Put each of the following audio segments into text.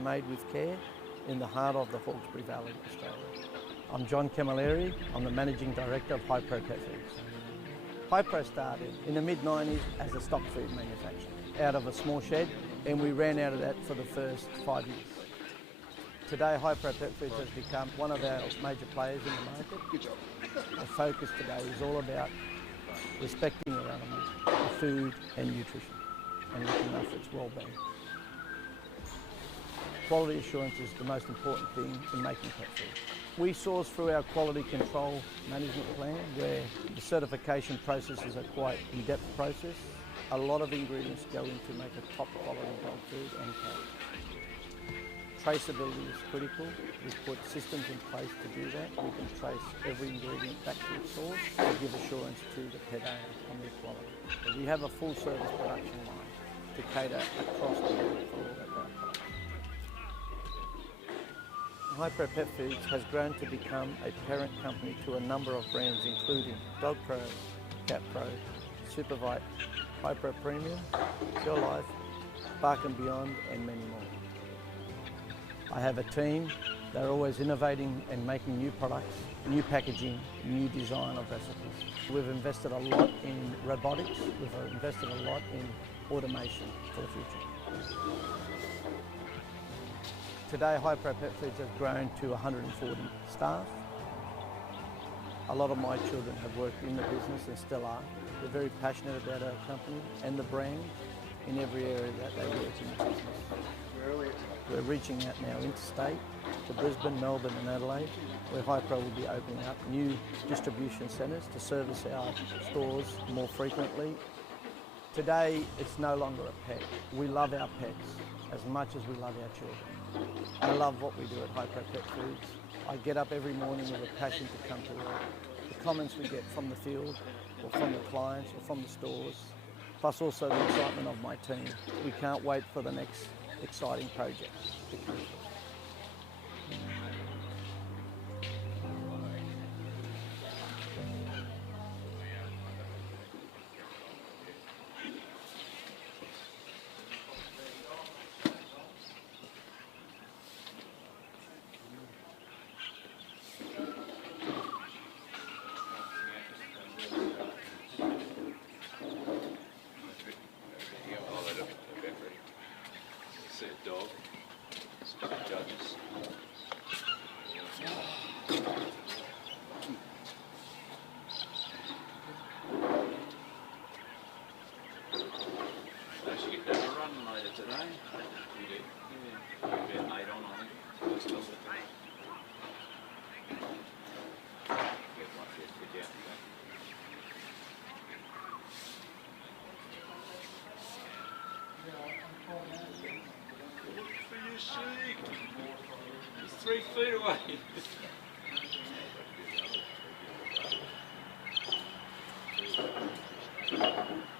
made with care in the heart of the Hawkesbury Valley, Australia. I'm John Camilleri. I'm the Managing Director of Hypro Pet Foods. Hypro started in the mid-90s as a stock food manufacturer out of a small shed, and we ran out of that for the first 5 years. Today, Hypro Pet Foods has become one of our major players in the market. Good job. The focus today is all about respecting your animal, the food and nutrition, and looking after its well-being. Quality assurance is the most important thing in making pet food. We source through our quality control management plan, where the certification processes are quite in-depth process. A lot of ingredients go into make a top quality dog food and cat. Traceability is critical. We put systems in place to do that. We can trace every ingredient back to its source to give assurance to the pet owner on their quality. So we have a full service production line to cater across the board for all of our products. Hypro Pet Foods has grown to become a parent company to a number of brands including DogPro, CatPro, Supervite, Hypro Premium, Your Life, Bark and Beyond and many more. I have a team. They're always innovating and making new products, new packaging, new design of recipes. We've invested a lot in robotics. We've invested a lot in automation for the future. Today, Hypro Pet Foods has grown to 140 staff. A lot of my children have worked in the business and still are. They're very passionate about our company and the brand in every area that they work in the business. We're reaching out now interstate to Brisbane, Melbourne and Adelaide, where Hypro will be opening up new distribution centres to service our stores more frequently. Today, it's no longer a pet. We love our pets as much as we love our children. I love what we do at Hypro Pet Foods. I get up every morning with a passion to come to work. The comments we get from the field, or from the clients, or from the stores, plus also the excitement of my team. We can't wait for the next exciting project to come. Dog, judges. Actually get that run later today. You did? Yeah. About 8 on, I think. First double. Get one first, get down. He's 3 feet away.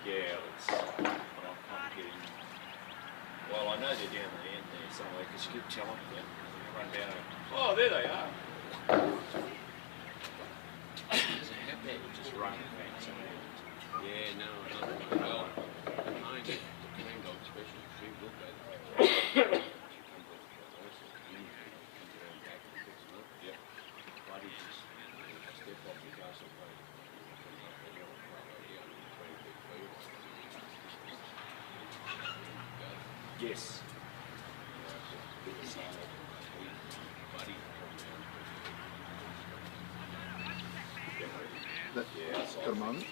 Yeah, I'm getting. Well, I know they're down the end there somewhere because you keep telling me that. Run down. Oh, there they are. Just run the fence. Yeah, no, well, mine, the clean dog special, she looked at it. Yes. Got a moment?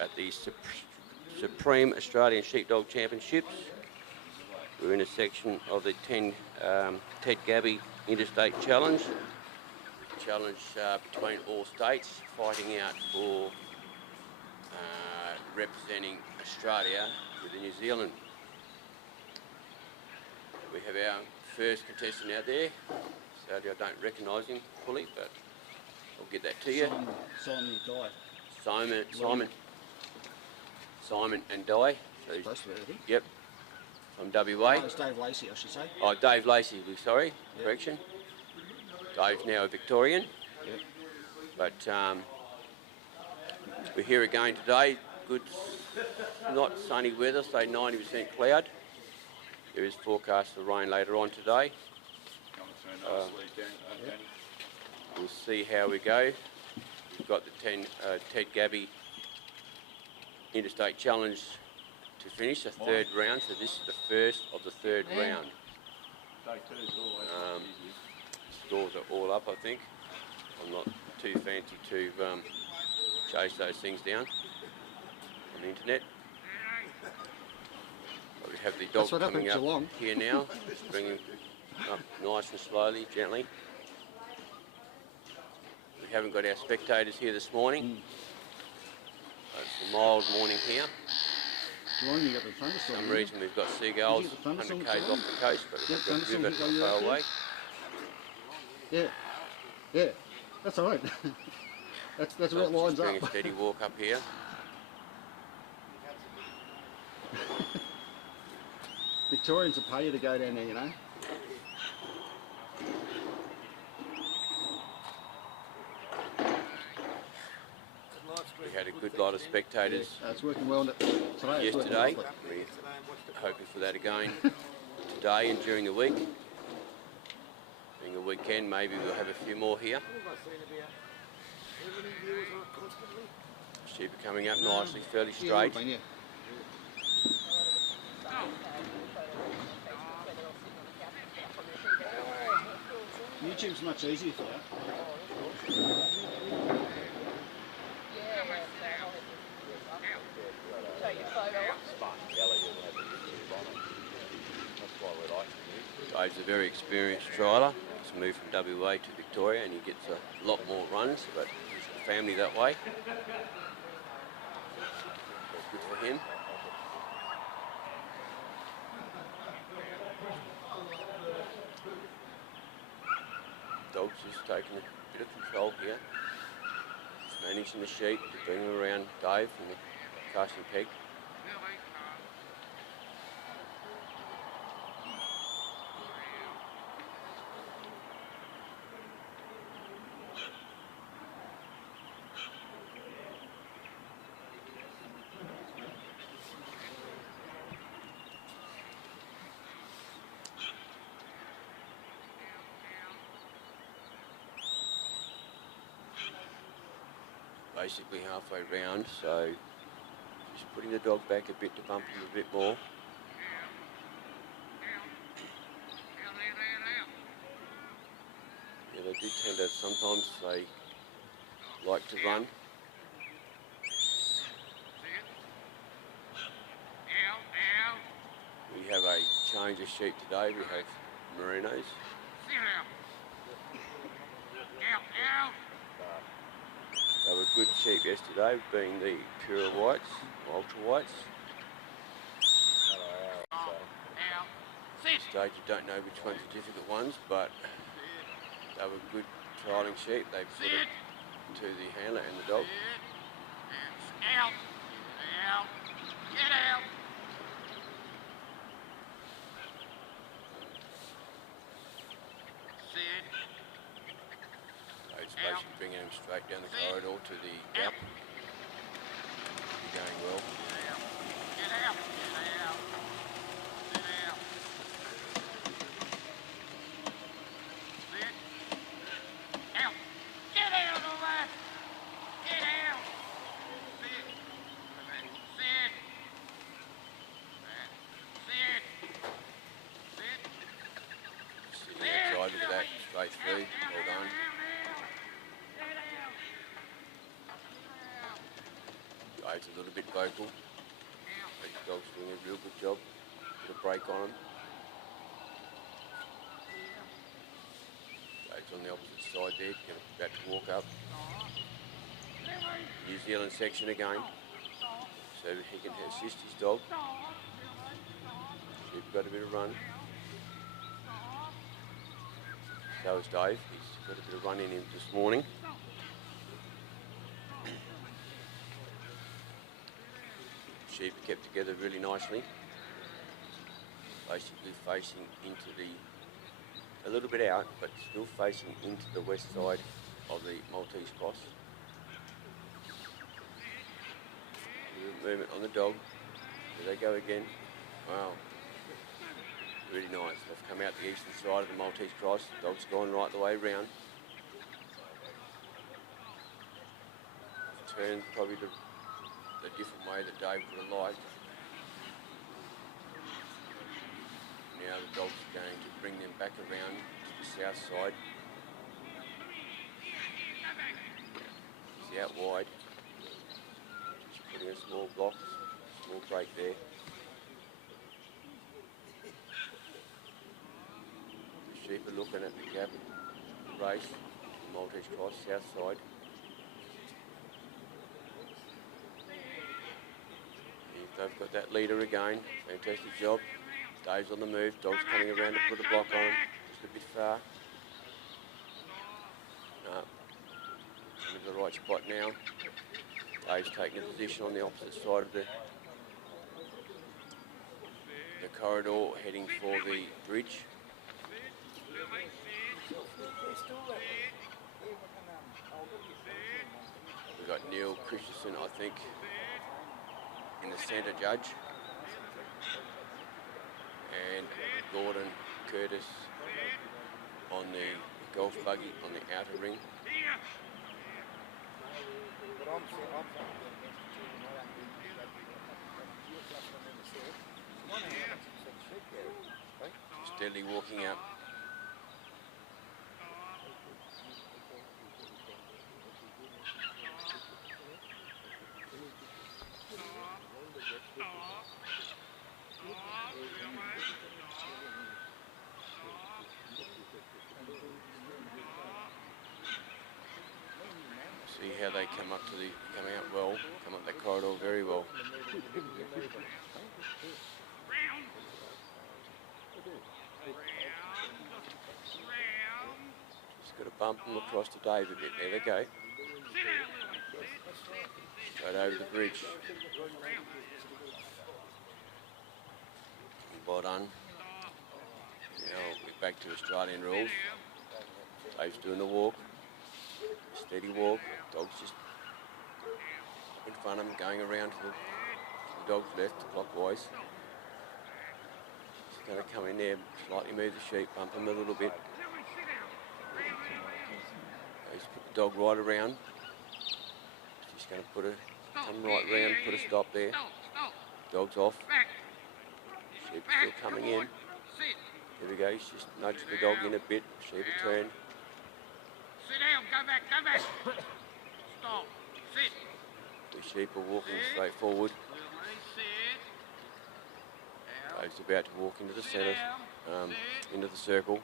at the Supreme Australian Sheepdog Championships. We're in a section of the Gaby Interstate Challenge. Challenge between all states, fighting out for representing Australia with New Zealand. We have our first contestant out there. Sadly, I don't recognise him fully, but I'll get that to you. Simon and Di. So Supposed to be, I think. yep, from WA. It's Dave Lacey, I should say. Oh, Dave Lacey, sorry, correction. Dave's now a Victorian. Yep. But we're here again today. Good, not sunny weather, say 90% cloud. There is forecast for rain later on today. We'll see how we go. We've got the Gaby Interstate Challenge to finish, the third round, so this is the first of the third round. Scores are all up, I think. I'm not too fancy to chase those things down on the internet. But we have the dog coming up here now, just bring him up nice and slowly, gently. We haven't got our spectators here this morning. It's a mild morning here. For some reason we've got seagulls 100 k's off the coast, but we've got the river not far away. Yeah, that's all right. that's where it lines up. Bring a steady walk up here. Victorians will pay you to go down there, you know. We had a good lot of spectators It's working well today. yesterday. We're hoping for that again today and during the week. Being a weekend, maybe we'll have a few more here. Sheep are coming up nicely, fairly straight. YouTube's much easier for that. Dave's a very experienced trialer. He's moved from WA to Victoria and he gets a lot more runs, but he's got a family that way. So good for him. Dog's just taking a bit of control here. Just managing the sheep to bring them around Dave from the casting peg. Basically halfway round, so just putting the dog back a bit to bump him a bit more. Yeah, they do tend to, sometimes they like to run. We have a change of sheep today. We have merinos. They were good sheep yesterday, being the pure whites, ultra whites. At this stage you don't know which ones are difficult ones, but they were good trialling sheep. They put it to the handler and the dog. It's basically bringing him straight down the corridor to the gap. Going well. Sitting outside, look at that, straight through, well done. Dave's a little bit vocal. The dog's doing a real good job. Put a brake on him. Dave's on the opposite side there, about to walk up. New Zealand section again, so he can assist his dog. Sheep got a bit of run. So is Dave. He's got a bit of run in him this morning. Sheep are kept together really nicely. Basically facing into a little bit out, but still facing into the west side of the Maltese cross. Movement on the dog. There they go again. Wow. Really nice. They've come out the eastern side of the Maltese cross. Dog's gone right the way round. Turned probably the different way that Dave would have liked. Now the dog's going to bring them back around to the south side. He's out wide. Just putting a small block, small break there. The sheep are looking at the gap race, Maltese cross, south side. They've got that leader again, fantastic job. Dave's on the move, dog's coming around to put a block on, just a bit far. No, in the right spot now. Dave's taking a position on the opposite side of the corridor, heading for the bridge. We've got Neil Christensen, I think, in the centre judge, and Gordon Curtis on the golf buggy on the outer ring. Steadily walking out. See how they come up to coming out well, come up that corridor very well. Just got to bump them across to Dave a bit. There they go. Right over the bridge. Well done. Now we're back to Australian rules. Dave's doing the walk. Steady walk. Dog's just in front of him, going around to the dog's left, clockwise. Just going to come in there, slightly move the sheep, bump him a little bit. He's put the dog right around. Just going to come right round, put a stop there. Dog's off. Sheep still coming in. There we go, he's just nudged the dog in a bit. Sheep will turn. Sit down, go back. Stop, sit. The sheep are walking straight forward. Dave's about to walk into the centre, into the circle.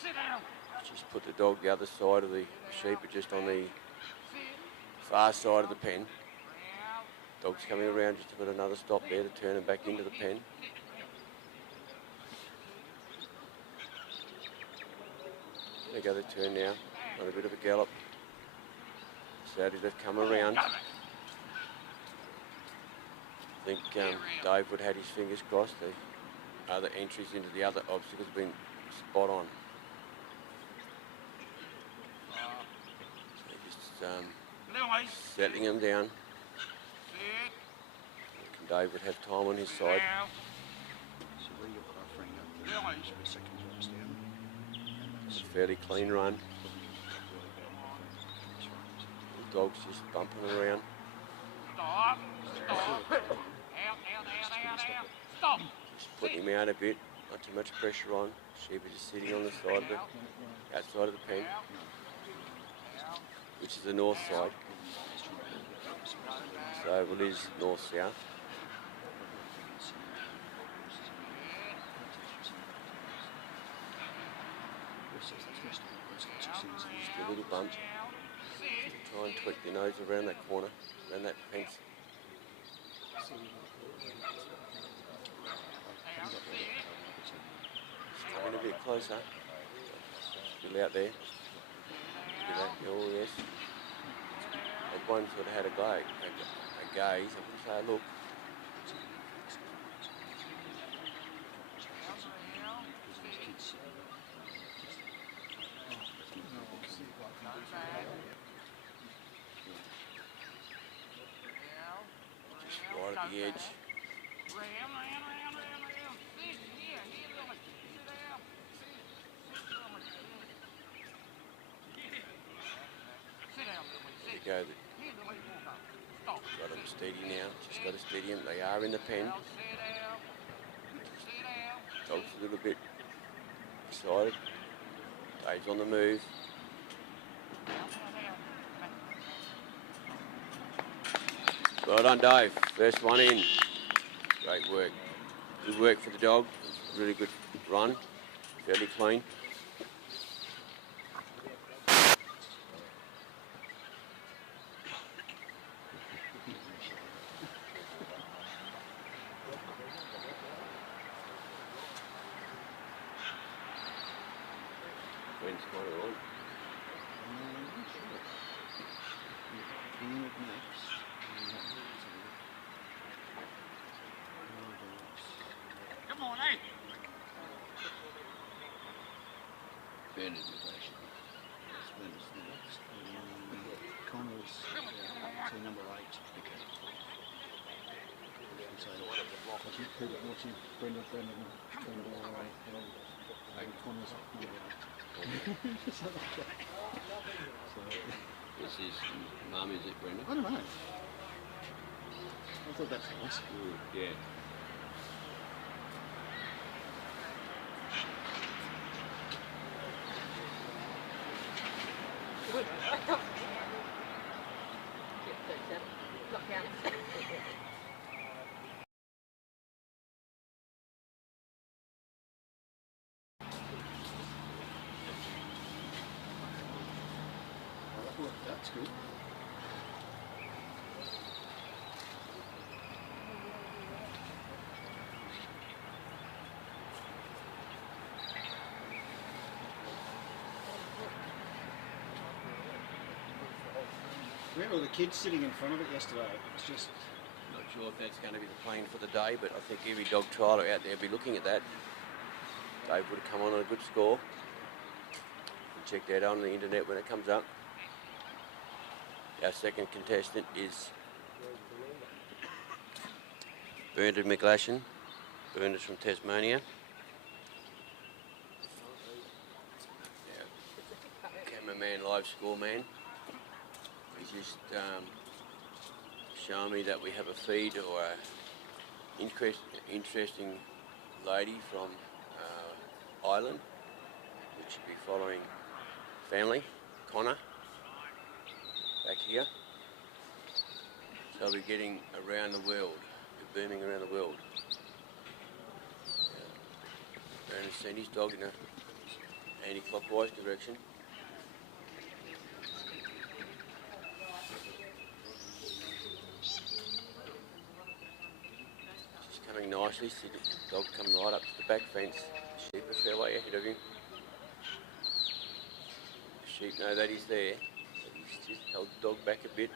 Sit down. Just put the dog the other side of the sheep, are just on the far side of the pen. Dog's coming around, just to put another stop there to turn him back into the pen. There they go, they turn now. On a bit of a gallop. Sadly, they've come around. I think Dave would have had his fingers crossed. The other entries into the other obstacles have been spot on. So just settling them down. Dave would have time on his side. It's a fairly clean run. The dog's just bumping around. Stop. Stop. Just putting him out a bit, not too much pressure on. Sheep is just sitting on the side of the outside of the pen, which is the north side. So Oval is north-south. Just a little bump. Try and tweak your nose around that corner, around that fence. Just coming a bit closer. Still out there. Look at that. Oh yes. That one sort of had a gaze. I wouldn't say a look. Just right at the edge. There you go. Got them steady now. Just got to steady them. They are in the pen. Dog's a little bit excited. Dave's on the move. Well done, Dave. First one in. Great work. Good work for the dog. Really good run. Fairly clean. When's kind of on? Come on, eh? Bernard Migration. Bernard's next. Connell's to number 8. Okay. So, watching Brendan all the way. Connell's number 8. So, This is mum, is it, Brendan? I don't know. I thought that's nice. Yeah. That's good. Where were the kids sitting in front of it yesterday? It's just... Not sure if that's going to be the plan for the day, but I think every dog trialer out there will be looking at that. Dave would have come on a good score. You can check that out on the internet when it comes up. Our second contestant is Bernard McGlashan. Bernard's from Tasmania. Cameraman, live score man. He's just shown me that we have a feed or an interesting lady from Ireland, which should be following family, Connor. Back here. So we're getting around the world. We're booming around the world. Brandon's sent his dog in a anti-clockwise direction. She's coming nicely. See the dog come right up to the back fence. Sheep a fair way ahead of him. The sheep know that he's there. Just held the dog back a bit.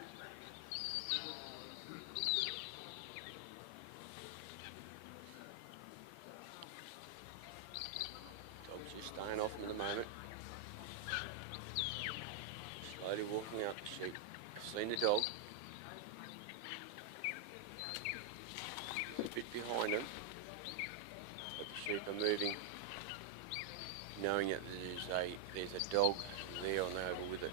Dog's just staying off him at the moment. Slowly walking up the sheep. I've seen the dog. A bit behind him. But the sheep are moving, knowing that there's a dog there on the oval with it.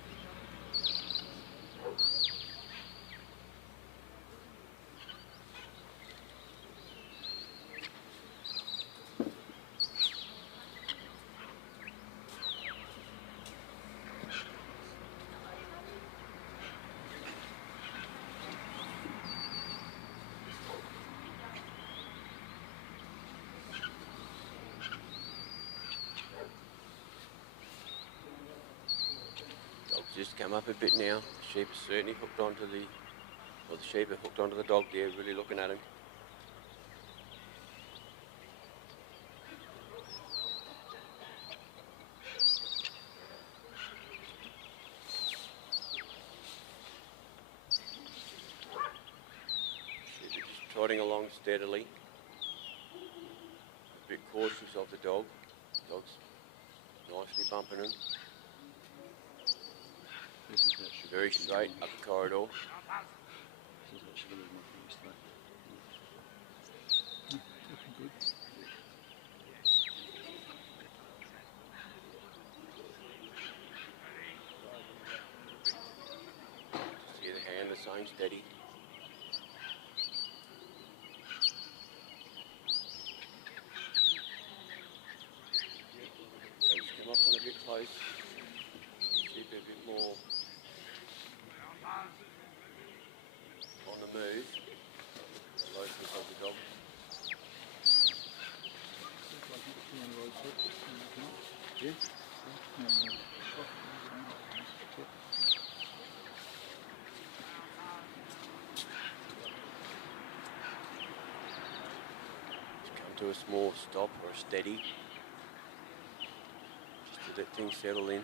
come up a bit now. The sheep are certainly hooked onto the, or the sheep are hooked onto the dog there, really looking at him. Sheep are just trotting along steadily. A bit cautious of the dog. Dog's nicely bumping him. This is that sugar. Very straight up the corridor. This is that sugar was making yesterday. Looking good. See the hand is staying steady. Just come up on a bit close. Sheep a bit more on the move. The loafers of the dog. Yeah. Just come to a small stop or a steady. Just to let things settle in.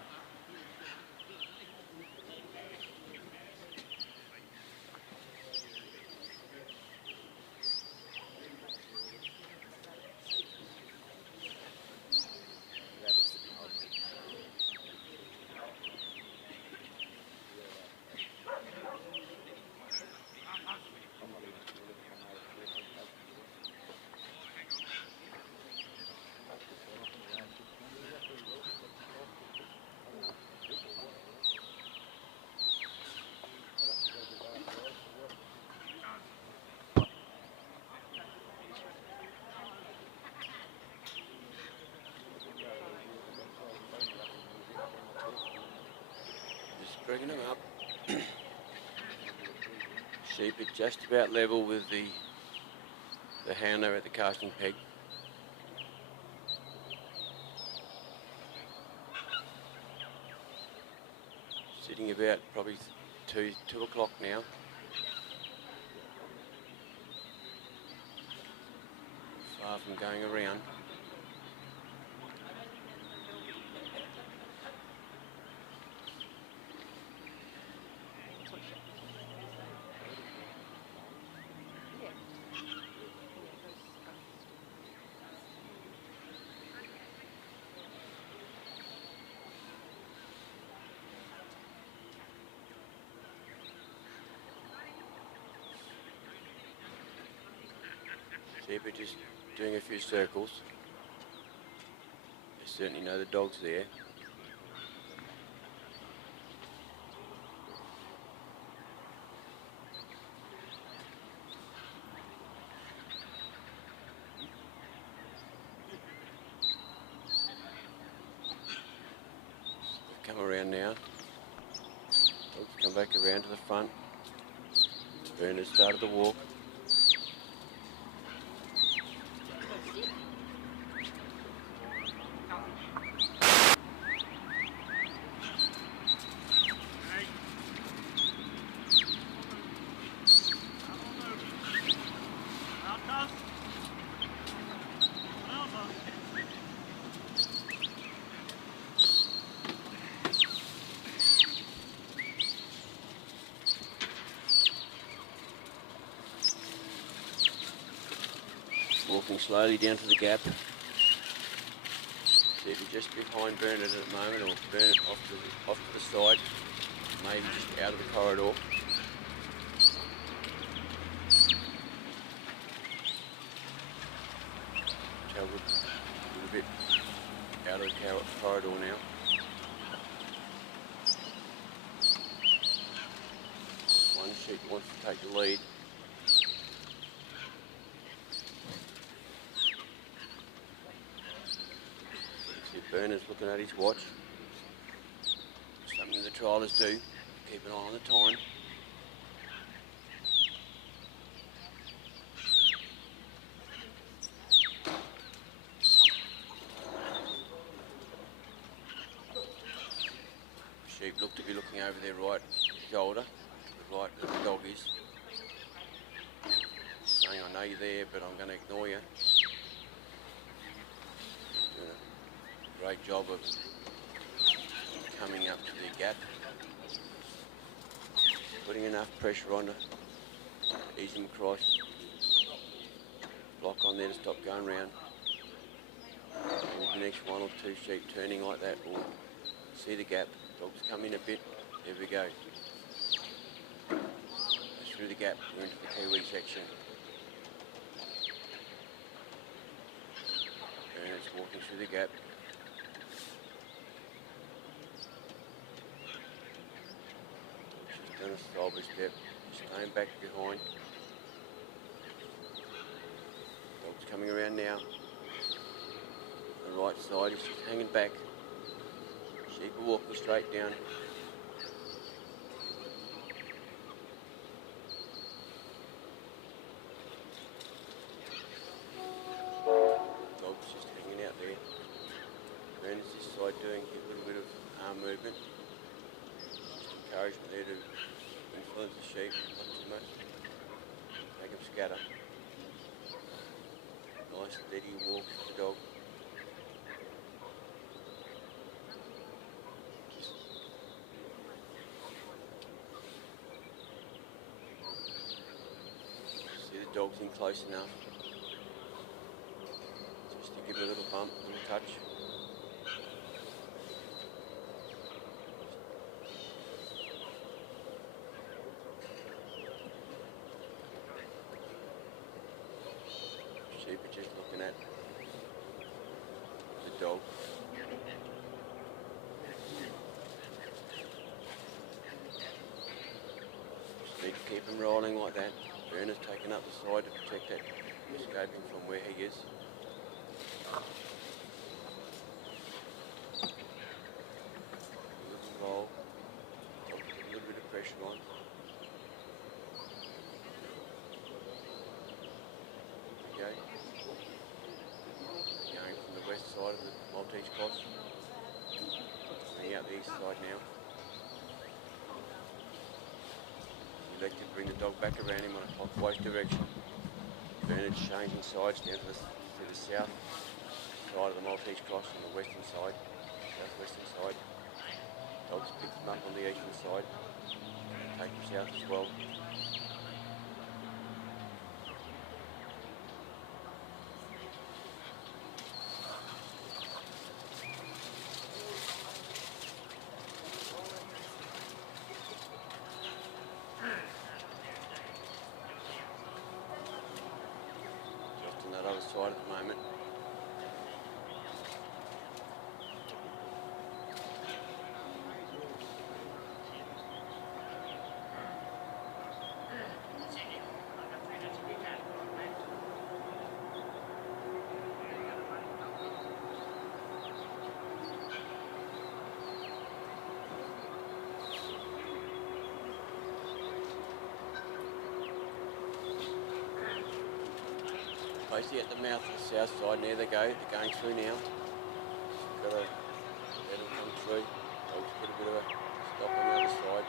Just bringing them up. Sheep are just about level with the handler at the casting peg. Sitting about probably 2 o'clock now. Far from going around. Sheep are just doing a few circles. They certainly know the dog's there. They've come around now. Dog's come back around to the front. Bernard started the walk. Walking slowly down to the gap. They're just behind Bernard at the moment, or Bernard off to the side, maybe just out of the corridor. So we're a little bit out of the corridor now. One sheep wants to take the lead. Bernard's looking at his watch. Something the trialers do. Keep an eye on the time. Sheep look to be looking looking over their right shoulder, the right where the dog is. Saying, I know you're there, but I'm going to ignore you. Doing a great job of coming up to the gap. Putting enough pressure on to ease them across. Block on there to stop going round. And the next 1 or 2 sheep turning like that will see the gap. Dogs come in a bit. There we go. Through the gap, we're into the Kiwi section. And it's walking through the gap. She's done a sober step, staying back behind. Dog's coming around now. The right side is just hanging back. Sheep are walking straight down. Dog's just hanging out there. Brandon's this side doing a little bit of arm movement. Just encouragement there to influence the sheep, not too much. Make them scatter. Nice steady walk for the dog. See the dog's in close enough. Just to give it a little bump, a little touch. Sheep are just looking at the dog. Just need to keep him rolling like that. Burner's taken up the side to protect that escaping from where he is. A little roll. A little bit of pressure on. Okay. Going from the west side of the Maltese cross. Coming out the east side now. Elected to bring the dog back around him on a clockwise direction. Bernard's changing sides down to the south side of the Maltese cross on the western side, southwestern side. Dog's picked him up on the eastern side. Take him south as well. Just on that other side at the moment. Basically at the mouth of the south side, and there they go, they're going through now. Just got to let them come through. Dog's get a bit of a stop on the other side.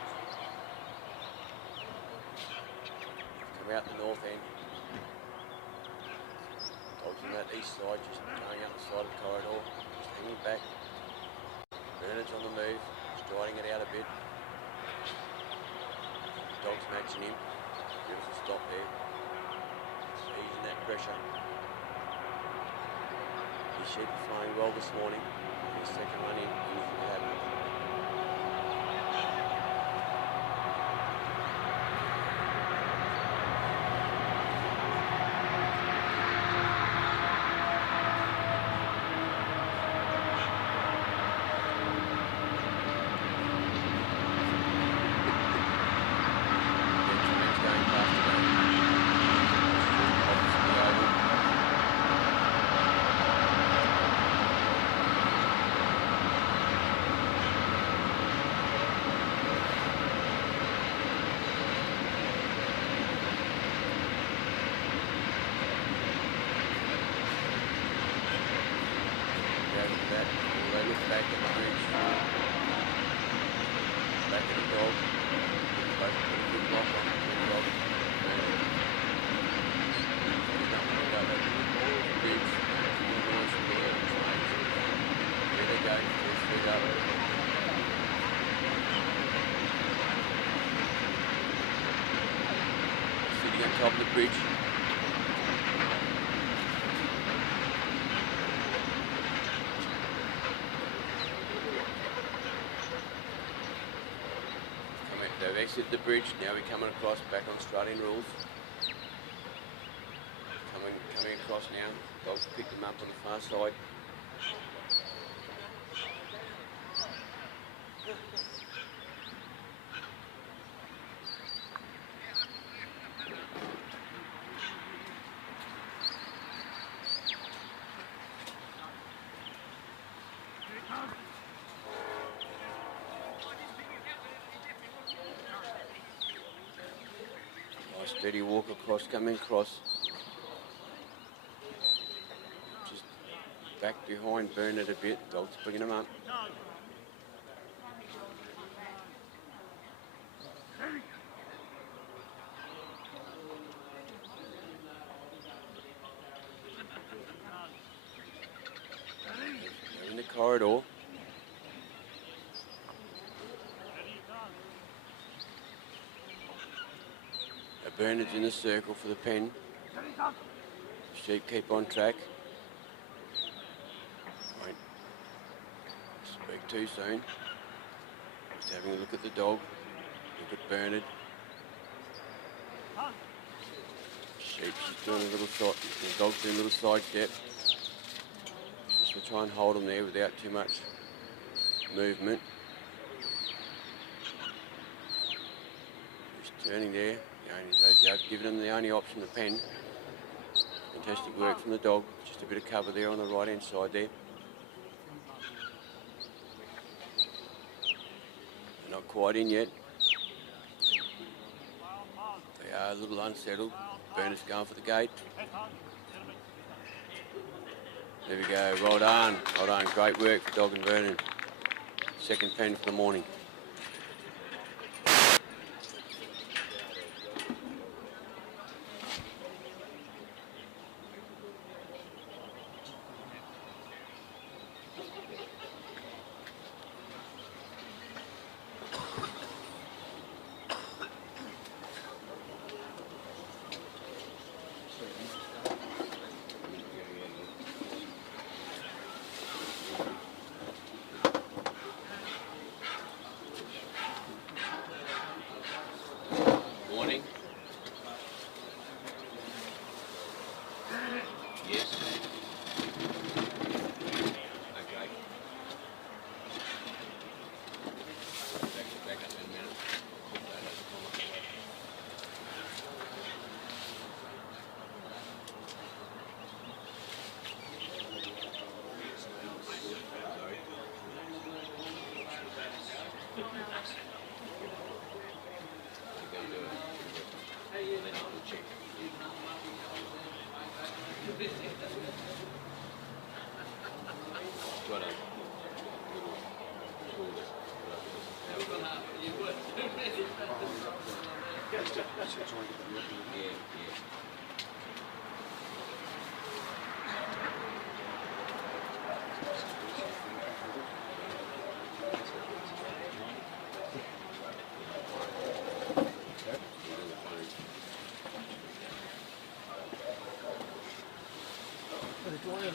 Come out the north end. Dog's on that east side, just going out the side of the corridor, just hanging back. Bernard's on the move, striding it out a bit. Dog's matching him. Gives us a stop there. Easing that pressure. These sheep are flying well this morning. His second run in, anything could happen. Back back of the dog. Both put a good block on the dog. There they go, just feet up. Sitting on top of the bridge. They've exited the bridge, now we're coming across back on Australian rules. Coming across now, dogs pick them up on the far side. Nice steady walk across, coming across. Just back behind Bernard a bit, dogs picking him up. They're in the corridor. Bernard's in the circle for the pen. Sheep keep on track. Won't speak too soon. Just having a look at the dog. Look at Bernard. Sheep's just doing a little side. The dog's doing a little side step. Just to try and hold him there without too much movement. Just turning there. They've given him the only option to pen. Fantastic work from the dog. Just a bit of cover there on the right hand side there. They're not quite in yet. They are a little unsettled. Bernard's going for the gate. There we go. Well done. Well done. Great work for Dog and Bernard. Second pen for the morning.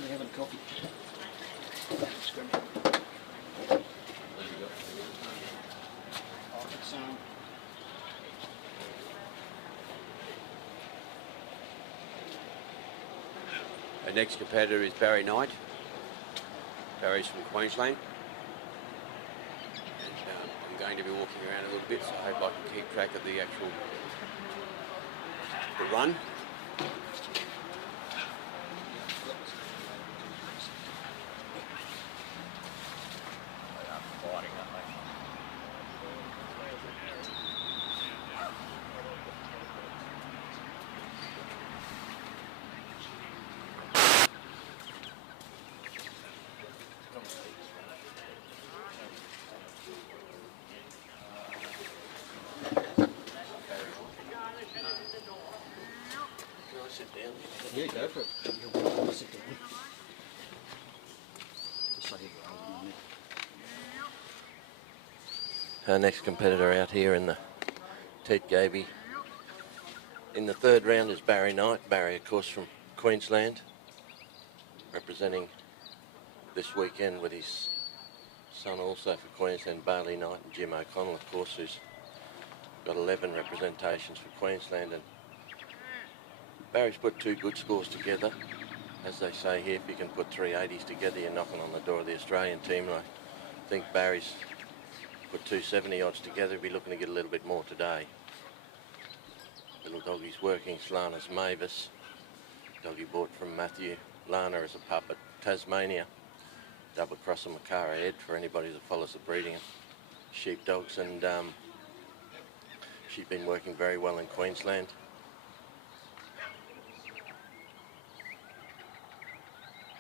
They're having coffee. Our next competitor is Barry Knight. Barry's from Queensland. And, I'm going to be walking around a little bit, so I hope I can keep track of the actual run. sit down. Yeah, go for it. You're welcome to sit down. Just so you can hold it on there. Our next competitor out here in the Ted Gaby in the third round is Barry Knight. Barry, of course, from Queensland, representing this weekend with his son also for Queensland, Bailey Knight, and Jim O'Connell, of course, who's got 11 representations for Queensland. And Barry's put 2 good scores together. As they say here, if you can put 380s together, you're knocking on the door of the Australian team. And I think Barry's put 270 odds together. He'll be looking to get a little bit more today. Little doggie's working Lana's Mavis. Doggie bought from Matthew Lana as a pup at Tasmania. Double cross the Makara head for anybody that follows the breeding of sheepdogs, and she's been working very well in Queensland.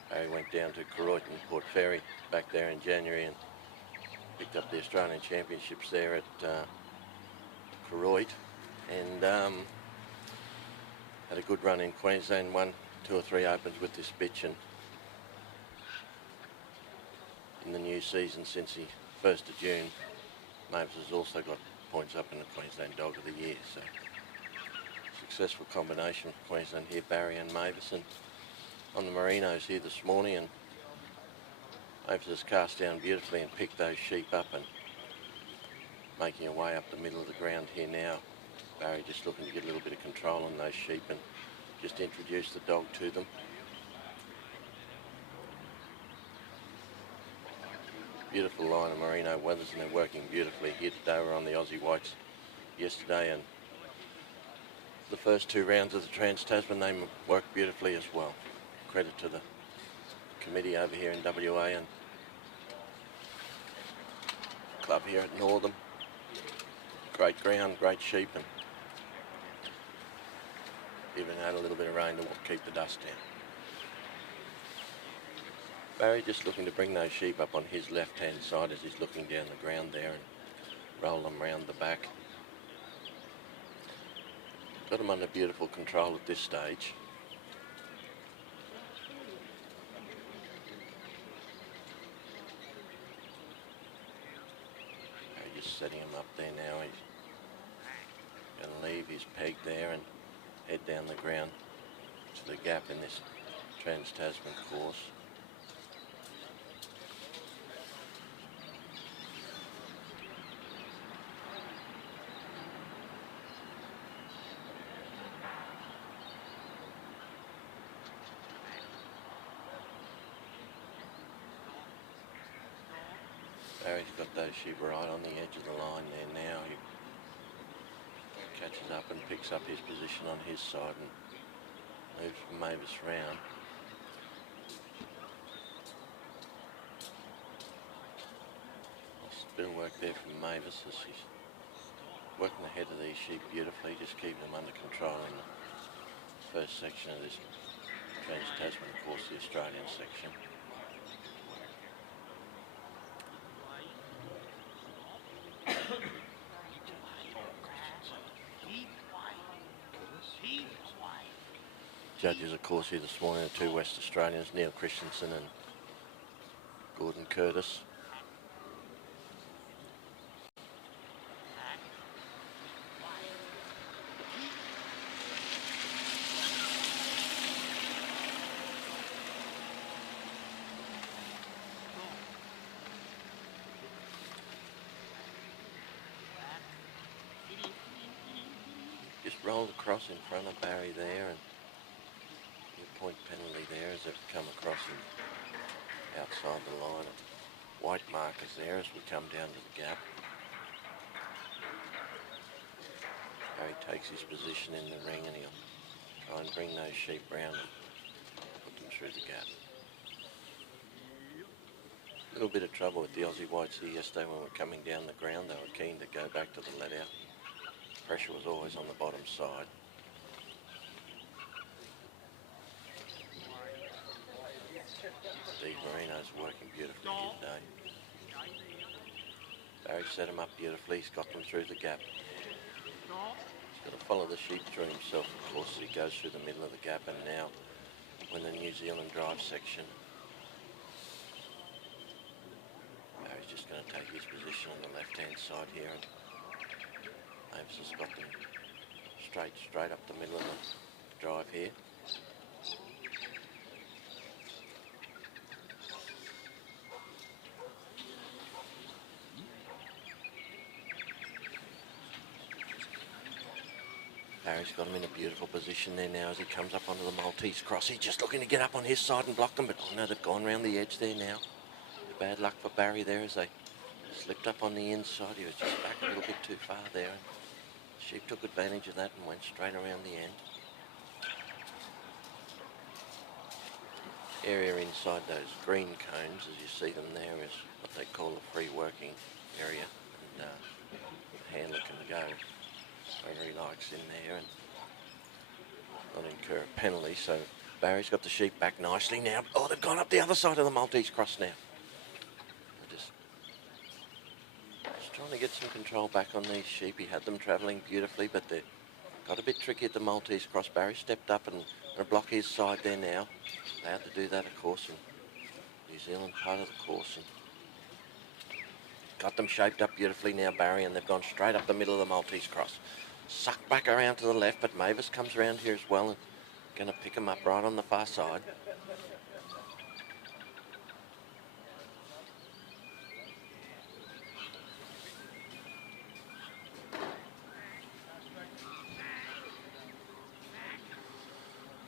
Barry went down to Koroit and Port Fairy back there in January and picked up the Australian Championships there at Koroit, and had a good run in Queensland, won 2 or 3 opens with this bitch, and in the new season since the 1st of June, Mavis has also got points up in the Queensland Dog of the Year, so successful combination for Queensland here, Barry and Mavis. And on the Merinos here this morning, and Mavis has cast down beautifully and picked those sheep up and making her way up the middle of the ground here now. Barry just looking to get a little bit of control on those sheep and just introduce the dog to them. Beautiful line of Merino weathers, and they're working beautifully here today. We're on the Aussie Whites yesterday, and the first 2 rounds of the Trans-Tasman, they worked beautifully as well. Credit to the committee over here in WA and club here at Northam. Great ground, great sheep, and even had a little bit of rain to keep the dust down. Barry just looking to bring those sheep up on his left-hand side as he's looking down the ground there and roll them round the back. Got them under beautiful control at this stage. Barry just setting him up there now. He's going to leave his peg there and head down the ground to the gap in this Trans-Tasman course. Barry's got those sheep right on the edge of the line there now. He catches up and picks up his position on his side and moves Mavis round. Still work there from Mavis as she's working the head of these sheep beautifully, just keeping them under control in the first section of this Trans-Tasman, of course, the Australian section. Judges, of course, here this morning are 2 West Australians, Neil Christensen and Gordon Curtis. Just rolled across in front of Barry there, and point penalty there as they've come across him outside the line. White markers there as we come down to the gap. Barry takes his position in the ring and he'll try and bring those sheep round and put them through the gap. A little bit of trouble with the Aussie Whites here yesterday when we were coming down the ground. They were keen to go back to the let out. Pressure was always on the bottom side. Steve Marino's working beautifully here today. Barry set him up beautifully. He's got them through the gap. He's got a follow the sheep through himself, of course, as he goes through the middle of the gap, and now when the New Zealand drive section. Barry's just going to take his position on the left-hand side here, and Mavis has got them straight up the middle of the drive here. Barry's got him in a beautiful position there now as he comes up onto the Maltese cross. He's just looking to get up on his side and block them, but oh no, they've gone round the edge there now. Bad luck for Barry there as they slipped up on the inside. He was just back a little bit too far there. Sheep took advantage of that and went straight around the end. Area inside those green cones, as you see them there, is what they call a free working area, and the handler can go wherever he likes in there and not incur a penalty. So Barry's got the sheep back nicely now. Oh, they've gone up the other side of the Maltese cross now. They're just trying to get some control back on these sheep. He had them travelling beautifully, but they got a bit tricky at the Maltese cross. Barry stepped up and going to block his side there now. Allowed to do that, of course, in New Zealand part of the course. And got them shaped up beautifully now, Barry, and they've gone straight up the middle of the Maltese cross. Sucked back around to the left, but Mavis comes around here as well and going to pick him up right on the far side.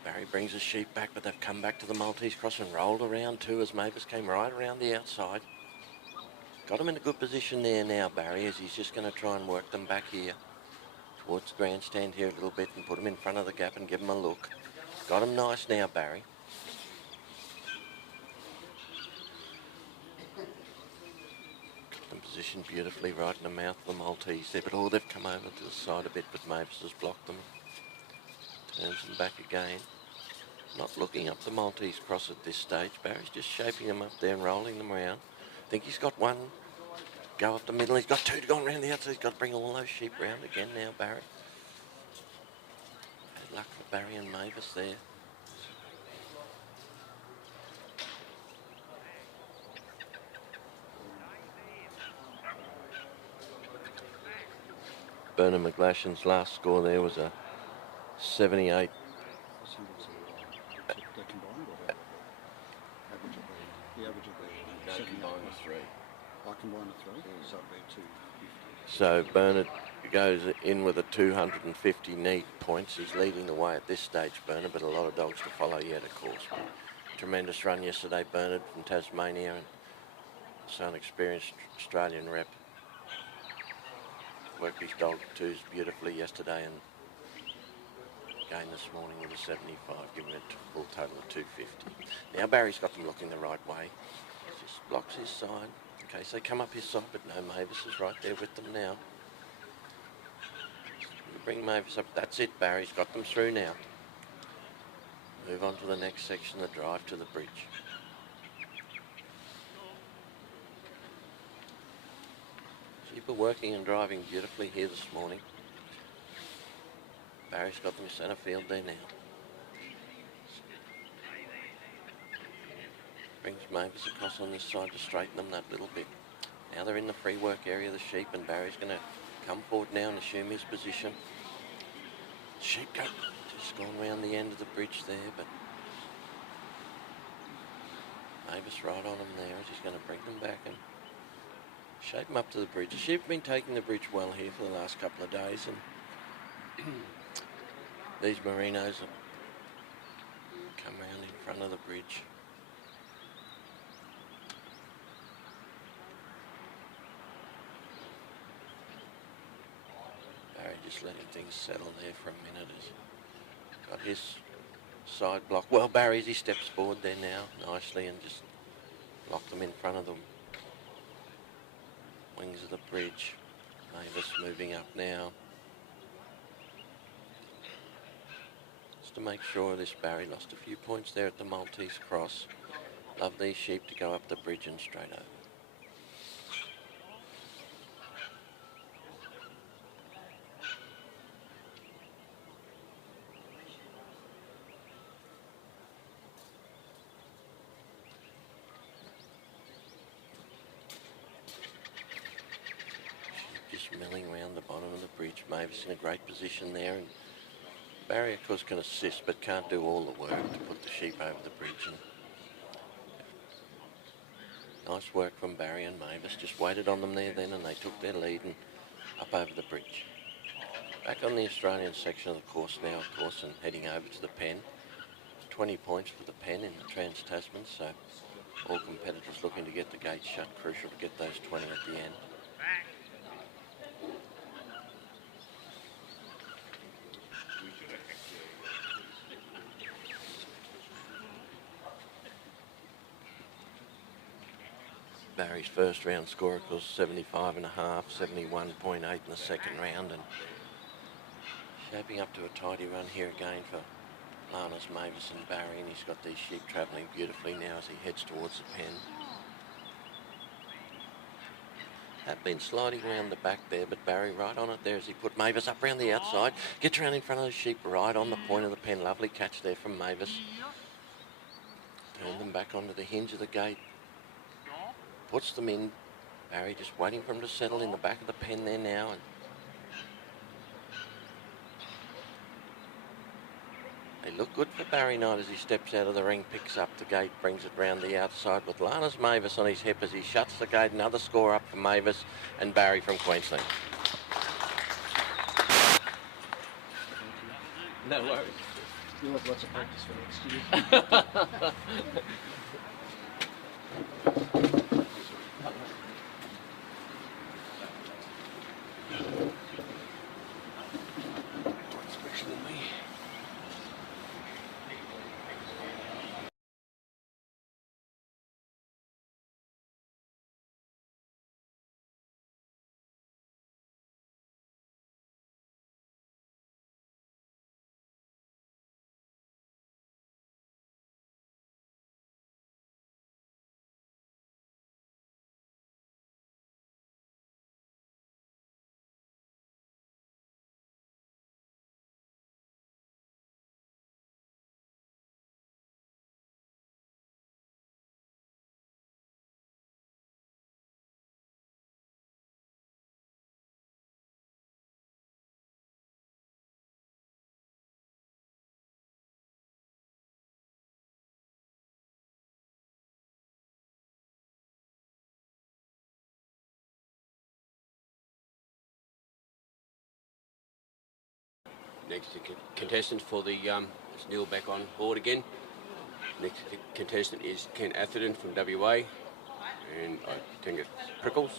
Barry brings the sheep back, but they've come back to the Maltese cross and rolled around too as Mavis came right around the outside. Got him in a good position there now, Barry, as he's just going to try and work them back here towards the grandstand here a little bit and put him in front of the gap and give him a look. Got him nice now, Barry. Got them positioned beautifully right in the mouth of the Maltese there, but oh, they've come over to the side a bit, but Mavis has blocked them. Turns them back again. Not looking up the Maltese cross at this stage. Barry's just shaping them up there and rolling them around. I think he's got one go up the middle. He's got two to go around the outside. He's got to bring all those sheep round again now, Barry. Good luck for Barry and Mavis there. Bernard McGlashan's last score there was a 78. I combine the three, so it'd be 250. So Bernard goes in with a 250 neat points. He's leading the way at this stage, Bernard, but a lot of dogs to follow yet, of course. Tremendous run yesterday, Bernard from Tasmania, and so an experienced Australian rep. Worked his dog twos beautifully yesterday, and again this morning with a 75, giving it a full total of 250. Now Barry's got them looking the right way. Just blocks his side in case they come up his side, but no, Mavis is right there with them now. Bring Mavis up. That's it, Barry's got them through now. Move on to the next section, the drive to the bridge. Sheep are working and driving beautifully here this morning. Barry's got them centre field there now. Brings Mavis across on this side to straighten them that little bit. Now they're in the free work area of the sheep, and Barry's going to come forward now and assume his position. Sheep go just gone round the end of the bridge there, but Mavis right on him there. She's going to bring them back and shape them up to the bridge. The sheep have been taking the bridge well here for the last couple of days, and these merinos have come round in front of the bridge. Barry just letting things settle there for a minute. He's got his side block. Well, Barry, as he steps forward there now nicely and just lock them in front of the wings of the bridge. Mavis moving up now. Just to make sure this Barry lost a few points there at the Maltese cross. Love these sheep to go up the bridge and straight over. Mavis in a great position there, and Barry of course can assist but can't do all the work to put the sheep over the bridge. And nice work from Barry and Mavis, just waited on them there then and they took their lead and up over the bridge. Back on the Australian section of the course now, of course, and heading over to the pen. 20 points for the pen in Trans-Tasman, so all competitors looking to get the gate shut. Crucial to get those 20 at the end. Barry's first round score, of course, 75.5, 71.8 in the second round, and shaping up to a tidy run here again for Lana's, Mavis and Barry, and he's got these sheep travelling beautifully now as he heads towards the pen. Have been sliding around the back there, but Barry right on it there as he put Mavis up around the outside, gets around in front of the sheep right on the point of the pen. Lovely catch there from Mavis. Turn them back onto the hinge of the gate. Puts them in. Barry just waiting for him to settle in the back of the pen there now. And they look good for Barry Knight as he steps out of the ring, picks up the gate, brings it round the outside with Lana's Mavis on his hip as he shuts the gate. Another score up for Mavis and Barry from Queensland. No worries. You'll have lots of practice for next year. Next contestant for the, it's Neil back on board again. Next contestant is Ken Atherton from WA, and I think it's Prickles.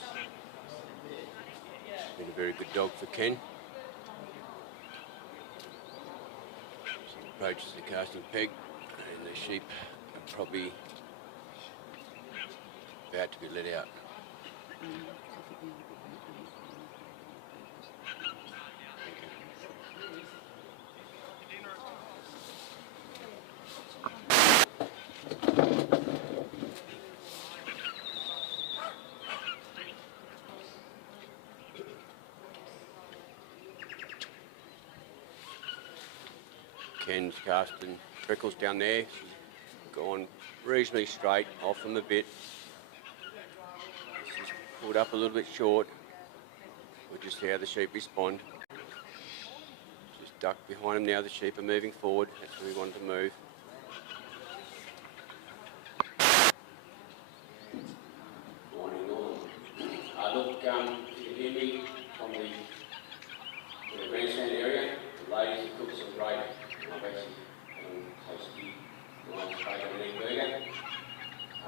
Been a very good dog for Ken. Approaches the casting peg, and the sheep are probably about to be let out. Ken's casting Prickles down there. She's gone reasonably straight, off them a bit. She's pulled up a little bit short. We'll just see how the sheep respond. Just ducked behind them now. The sheep are moving forward. That's where we want to move. Morning, Northam. Look, you can hear me from the grandstand area. The ladies have cooked some great. I've actually tasted the lunch bacon and egg burger.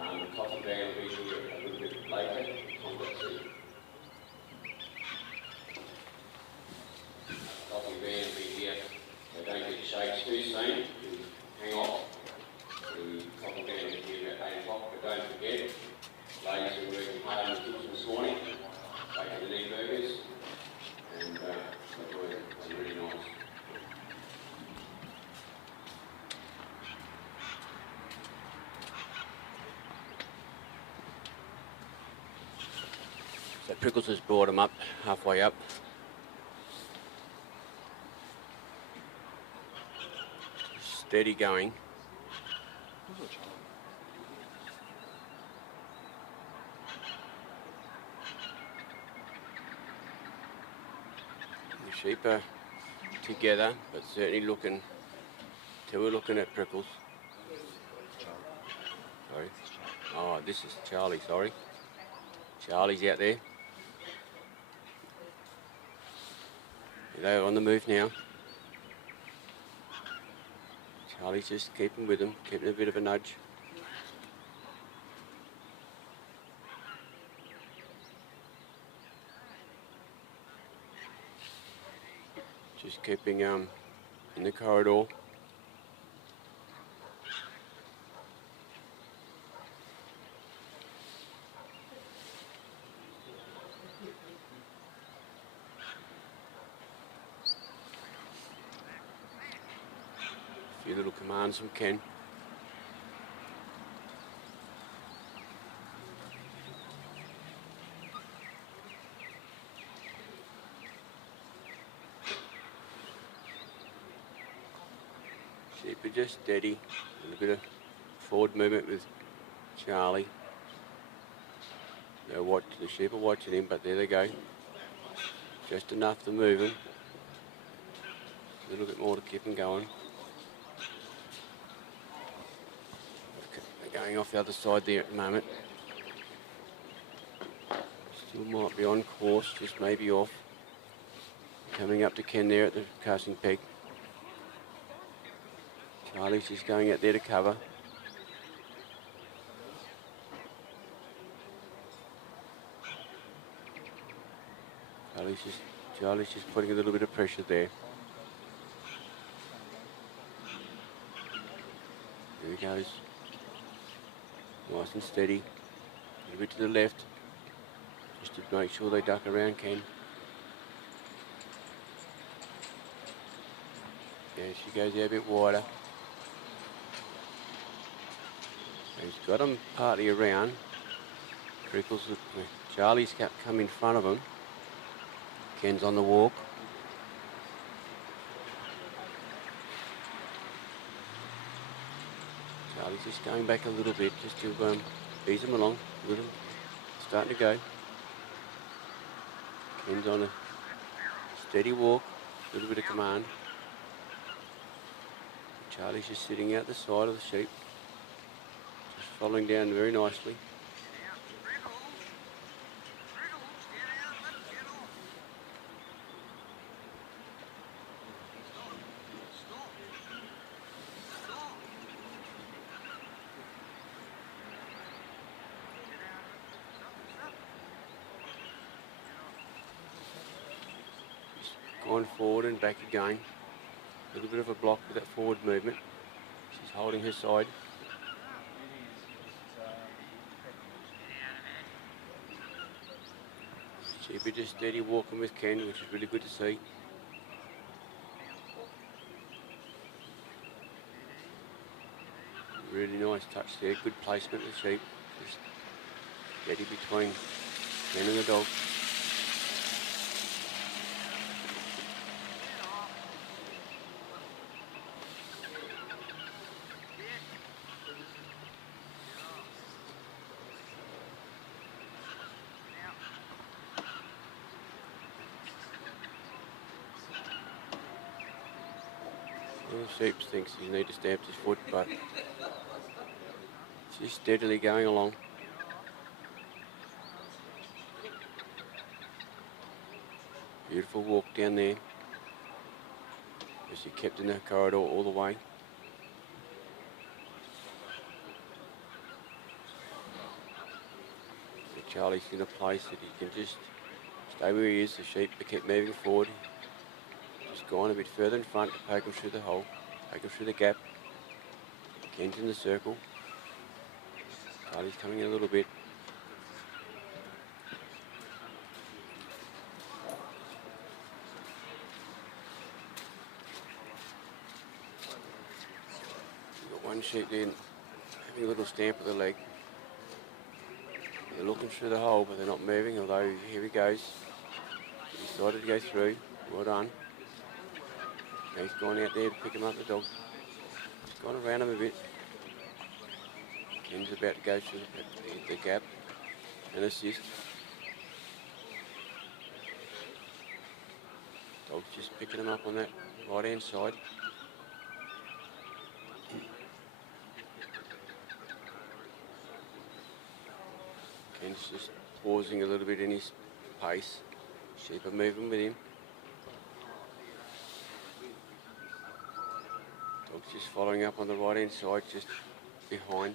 The coffee van will be here a little bit later. Coffee van will be here. They don't get shakes too soon. You hang off. The coffee van will be here at 8 o'clock. But don't forget, ladies who are working hard in the kitchen this morning, bacon and egg burgers, and they're really nice. So Prickles has brought him up, halfway up. Steady going. The sheep are together, but certainly looking, till we're looking at Prickles. Sorry. Oh, this is Charlie, sorry. Charlie's out there. They're on the move now. Charlie's just keeping with them, keeping a bit of a nudge. Just keeping in the corridor. A few little commands from Ken. Sheep are just steady, a little bit of forward movement with Charlie. The sheep are watching him, but there they go. Just enough to move him. A little bit more to keep him going. They're going off the other side there at the moment. Still might be on course, just maybe off. Coming up to Ken there at the casting peg. Charlie's just going out there to cover. Charlie's just putting a little bit of pressure there. There he goes. Nice and steady. A little bit to the left. Just to make sure they duck around Ken. Yeah, she goes out a bit wider. He's got him partly around. Prickles, Charlie's come in front of him. Ken's on the walk. Charlie's just going back a little bit just to ease him along. Starting to go. Ken's on a steady walk, a little bit of command. Charlie's just sitting out the side of the sheep. Just following down very nicely. Going forward and back again. A little bit of a block with that forward movement. She's holding her side. She'll be just steady walking with Ken, which is really good to see. Really nice touch there, good placement of the sheep. Just steady between Ken and the dog. Sheep thinks he needs to stamp his foot, but she's steadily going along. Beautiful walk down there. She kept in the corridor all the way. And Charlie's in a place that he can just stay where he is. The sheep keep moving forward. Just going a bit further in front to poke him through the hole. Take him through the gap. Ken's in the circle. Charlie's coming in a little bit. We've got one sheep there having a little stamp with the leg. They're looking through the hole, but they're not moving, although here he goes. He decided to go through. Well done. He's gone out there to pick him up, the dog. He's gone around him a bit. Ken's about to go through the gap and assist. Dog's just picking them up on that right hand side. Ken's just pausing a little bit in his pace. Sheep are moving with him. Dog's just following up on the right hand side, just behind.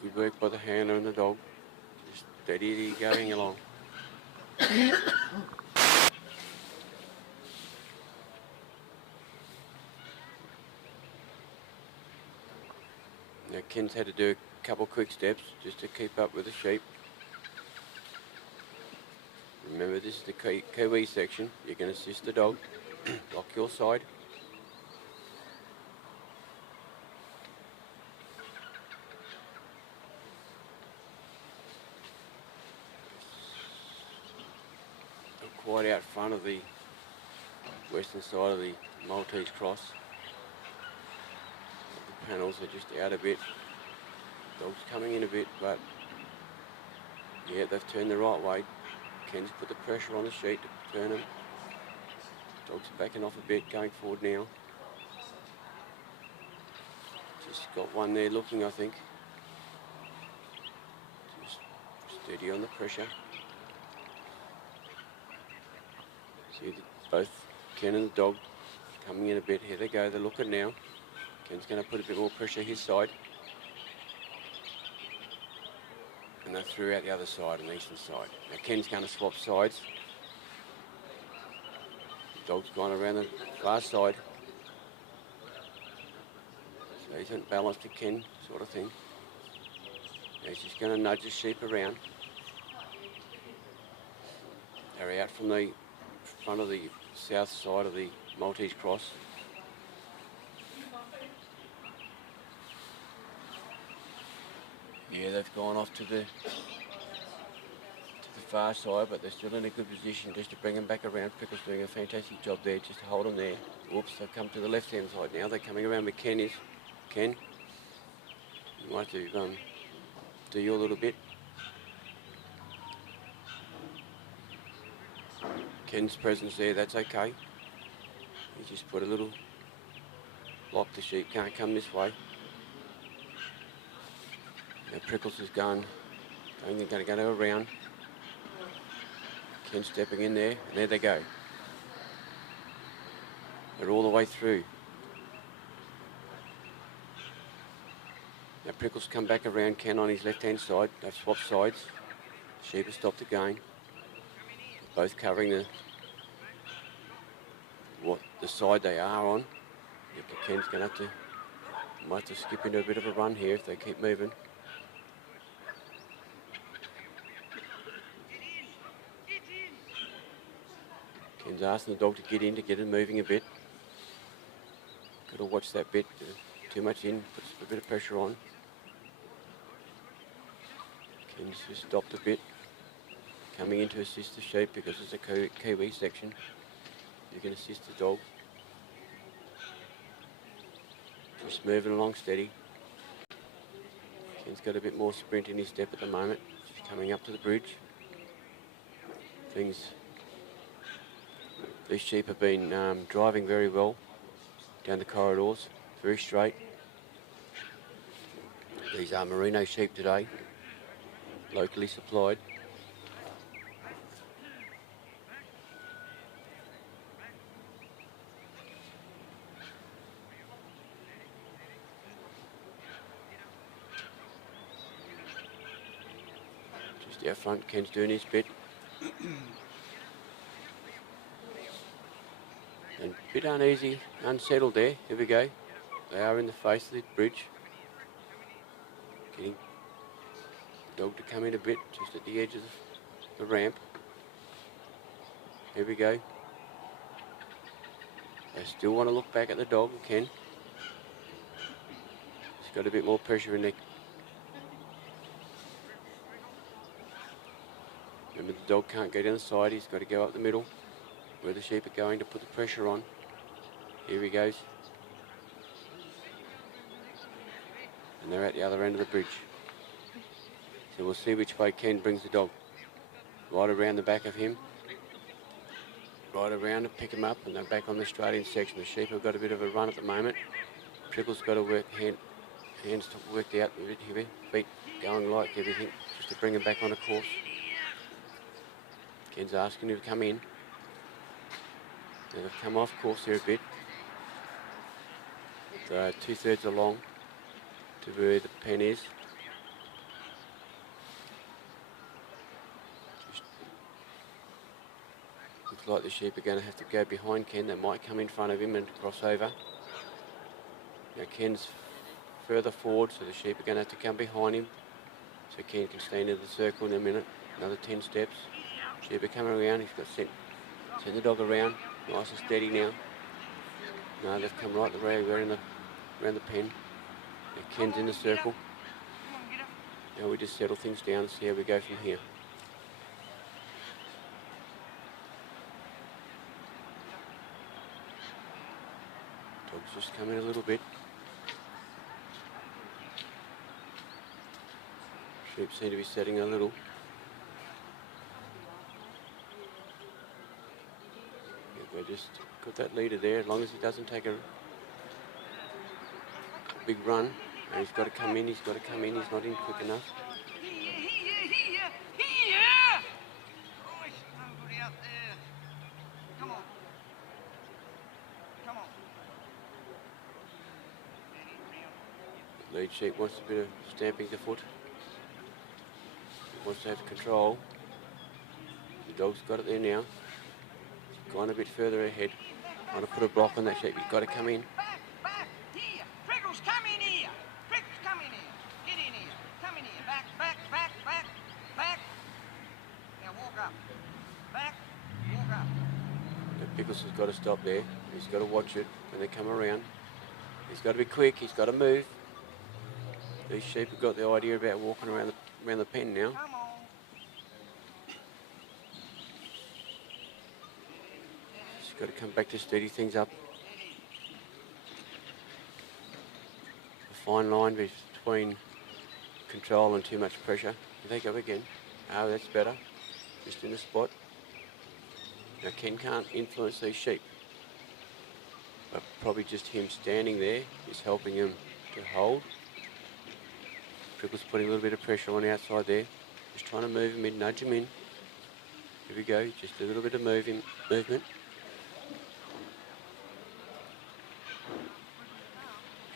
Good work by the handler and the dog. Just steady going along. Now Ken's had to do a couple quick steps just to keep up with the sheep. Remember, this is the Kiwi section. You can assist the dog. Lock your side. Quite out front of the western side of the Maltese cross. The panels are just out a bit. Dog's coming in a bit, but yeah, they've turned the right way. Ken's put the pressure on the sheep to turn them. Dog's backing off a bit, going forward now. Just got one there looking, I think. Just steady on the pressure. See both Ken and the dog coming in a bit. Here they go, they're looking now. Ken's going to put a bit more pressure his side. And they threw out the other side, on the eastern side. Now Ken's going to swap sides. The dog's gone around the far side. So he's unbalanced to Ken, sort of thing. Now he's just going to nudge the sheep around. They're out from the front of the south side of the Maltese cross. Yeah, they've gone off to the far side, but they're still in a good position just to bring them back around. Pickle's doing a fantastic job there, just to hold them there. Whoops, they've come to the left-hand side now. They're coming around where Ken is. Ken, you might have to do you a little bit. Ken's presence there, that's okay. You just put a little block, the sheep can't come this way. Now Prickles is going to go around. Ken's stepping in there, and there they go. They're all the way through. Now Prickles come back around, Ken on his left-hand side. They've swapped sides. Sheep have stopped again. Both covering the side they are on. Ken's going to might have to skip into a bit of a run here if they keep moving. Ken's asking the dog to get in, to get him moving a bit. Got to watch that bit. Too much in, puts a bit of pressure on. Ken's just stopped a bit. Coming in to assist the sheep because it's a Kiwi section. You can assist the dog. Just moving along steady. Ken's got a bit more sprint in his step at the moment. Just coming up to the bridge. These sheep have been driving very well down the corridors, very straight. These are merino sheep today, locally supplied. Just out front, Ken's doing his bit. And a bit uneasy, unsettled there. Here we go. They are in the face of the bridge. Getting the dog to come in a bit, just at the edge of the ramp. Here we go. They still want to look back at the dog, Ken. He's got a bit more pressure in there. Remember, the dog can't go down the side, he's got to go up the middle where the sheep are going to put the pressure on. Here he goes. And they're at the other end of the bridge. So we'll see which way Ken brings the dog. Right around the back of him. Right around and pick him up, and they're back on the Australian section. The sheep have got a bit of a run at the moment. Prickle's got to work hands to work out a bit here. Feet going like everything, just to bring him back on a course. Ken's asking him to come in. They've come off course here a bit. So 2/3 along to where the pen is. Just looks like the sheep are going to have to go behind Ken. They might come in front of him and cross over. Now Ken's further forward, so the sheep are going to have to come behind him. So Ken can stay into the circle in a minute. Another 10 steps. Sheep are coming around. He's got to send the dog around. Nice and steady now. No, they've come right around the pen. Now Ken's in the circle. Now we just settle things down and see how we go from here. Dog's just coming a little bit. Sheep seem to be setting a little. Yeah, we just got that leader there, as long as he doesn't take a big run. And he's got to come in, he's not in quick enough. The lead sheep wants a bit of stamping the foot. Wants to have control. The dog's got it there now. He's gone a bit further ahead. Trying to put a block on that sheep. He's got to come in. Back, here. Prickles, come in here. Prickles, come in here. Get in here. Come in here. Back. Now walk up. Back, walk up. Now Pickles has got to stop there. He's got to watch it when they come around. He's got to be quick. He's got to move. These sheep have got the idea about walking around the pen now. Come on. He's got to come back to steady things up. A fine line between control and too much pressure. Here they go again. Oh, that's better. Just in the spot. Now Ken can't influence these sheep. But probably just him standing there is helping him to hold. Prickle's putting a little bit of pressure on the outside there. Just trying to move him in, nudge him in. Here we go, just a little bit of movement. Bit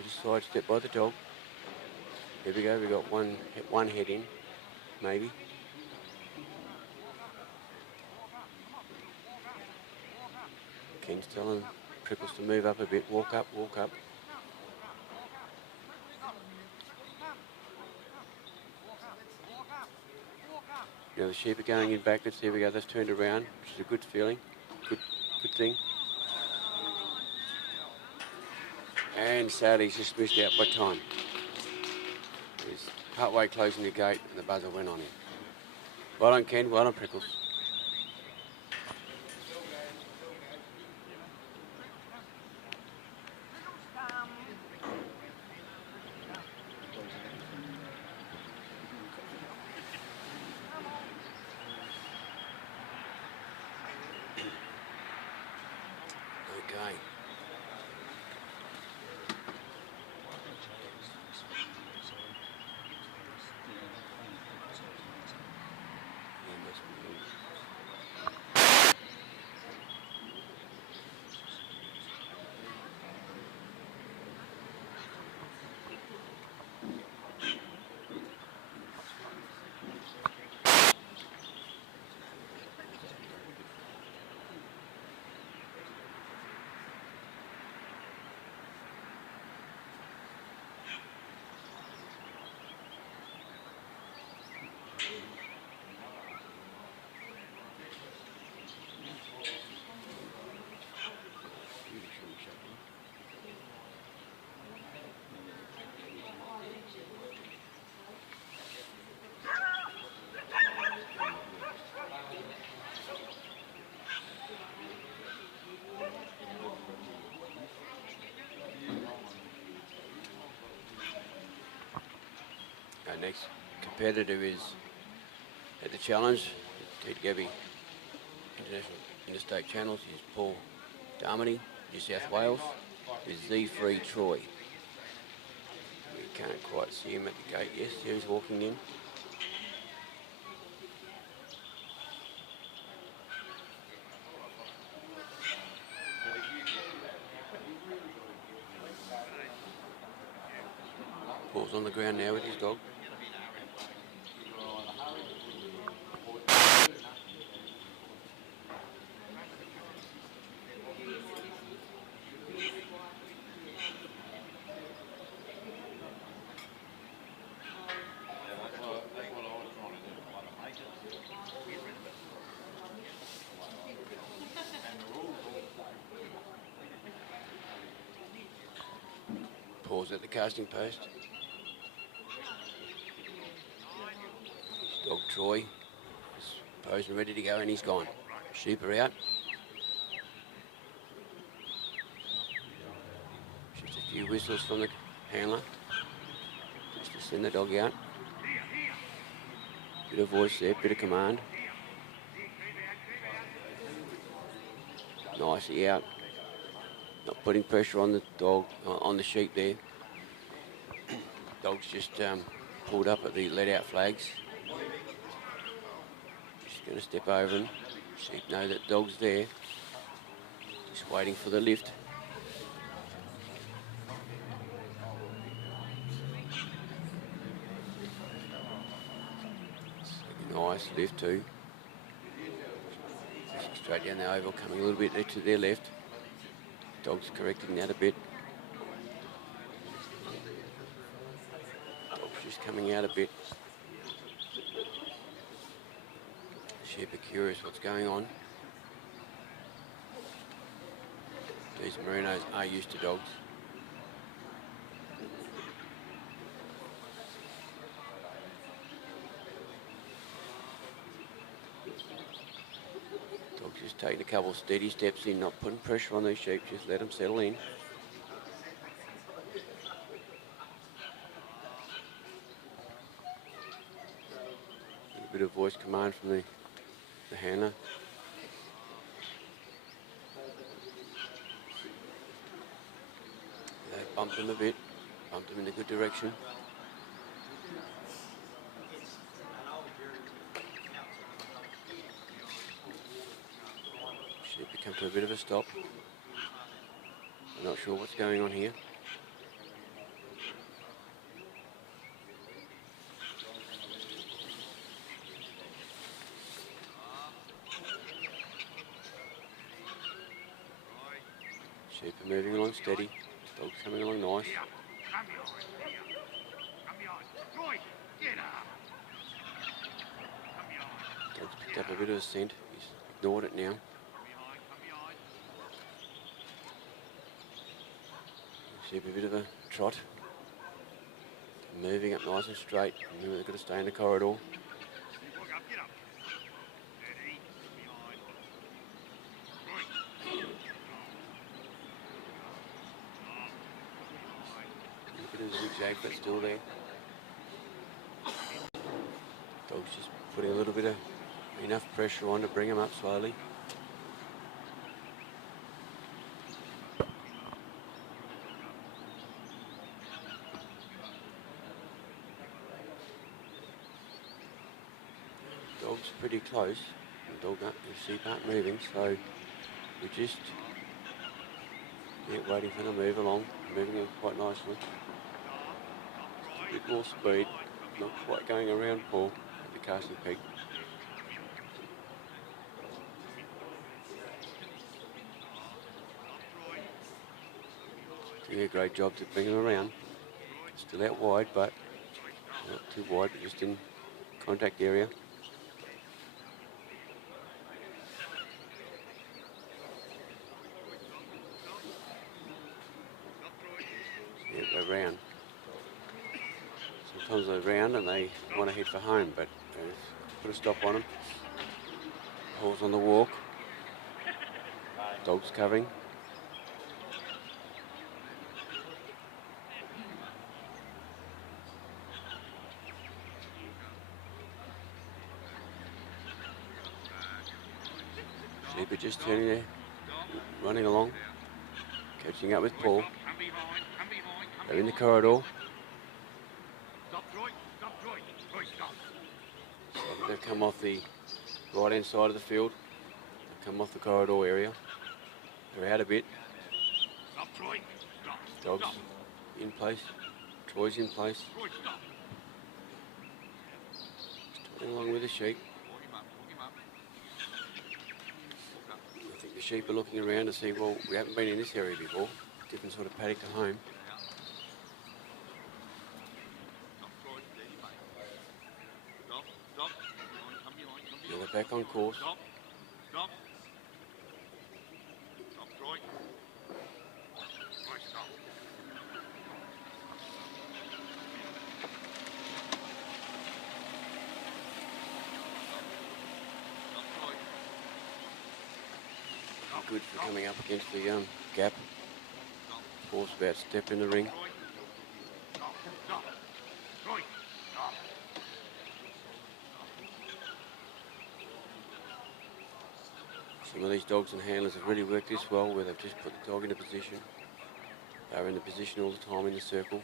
of side step by the dog. Here we go, we got one head in, maybe. Ken's telling Prickles to move up a bit, walk up. Now the sheep are going in backwards. Here we go. They've turned around, which is a good feeling. Good thing. And sadly, he's just missed out by time. He's partway closing the gate, and the buzzer went on him. Well done, Ken. Well done, Prickles. Okay. next competitor is at the challenge, Ted Gaby International Interstate Channels, is Paul Darmody, New South Wales, is Z3 Troy. We can't quite see him at the gate. Yes, there he's walking in. Paul's on the ground now with his dog. Paul's at the casting post. His dog Troy is posed and ready to go, and he's gone. Sheep are out. Just a few whistles from the handler just to send the dog out. Bit of voice there, bit of command. Nicely out. Not putting pressure on the dog, on the sheep there. Dog's just pulled up at the let-out flags. Just going to step over him. Sheep know that dog's there. Just waiting for the lift. Nice lift too. Straight down the oval, coming a little bit to their left. Dog's correcting that a bit. Dog's just coming out a bit. Sheep are curious what's going on. These merinos are used to dogs. Dog's just taking a couple of steady steps in, not putting pressure on these sheep, just let them settle in. A bit of voice command from the handler. They bumped him a bit, bumped him in a good direction. Sheep have come to a bit of a stop. I'm not sure what's going on here. Sheep are moving along steady. Dog's coming along nice. Dog's picked up a bit of a scent. He's ignored it now. Sheep a bit of a trot. Moving up nice and straight. Remember, they've got to stay in the corridor. Zigzag, but still there. Dog's just putting a little bit of enough pressure on to bring him up slowly. Dog's pretty close. The sheep aren't moving, so we're just waiting for them to move along, moving them quite nicely. A bit more speed, not quite going around Paul at the casting peg. Doing a great job to bring him around. Still out wide, but not too wide, but just in contact area. Yeah, around. Sometimes they're round and they want to head for home, but put a stop on them. Paul's on the walk. Dog's covering. Sheep are just turning there, running along, catching up with Paul. They're in the corridor. So they've come off the right-hand side of the field. They've come off the corridor area. They're out a bit. Dogs in place. Troy's in place. Just along with the sheep. I think the sheep are looking around to see, well, we haven't been in this area before. Different sort of paddock to home. Yeah, they're back on course. Good for coming up against the gap. Paul's about to step in the ring. Some of these dogs and handlers have really worked this well, where they've just put the dog in a position. They're in the position all the time in the circle.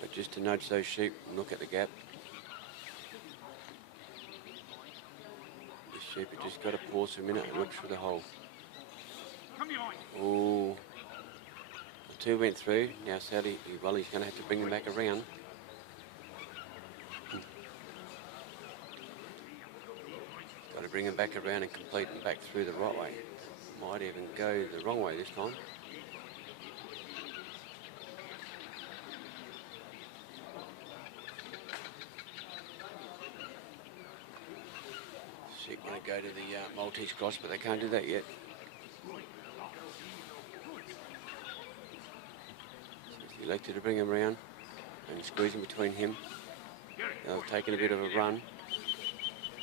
But just to nudge those sheep and look at the gap. The sheep have just got to pause for a minute and look through the hole. Oh, the two went through. Now sadly, well, he's going to have to bring them back around. Got to bring them back around and complete them back through the right way. Might even go the wrong way this time. Sheep want to go to the Maltese cross, but they can't do that yet. So he elected to bring him around and squeeze in between him. They've taken a bit of a run.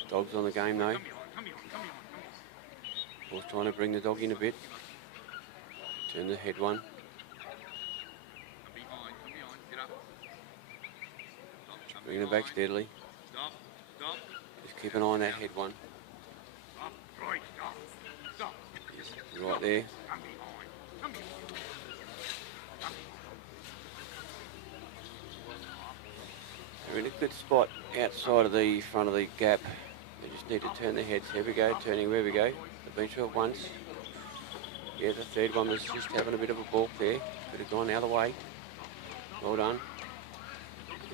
Dog's on the game though. Paul's trying to bring the dog in a bit. Turn the head one. Bring it back steadily. Just keep an eye on that head one. Yes, right there. They're in a good spot outside of the front of the gap. They just need to turn their heads. Here we go, turning where we go. They've been through it once. Yeah, the third one was just having a bit of a balk there. Could have gone the other way. Well done.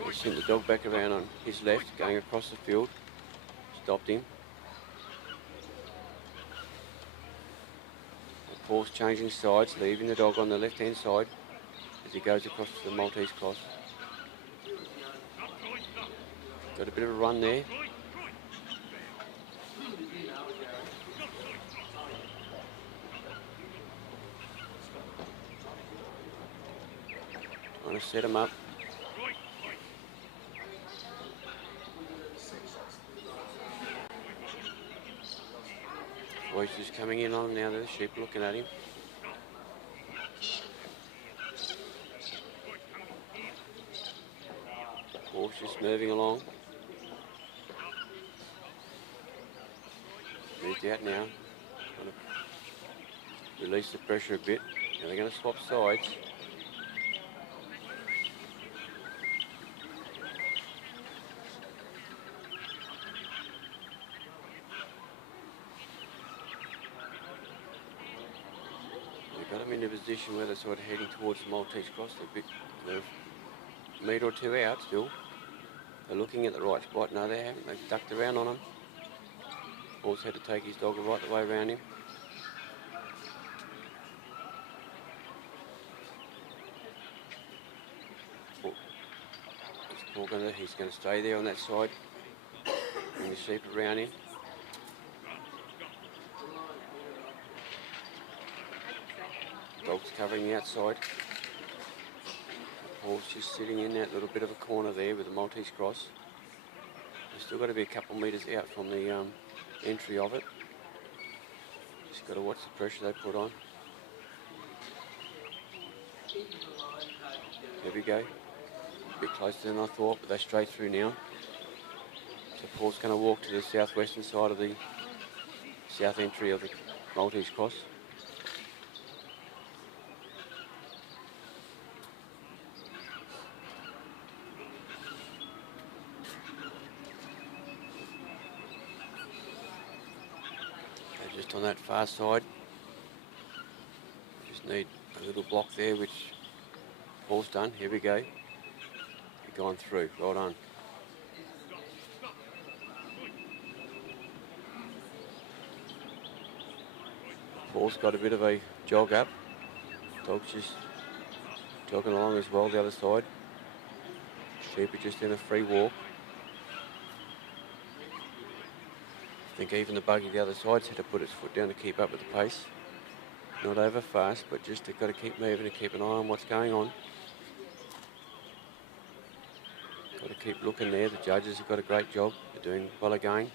We sent the dog back around on his left, going across the field. Stopped him. Paul's changing sides, leaving the dog on the left-hand side as he goes across to the Maltese cross. Got a bit of a run there. Trying to set him up. Boys just coming in on him now. The sheep looking at him. Paul's just moving along. Moved out now. Trying to release the pressure a bit. Now they're going to swap sides. Got them in a position where they're sort of heading towards the Maltese cross. They're a metre or two out still. They're looking at the right spot. No, they haven't. They've ducked around on them. Paul's had to take his dog right the way around him. He's going to stay there on that side. Bring the sheep around him. Dog's covering the outside. Paul's just sitting in that little bit of a corner there with the Maltese cross. They've still got to be a couple of metres out from the entry of it. Just got to watch the pressure they put on. There we go. A bit closer than I thought, but they're straight through now. So Paul's going to walk to the southwestern side of the south entry of the Maltese cross. Okay, just on that far side, just need a little block there, which Paul's done. Here we go. We've gone through. Well done. Paul's got a bit of a jog up. Dog's just jogging along as well the other side. Sheep are just in a free walk. I think even the buggy the other side's had to put its foot down to keep up with the pace. Not over fast, but just got to keep moving and keep an eye on what's going on. Got to keep looking there. The judges have got a great job. They're doing well again.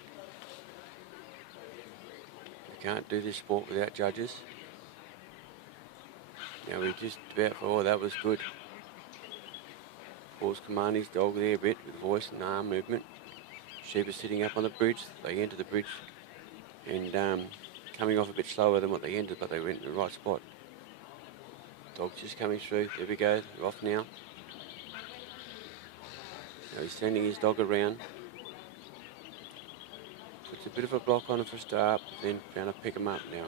We can't do this sport without judges. Now we just about, oh, that was good. Paul's commanding his dog there a bit with voice and arm movement. Sheep are sitting up on the bridge. They enter the bridge and coming off a bit slower than what they entered, but they went in the right spot. Dog's just coming through. There we go. They're off now. Now he's sending his dog around. Puts a bit of a block on him for a start, then trying to pick him up now.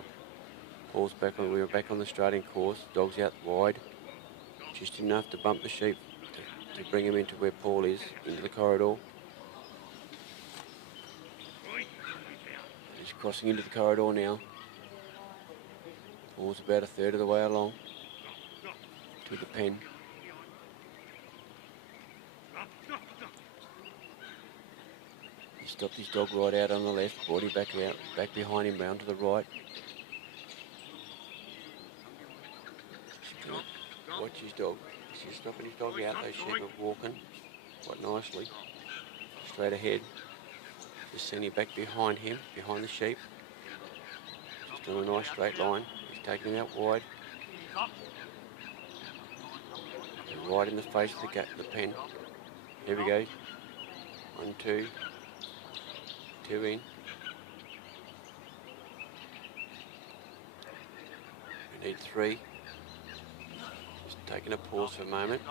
Paul's back on. We were back on the starting course. Dog's out wide, just enough to bump the sheep to bring him into where Paul is, into the corridor. He's crossing into the corridor now. Paul's about a third of the way along to the pen. He stopped his dog right out on the left, brought him back out, back behind him, round to the right. Watch his dog. He's stopping his dog out. Those sheep are walking quite nicely. Straight ahead. Just sending back behind him, behind the sheep. Just on a nice straight line. He's taking him out wide. And right in the face of the pen. Here we go. 1, 2. 2 in. We need 3. Just taking a pause for a moment.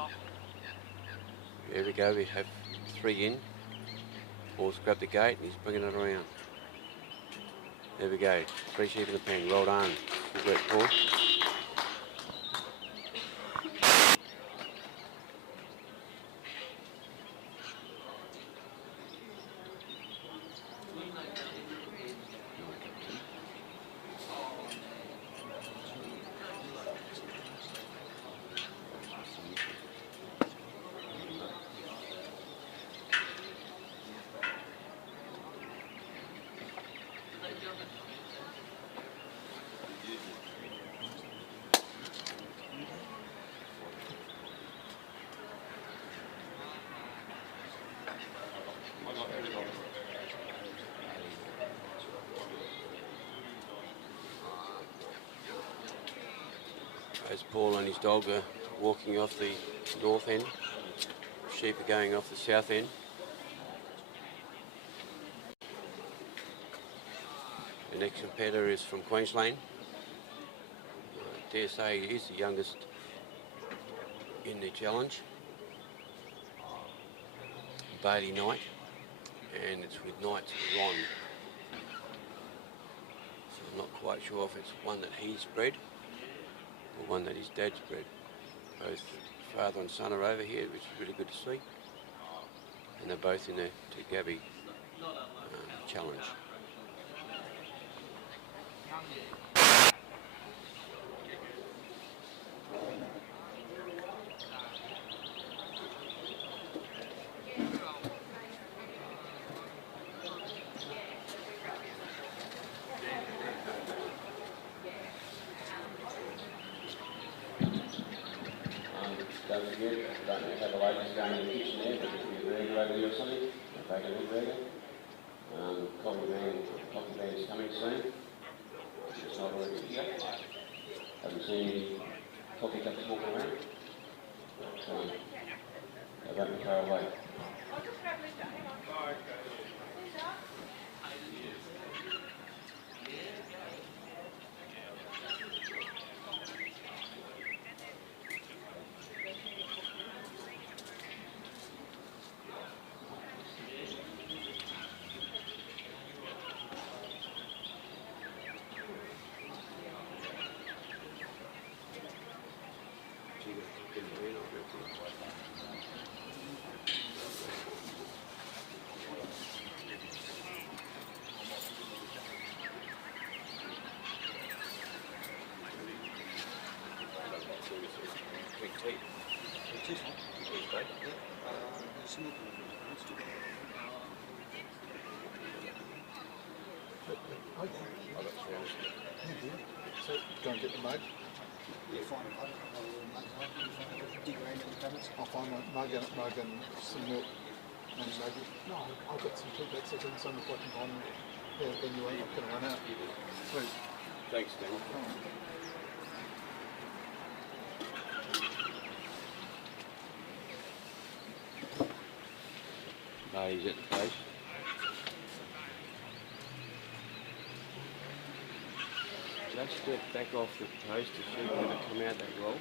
There we go, we have 3 in. Paul's grabbed the gate and he's bringing it around. There we go, 3 sheep in the pen. Well done. Good work, Paul. As Paul and his dog are walking off the north end, sheep are going off the south end. The next competitor is from Queensland. I dare say he is the youngest in the challenge. Bailey Knight, and it's with Knight's Ron. So I'm not quite sure if it's one that he's bred or one that his dad's bred. Both father and son are over here, which is really good to see. And they're both in the Gaby challenge. Don't forget, don't have a ladies going in the kitchen there, but if you're a burger over there or something, bake a little burger. Coffee van's coming soon. It's not already here. Haven't seen any coffee cups walking around. But they won't be far away. So go and get the mug. Yeah, fine. I don't know where the mugs are. You find it, dig around in the cupboards. I'll find a mug and some milk and maybe, no, I've got some tea bags, I think some of what I can buy them. Yeah, then you ain't going to run out. Sweet. Thanks, Dan. He's at the post. Just step back off the post to see when it come out that well.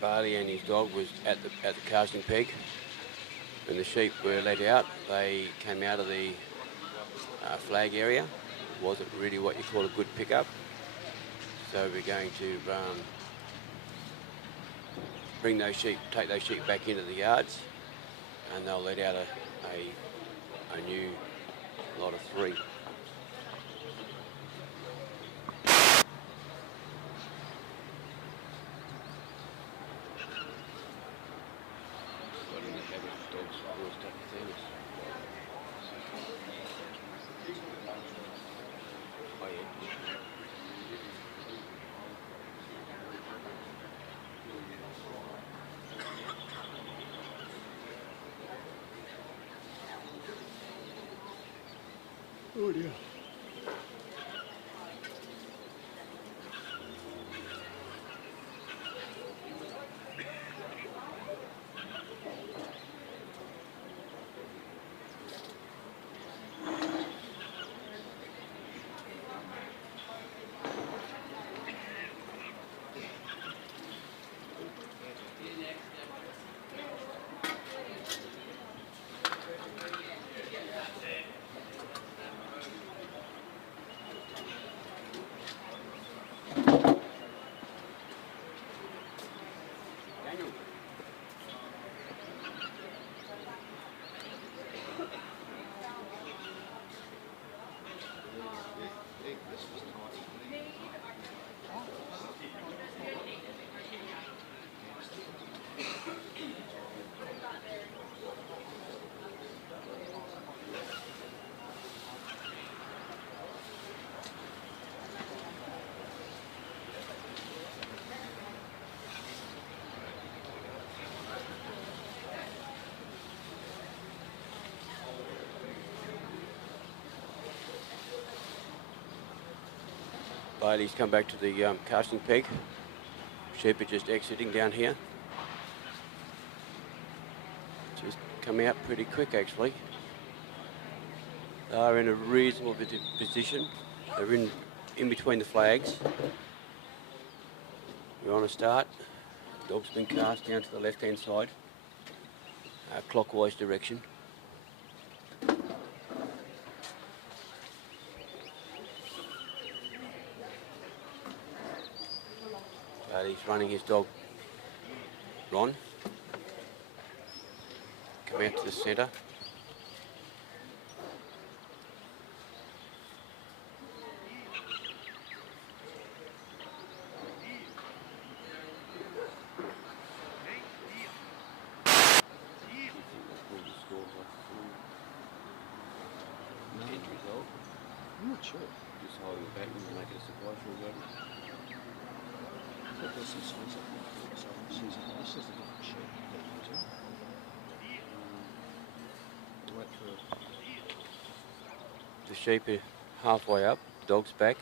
Barley and his dog was at the casting peg. When the sheep were let out, they came out of the flag area. Wasn't really what you call a good pickup. So we're going to bring those sheep, take those sheep back into the yards, and they'll let out a new lot of 3. Oh dear. Bailey's come back to the casting peg. Sheep are just exiting down here. Just come out pretty quick actually. They are in a reasonable position. They're in between the flags. We're on a start. Dog's been cast down to the left hand side, clockwise direction. He's running his dog, Ron. Come out to the centre. I'm not sure. Just holding it back and make it a surprise for everybody. I thought there's some signs up there. So this is a different sheep. Wait for The sheep are halfway up, dog's back.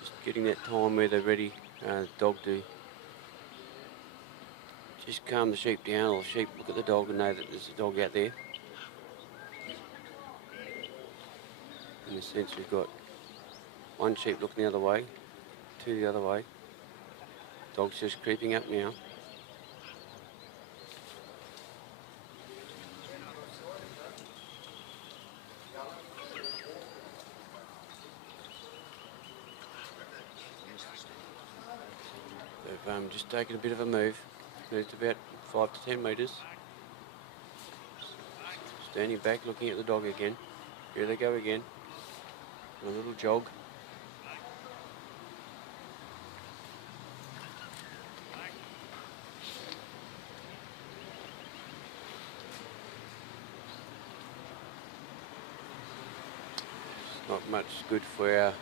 Just getting that time where they're ready, dog to just calm the sheep down, or the sheep look at the dog and know that there's a dog out there. In a sense, we've got one sheep looking the other way, 2 the other way. Dog's just creeping up now. They've just taken a bit of a move. Moved about 5 to 10 metres. Standing back, looking at the dog again. Here they go again. A little jog. not much good for our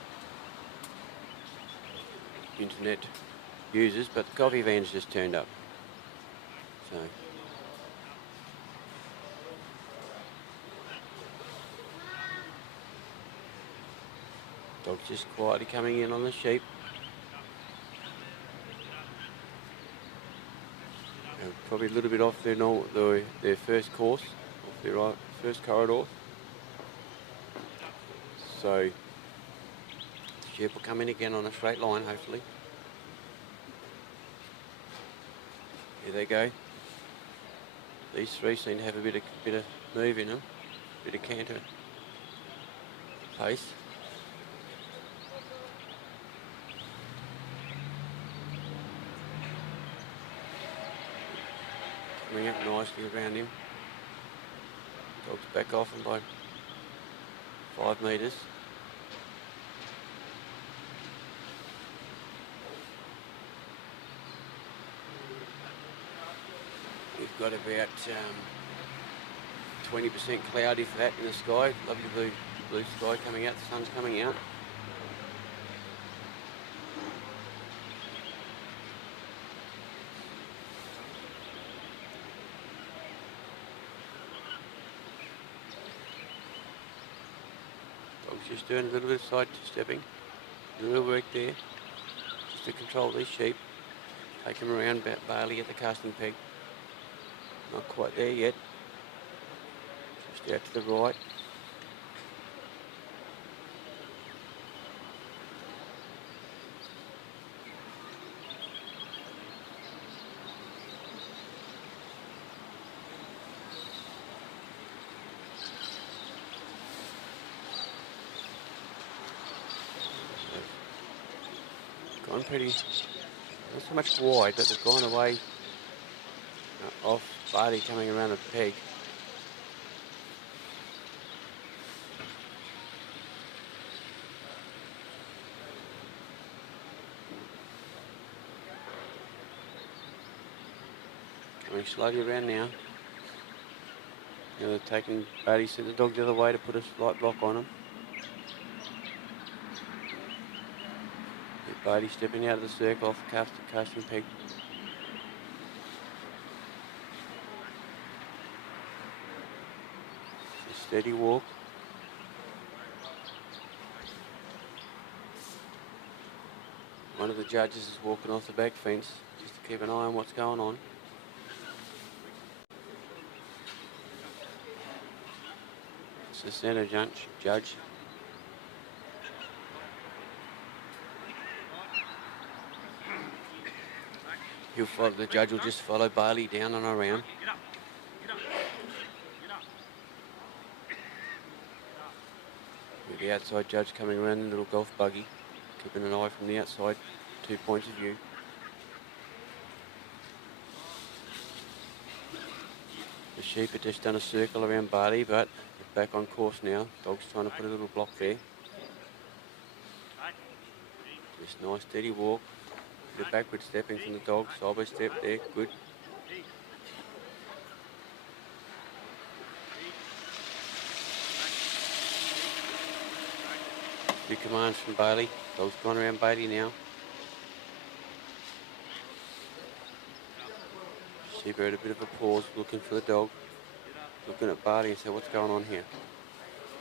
internet users, but the coffee van's just turned up. So dog's just quietly coming in on the sheep. They're probably a little bit off their first course, off their first corridor. So the sheep will come in again on a straight line, hopefully. Here they go. These three seem to have a bit of move in them, bit of canter pace. Coming up nicely around him. Dog's back off him by 5 metres. We've got about 20% cloudy for that in the sky. Lovely blue sky coming out, the sun's coming out. Dog's just doing a little bit of side stepping, a little work there, just to control these sheep. Take them around barely at the casting peg. Not quite there yet. Just out to the right. Gone pretty, not so much wide, but they've gone away off Barty coming around the peg. Coming slowly around now. Now they're taking Barty, sent the dog the other way to put a slight block on him. Barty stepping out of the circle off the casting peg. Steady walk. One of the judges is walking off the back fence just to keep an eye on what's going on. It's the centre judge. The judge will just follow Barley down and around. With the outside judge coming around in the little golf buggy, keeping an eye from the outside, 2 points of view. The sheep have just done a circle around Barley, but they're back on course now. Dog's trying to put a little block there. Just nice steady walk. The backward stepping from the dog, side by step there, good. Good commands from Bailey. Dog's gone around Bailey now. Sheep are at a bit of a pause, looking for the dog. Looking at Bailey and say, what's going on here?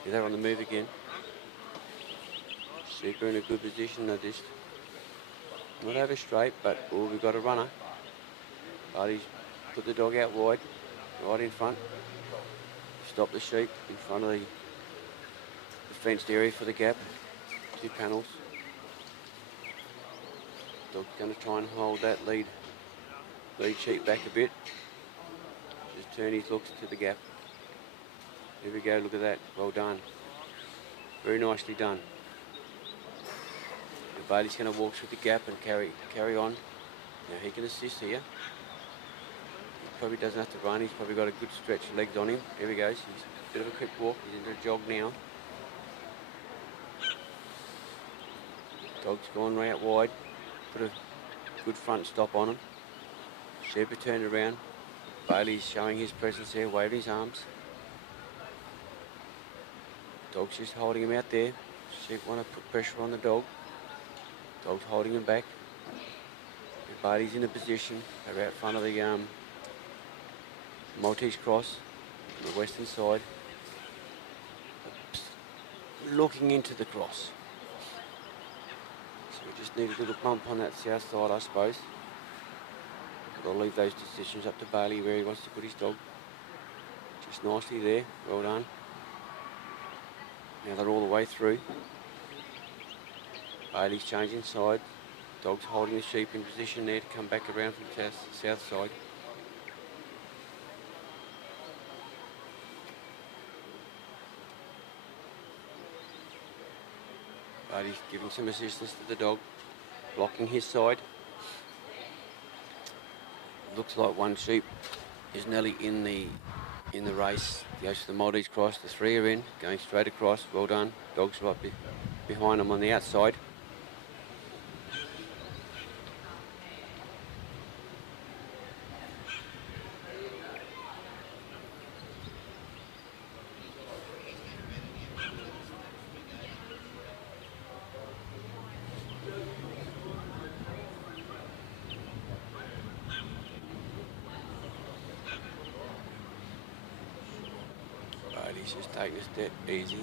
Yeah, they're on the move again. Sheep are in a good position, they're just not over straight, but we've got a runner. Bailey's put the dog out wide, right in front. Stop the sheep in front of the fenced area for the gap. 2 panels. Dog's going to try and hold that lead sheep back a bit. Just turn his looks to the gap. Here we go, look at that. Well done. Very nicely done. Bailey's going to walk through the gap and carry on. Now he can assist here. He probably doesn't have to run. He's probably got a good stretch of legs on him. Here he goes. He's a bit of a quick walk. He's into a jog now. Dog's gone right out wide. Put a good front stop on him. Sheep are turned around. Bailey's showing his presence there, waving his arms. Dog's just holding him out there. Sheep want to put pressure on the dog. Dog's holding him back. Barty's in a position about front of the Maltese cross on the western side. Looking into the cross. So we just need a little bump on that south side, I suppose. But I'll leave those decisions up to Bailey where he wants to put his dog. Just nicely there, well done. Now they're all the way through. Bailey's changing side. Dog's holding the sheep in position there to come back around from the south side. Bailey's giving some assistance to the dog, blocking his side. Looks like one sheep is nearly in the race. Goes to the Maltese cross. The three are in, going straight across. Well done. Dog's right behind them on the outside. He's just taking a step easy.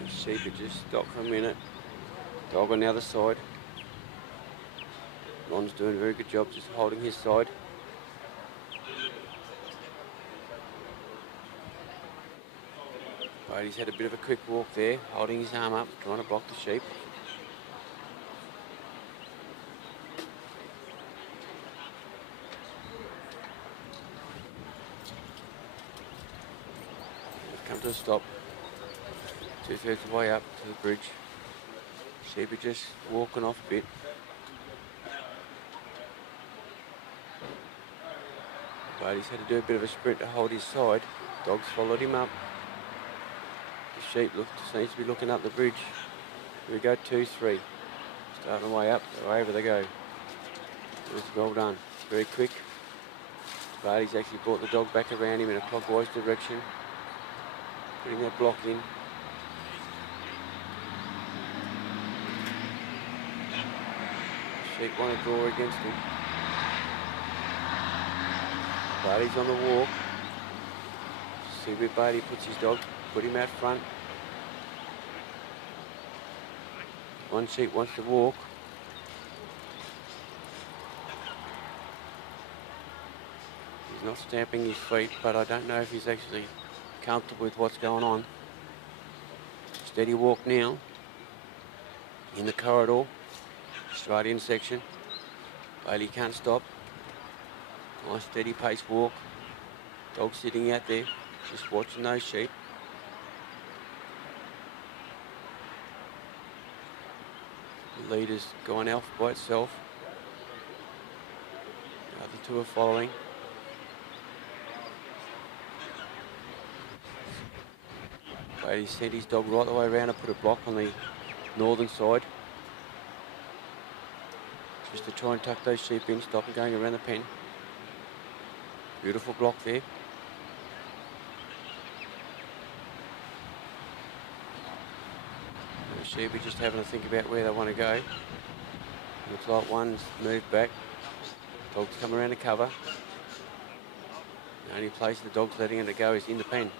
The sheep had just stopped for a minute. Dog on the other side. Ron's doing a very good job just holding his side. But he's had a bit of a quick walk there, holding his arm up, trying to block the sheep. Come to a stop, 2/3 of the way up to the bridge. Sheep are just walking off a bit. But he's had to do a bit of a sprint to hold his side. Dog's followed him up. The sheep seems to be looking up the bridge. Here we go, 2, 3. Starting the way up, over they go. It's well done, very quick. Barty's actually brought the dog back around him in a clockwise direction. Putting that block in. Sheep want to draw against him. Barty's on the walk. See where Barty puts his dog. Put him out front. One sheep wants to walk. He's not stamping his feet, but I don't know if he's actually comfortable with what's going on. Steady walk now in the corridor, Australian section. Bailey can't stop. Nice steady pace walk. Dog sitting out there, just watching those sheep. The leader's gone off by itself. The other two are following. He sent his dog right the way around and put a block on the northern side. Just to try and tuck those sheep in, stop them going around the pen. Beautiful block there. The sheep are just having to think about where they want to go. Looks like one's moved back. Dog's come around to cover. The only place the dog's letting it go is in the pen,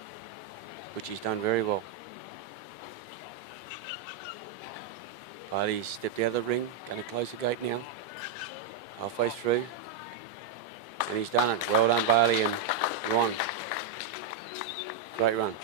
which he's done very well. Barty's stepped out of the ring, going to close the gate now. Halfway through. And he's done it. Well done, Barty and Ron. Great run.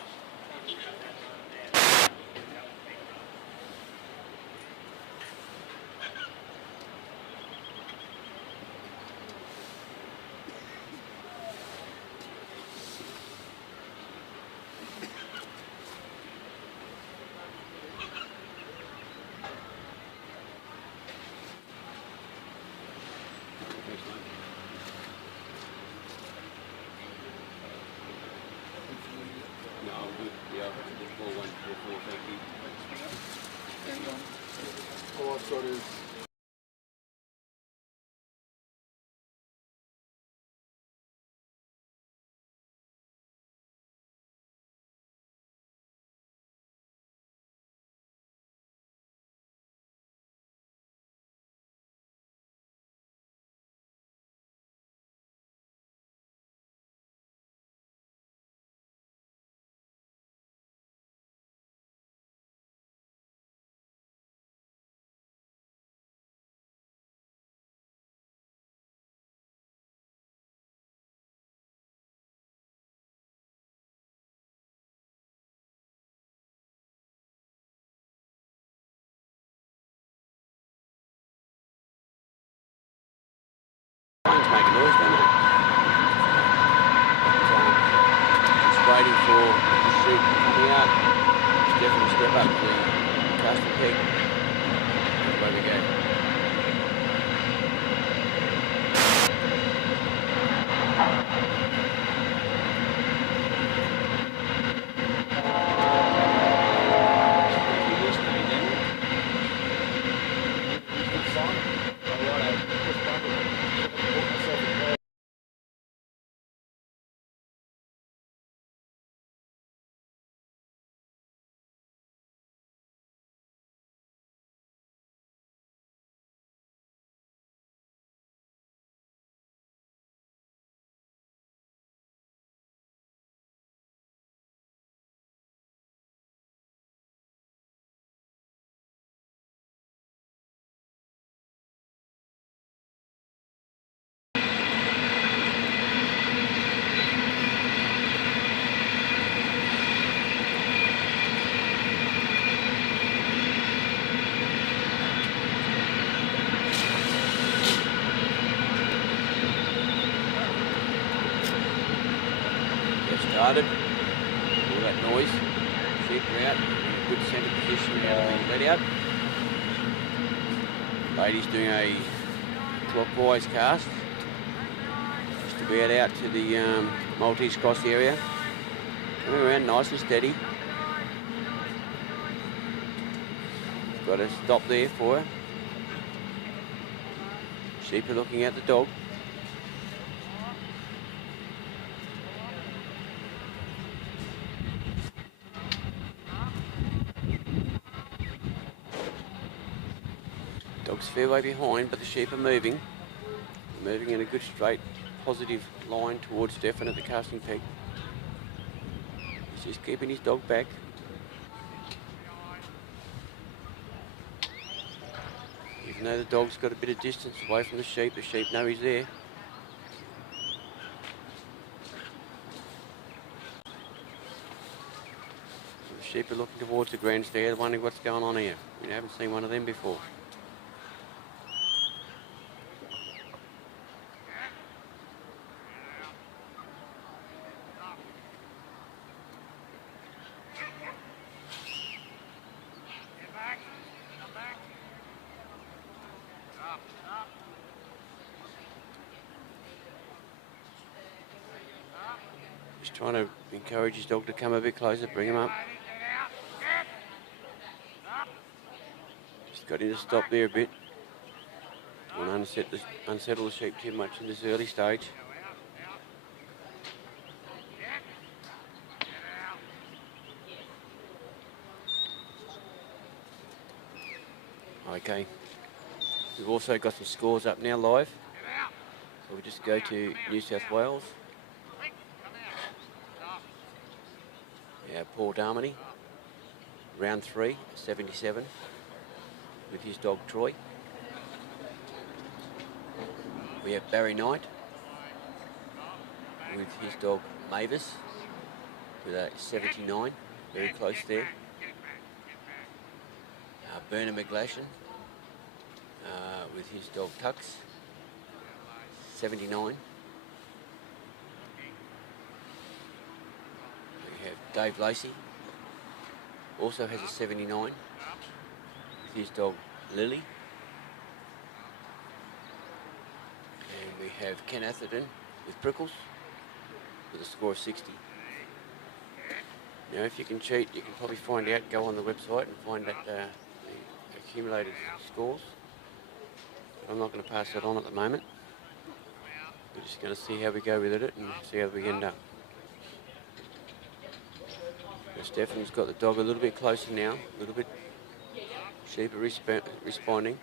All I've got is waiting for the sheep coming out. Just definitely step up to the casting peg. Away we go. Started, all that noise, sheep are out, in a good centre position now to be let out. Lady's doing a clockwise cast, just to be out to the Maltese cross area. Coming around nice and steady. Got a stop there for her. Sheep are looking at the dog. Dog's a fair way behind, but the sheep are moving. They're moving in a good straight, positive line towards Stefan at the casting peg. He's just keeping his dog back. Even though the dog's got a bit of distance away from the sheep know he's there. The sheep are looking towards the grandstand, wondering what's going on here. We haven't seen one of them before. Just trying to encourage his dog to come a bit closer, bring him up. Just got him to stop there a bit. Don't want to unsettle the sheep too much in this early stage. Okay, we've also got some scores up now live. So we just go to New South Wales. Yeah, Paul Darmody, round 3, 77, with his dog Troy. We have Barry Knight with his dog Mavis with a 79, very close there. Bernard McGlashan with his dog Tux, 79. We have Dave Lacey, also has a 79 with his dog Lily. And we have Ken Atherton with Prickles with a score of 60. Now if you can cheat, you can probably find out, go on the website and find that the accumulated scores. But I'm not going to pass that on at the moment. We're just going to see how we go with it and see how we end up. Now Stefan's got the dog a little bit closer now, a little bit. Sheep are responding.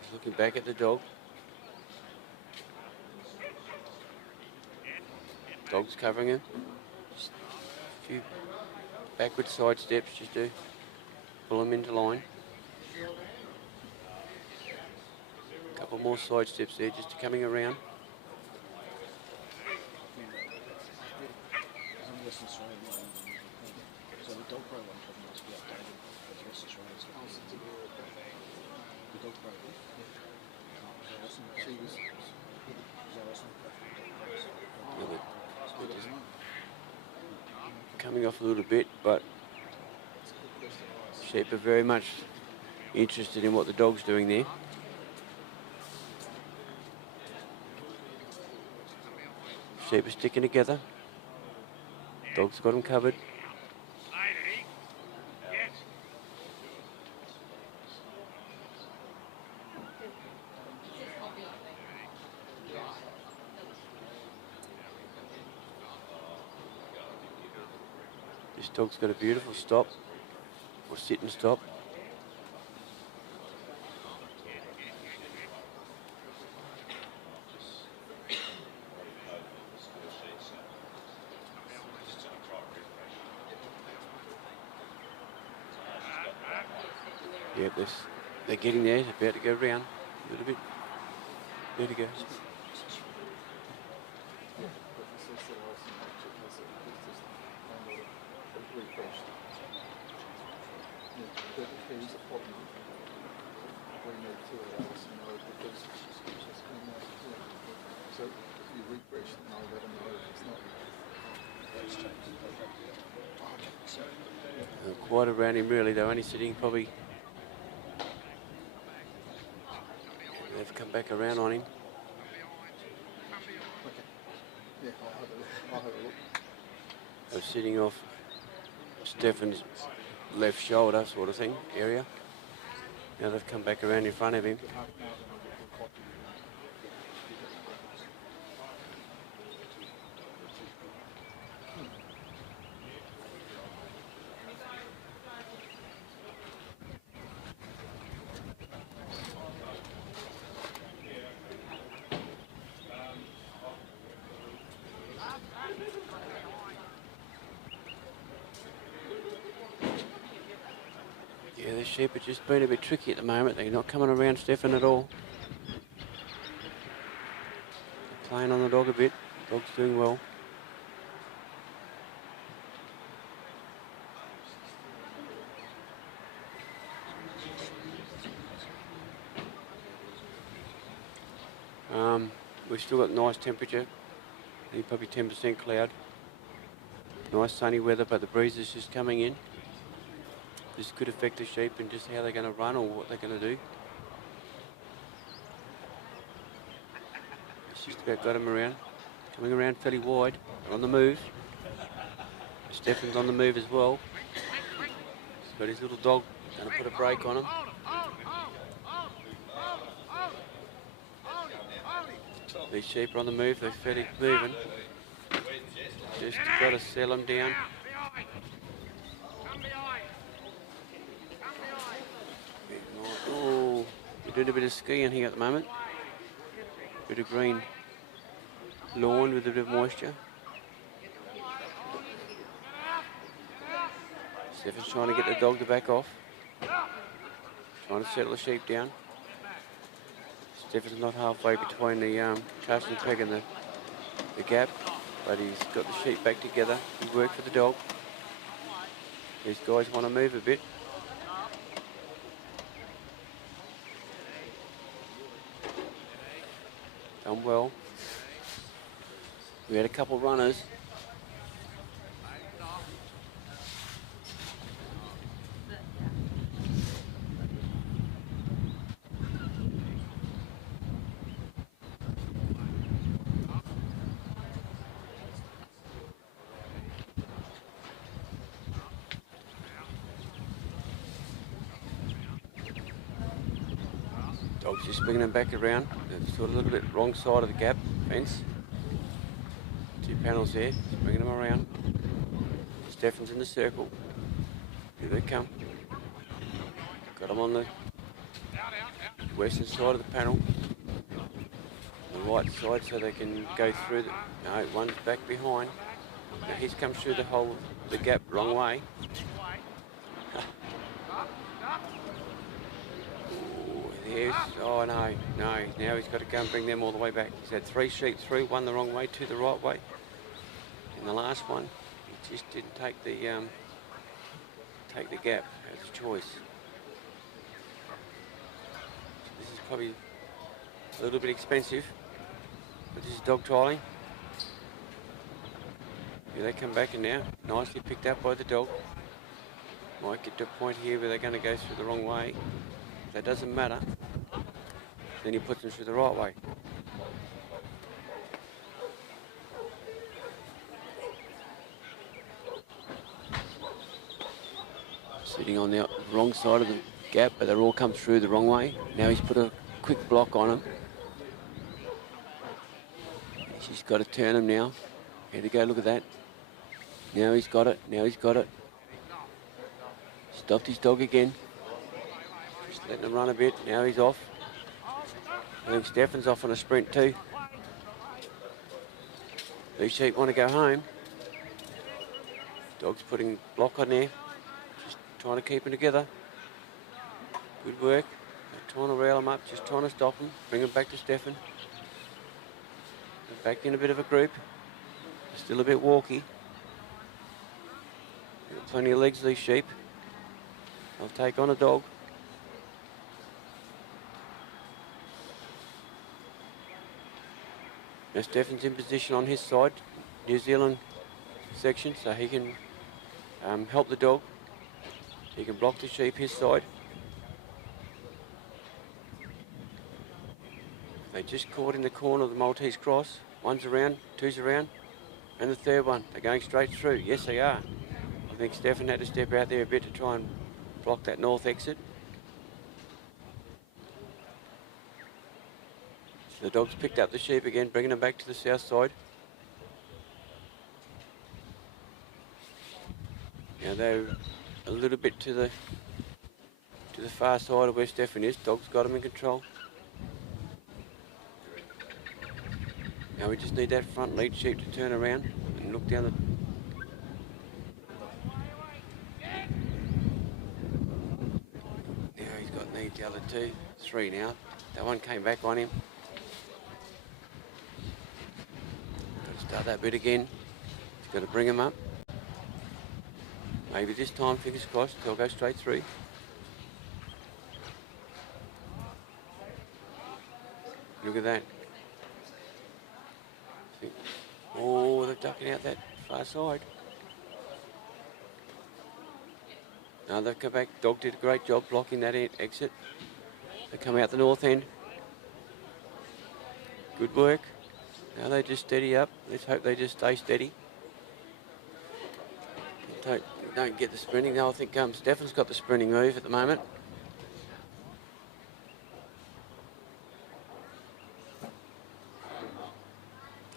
Just looking back at the dog. Dog's covering him. Just a few backward side steps just to pull him into line. A couple more side steps there just coming around. So the Dogpro one probably must be updated as West Australia's the Dogpro one. She was coming off a little bit, but sheep are very much interested in what the dog's doing there. Sheep are sticking together. Dog's got them covered. This dog's got a beautiful stop, or sit and stop. Yep, they're getting there, they're about to go round a little bit. There to go. So if you refresh, now let them know it's not. Quite around him really, they're only sitting probably. They've come back around on him. Yeah, I'll have a look. They're sitting off Stefan's left shoulder sort of thing, area. Now they've come back around in front of him. Yeah, the sheep are just been a bit tricky at the moment. They're not coming around Stefan at all. They're playing on the dog a bit. Dog's doing well. We've still got nice temperature. Probably 10% cloud. Nice sunny weather, but the breeze is just coming in. This could affect the sheep and just how they're going to run or what they're going to do. It's just about got them around. Coming around fairly wide. On the move. Stefan's on the move as well. He's got his little dog. Going to put a brake on him. These sheep are on the move. They're fairly moving. Just got to settle them down. Oh, we're doing a bit of skiing here at the moment. Bit of green lawn with a bit of moisture. Stefan's trying to get the dog to back off. Trying to settle the sheep down. Stefan's not halfway between the casting peg and the gap, but he's got the sheep back together. He worked for the dog. These guys want to move a bit. Done well. We had a couple runners. Dog's just bringing them back around. They're sort of a little bit wrong side of the gap fence. Two panels there, just bringing them around. Stefan's in the circle. Here they come. Got them on the western side of the panel. The right side so they can go through the... No, one's back behind. Now he's come through the gap wrong way. Oh no, now he's got to go and bring them all the way back. He's had 3 sheep through, one the wrong way, 2 the right way. In the last one, he just didn't take the gap as a choice. This is probably a little bit expensive, but this is dog trialing. Here they come back, and now nicely picked up by the dog. Might get to a point here where they're going to go through the wrong way. That doesn't matter. Then he puts them through the right way. Sitting on the wrong side of the gap, but they're all come through the wrong way. Now he's put a quick block on him. He's got to turn him now. Here to go, look at that. Now he's got it, now he's got it. Stopped his dog again. Just letting him run a bit, now he's off. I think Stefan's off on a sprint too. These sheep want to go home. Dog's putting block on there. Just trying to keep them together. Good work. Not trying to rail them up, just trying to stop them. Bring them back to Stefan. They're back in a bit of a group. Still a bit walky. Got plenty of legs, these sheep. They'll take on a dog. Now Stefan's in position on his side, New Zealand section, so he can help the dog. He can block the sheep his side. They just caught in the corner of the Maltese cross. One's around, two's around, and the third one. They're going straight through. Yes, they are. I think Stefan had to step out there a bit to try and block that north exit. So the dog's picked up the sheep again, bringing them back to the south side. Now they're a little bit to the far side of where Stefan is. Dog's got him in control. Now we just need that front lead sheep to turn around and look down the... Now he's got the other two, three now. That one came back on him. Got to start that bit again. He's got to bring him up. Maybe this time, fingers crossed, they'll go straight through. Look at that. Oh, they're ducking out that far side. Now they've come back. Dog did a great job blocking that exit. They come out the north end. Good work. Now they just steady up. Let's hope they just stay steady. Don't get the sprinting. Now I think Stefan's got the sprinting move at the moment.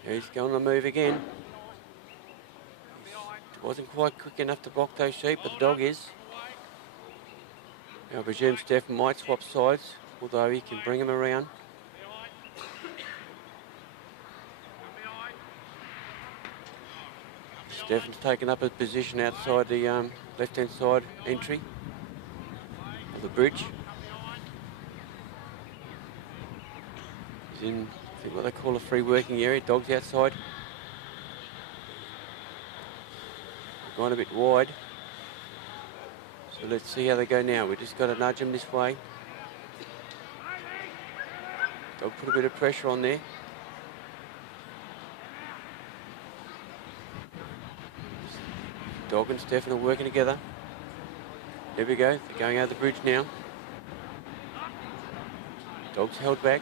He's going to move again. He wasn't quite quick enough to block those sheep, but the dog is. I presume Stefan might swap sides, although he can bring him around. Stefan's taken up a position outside the left-hand side entry of the bridge. He's in, I think, what they call a free working area. Dog's outside. Gone a bit wide. So let's see how they go now. We just got to nudge them this way. Dog put a bit of pressure on there. Dog and Stefan are working together. There we go. They're going over the bridge now. Dog's held back.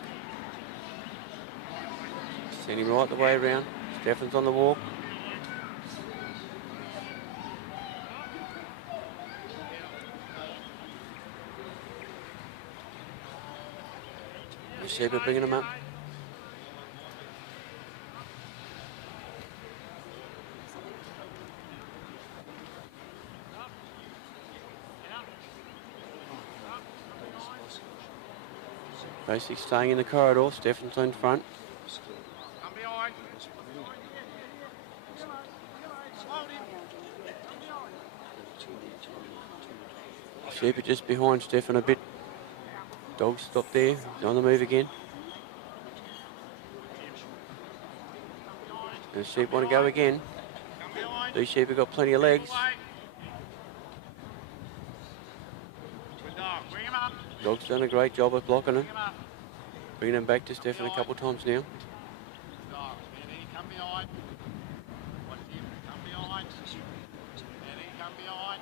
Send him right the way around. Stefan's on the walk. The sheep are bringing him up. Basically staying in the corridor. Stefan's in front. Sheep are just behind Stefan a bit. Dog's stopped there. He's on the move again. The sheep want to go again. These sheep have got plenty of legs. Dog's done a great job of blocking them. Bringing them back to Stefan a couple of times now. Steady, come behind.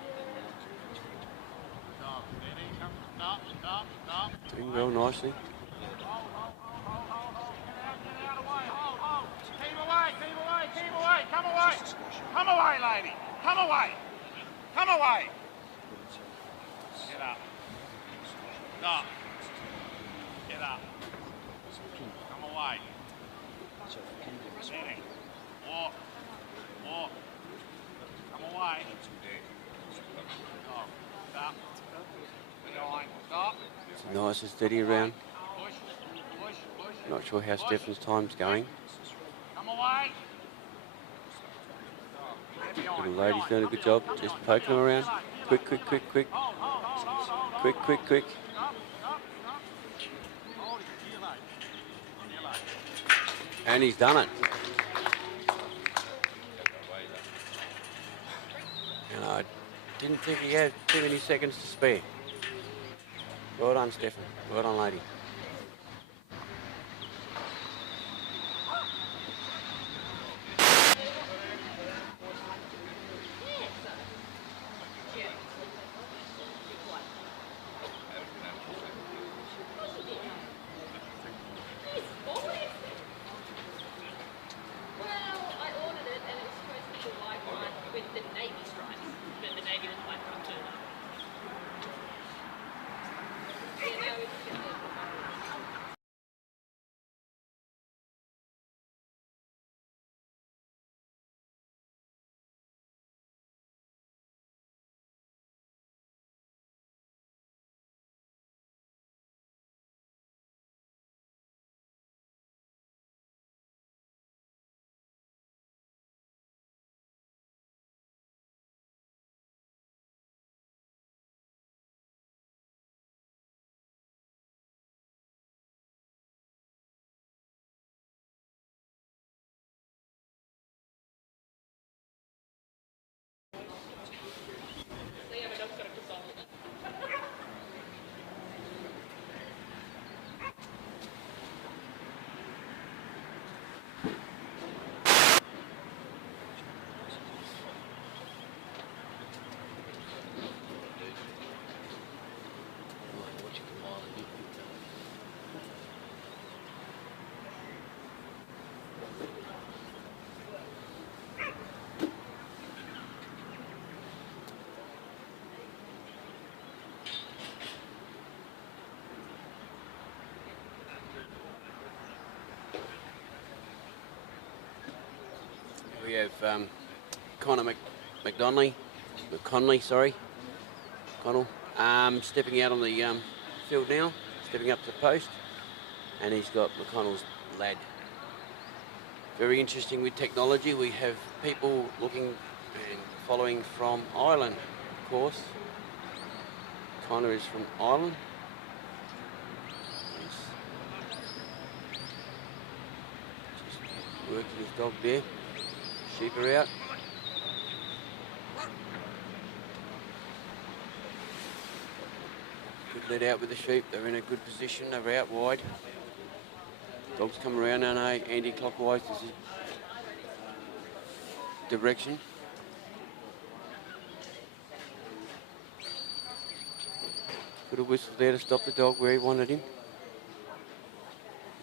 Stop, steady, come, stop, stop, stop. Doing well nicely. Come away! Come away, lady! Come away! Come away! Get up. Stop. Get up. Come away. Steady. Walk. Walk. Come away. Stop. Stop. Behind. Stop. It's nice and steady around. Push. Push. Push. Not sure how Stefan's time's going. Come away. Little lady's doing a good job, just poking him around. Quick, quick, quick, quick. Quick, quick, quick. And he's done it. And I didn't think he had too many seconds to spare. Well done, Stefan. Well done, lady. We have Connell, stepping out on the field now, stepping up to the post, and he's got McConnell's lad. Very interesting with technology. We have people looking and following from Ireland, of course. Connor is from Ireland. He's just working his dog there. Sheep are out. Good let out with the sheep. They're in a good position. They're out wide. Dogs come around now, anti-clockwise direction. Put a whistle there to stop the dog where he wanted him.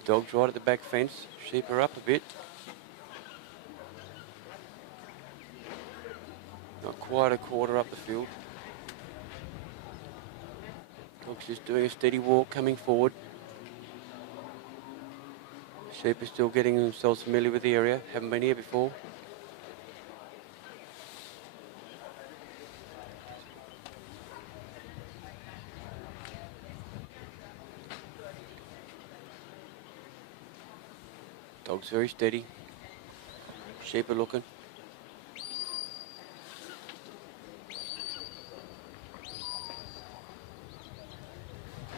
The dog's right at the back fence. Sheep are up a bit. Not quite a quarter up the field. Dog's just doing a steady walk coming forward. Sheep are still getting themselves familiar with the area. Haven't been here before. Dog's very steady. Sheep are looking.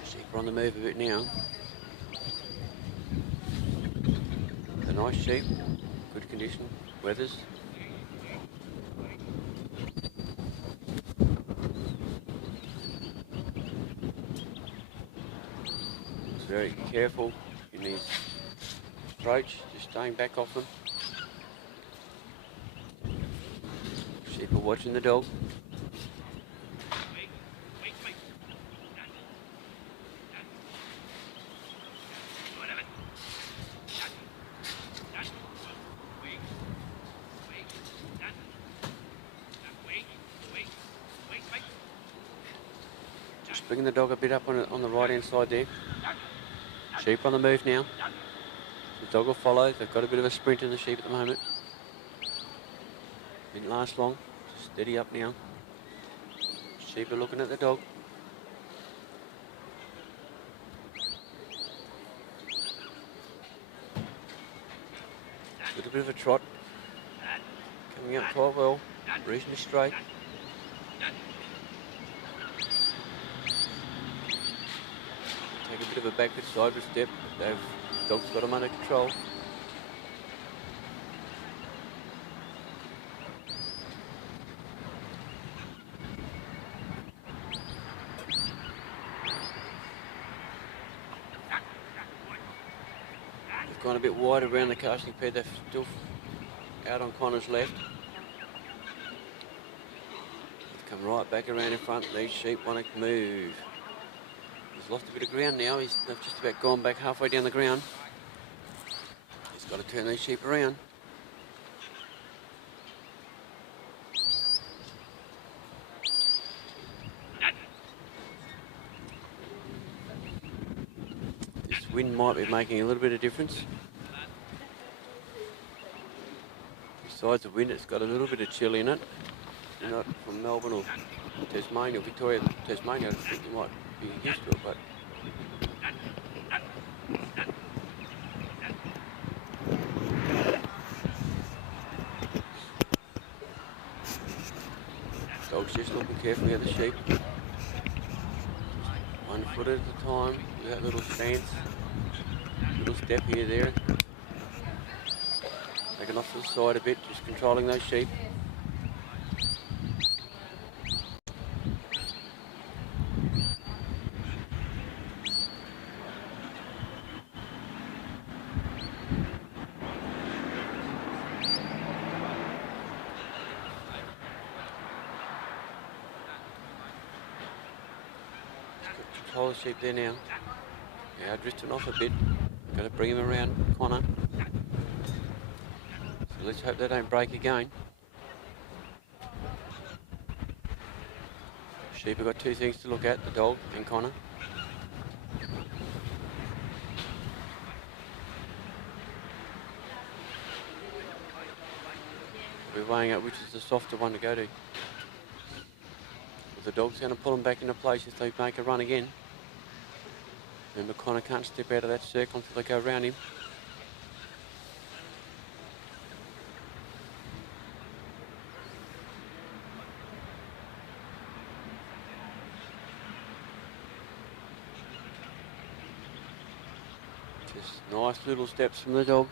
Sheep are on the move a bit now. A nice sheep, good condition, weathers. He's very careful in his approach, just staying back off them. People watching the dog. Just bringing the dog a bit up on the right hand side there. Sheep on the move now. The dog will follow. They've got a bit of a sprint in the sheep at the moment. Didn't last long. Just steady up now. Sheep are looking at the dog. Little bit of a trot. Coming up quite well. Reasonably straight. Take a bit of a backward sideward step. Dog's got them under control. They've gone a bit wide around the casting pad. They're still out on Connor's left. They've come right back around in front. These sheep want to move. He's lost a bit of ground now. They've just about gone back halfway down the ground. He's got to turn these sheep around. This wind might be making a little bit of difference. Besides the wind, it's got a little bit of chill in it. You're not from Melbourne or Tasmania or Victoria, Tasmania, I think you might be used to it, but dog's just looking carefully at the sheep. Just 1 foot at a time with that little stance, little step here, there. Taking off to the side a bit, just controlling those sheep. Control the sheep there now. Yeah, drifting off a bit. Got to bring him around Connor. So let's hope they don't break again. Sheep have got two things to look at, the dog and Connor. We're weighing out which is the softer one to go to. The dog's going to pull them back into place if they make a run again. Remember, Connor can't step out of that circle until they go around him. Just nice little steps from the dog.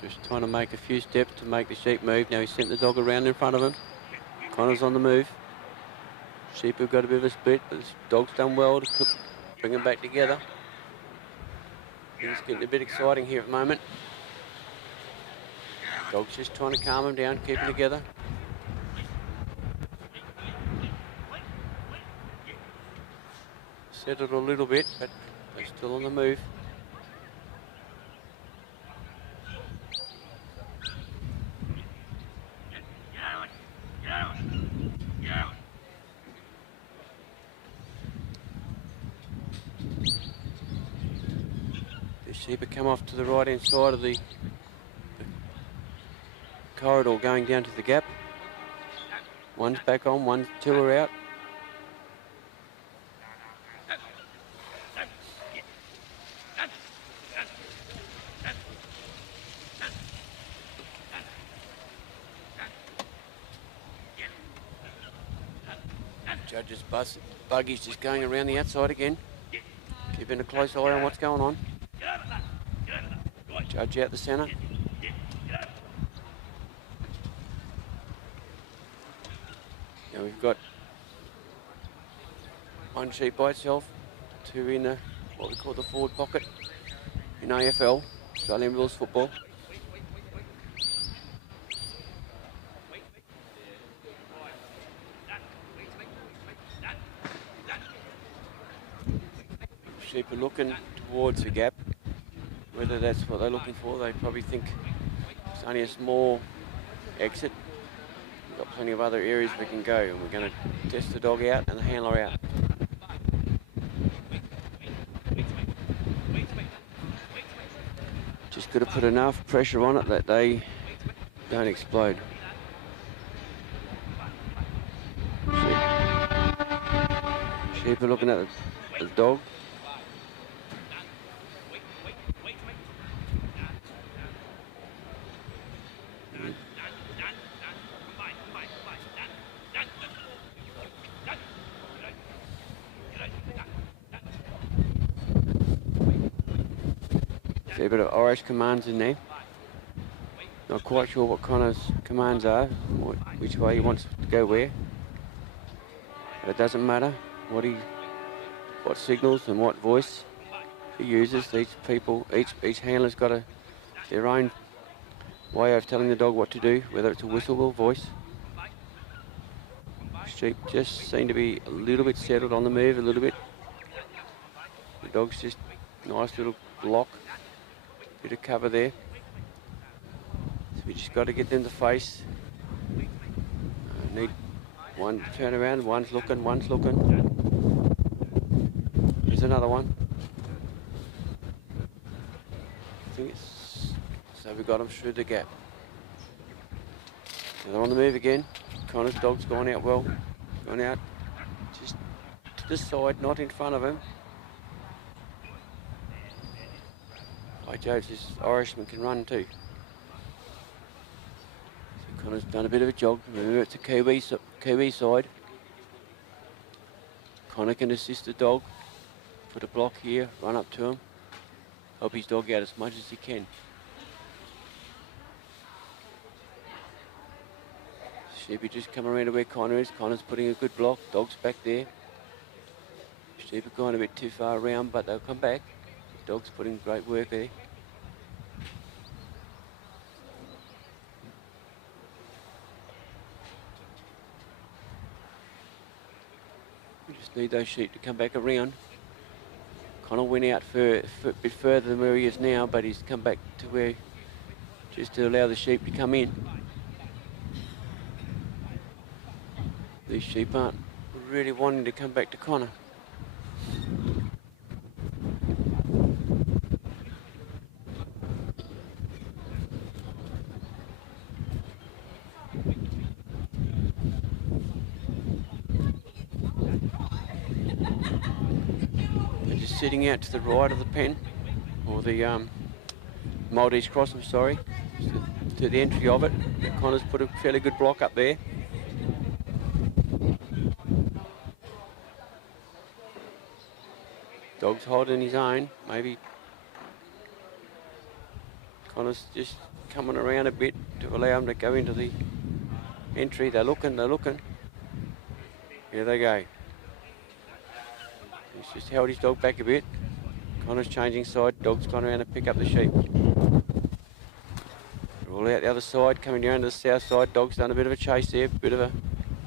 Just trying to make a few steps to make the sheep move. Now he's sent the dog around in front of him. Connor's on the move. Sheep have got a bit of a split, but the dog's done well to bring them back together. Things getting a bit exciting here at the moment. Dog's just trying to calm them down, keep them together. Settled a little bit, but they're still on the move. Sheep have come off to the right hand side of the corridor going down to the gap. One's back on, two are out. Judge's buggy's just going around the outside again. Keeping a close eye on what's going on. Judge out the centre. Now we've got one sheep by itself, two in what we call the forward pocket in AFL. Australian rules football. Sheep are looking towards the gap. Whether that's what they're looking for, they probably think it's only a small exit. We've got plenty of other areas we can go, and we're going to test the dog out and the handler out. Just got to put enough pressure on it that they don't explode. Sheep are looking at the dog. A bit of Irish commands in there. Not quite sure what Connor's commands are, which way he wants to go where. But it doesn't matter what signals and what voice he uses. Each handler's got their own way of telling the dog what to do, whether it's a whistle or voice. Sheep just seem to be a little bit settled on the move, a little bit. The dog's just nice little block. Bit of cover there. So we just got to get them to face. Need one turn around, one's looking. There's another one. I think it's, so we got them through the gap. Now they're on the move again. Connor's dog's gone out well. Gone out just to the side, not in front of him. By Jove, this Irishman can run too. So Connor's done a bit of a jog. Remember, it's a Kiwi side. Connor can assist the dog. Put a block here, run up to him. Help his dog out as much as he can. Sheepy just come around to where Connor is. Connor's putting a good block. Dog's back there. Sheep have gone a bit too far around, but they'll come back. Dog's putting great work there. We just need those sheep to come back around. Connor went out for a bit further than where he is now, but he's come back to where, just to allow the sheep to come in. These sheep aren't really wanting to come back to Connor. Sitting out to the right of the pen, or the Maltese cross, I'm sorry, to the entry of it. Connor's put a fairly good block up there. Dog's holding his own, maybe. Connor's just coming around a bit to allow him to go into the entry. They're looking. Here they go. He's just held his dog back a bit. Connor's changing side. Dog's gone around to pick up the sheep. They're all out the other side, coming down to the south side. Dog's done a bit of a chase there, bit of a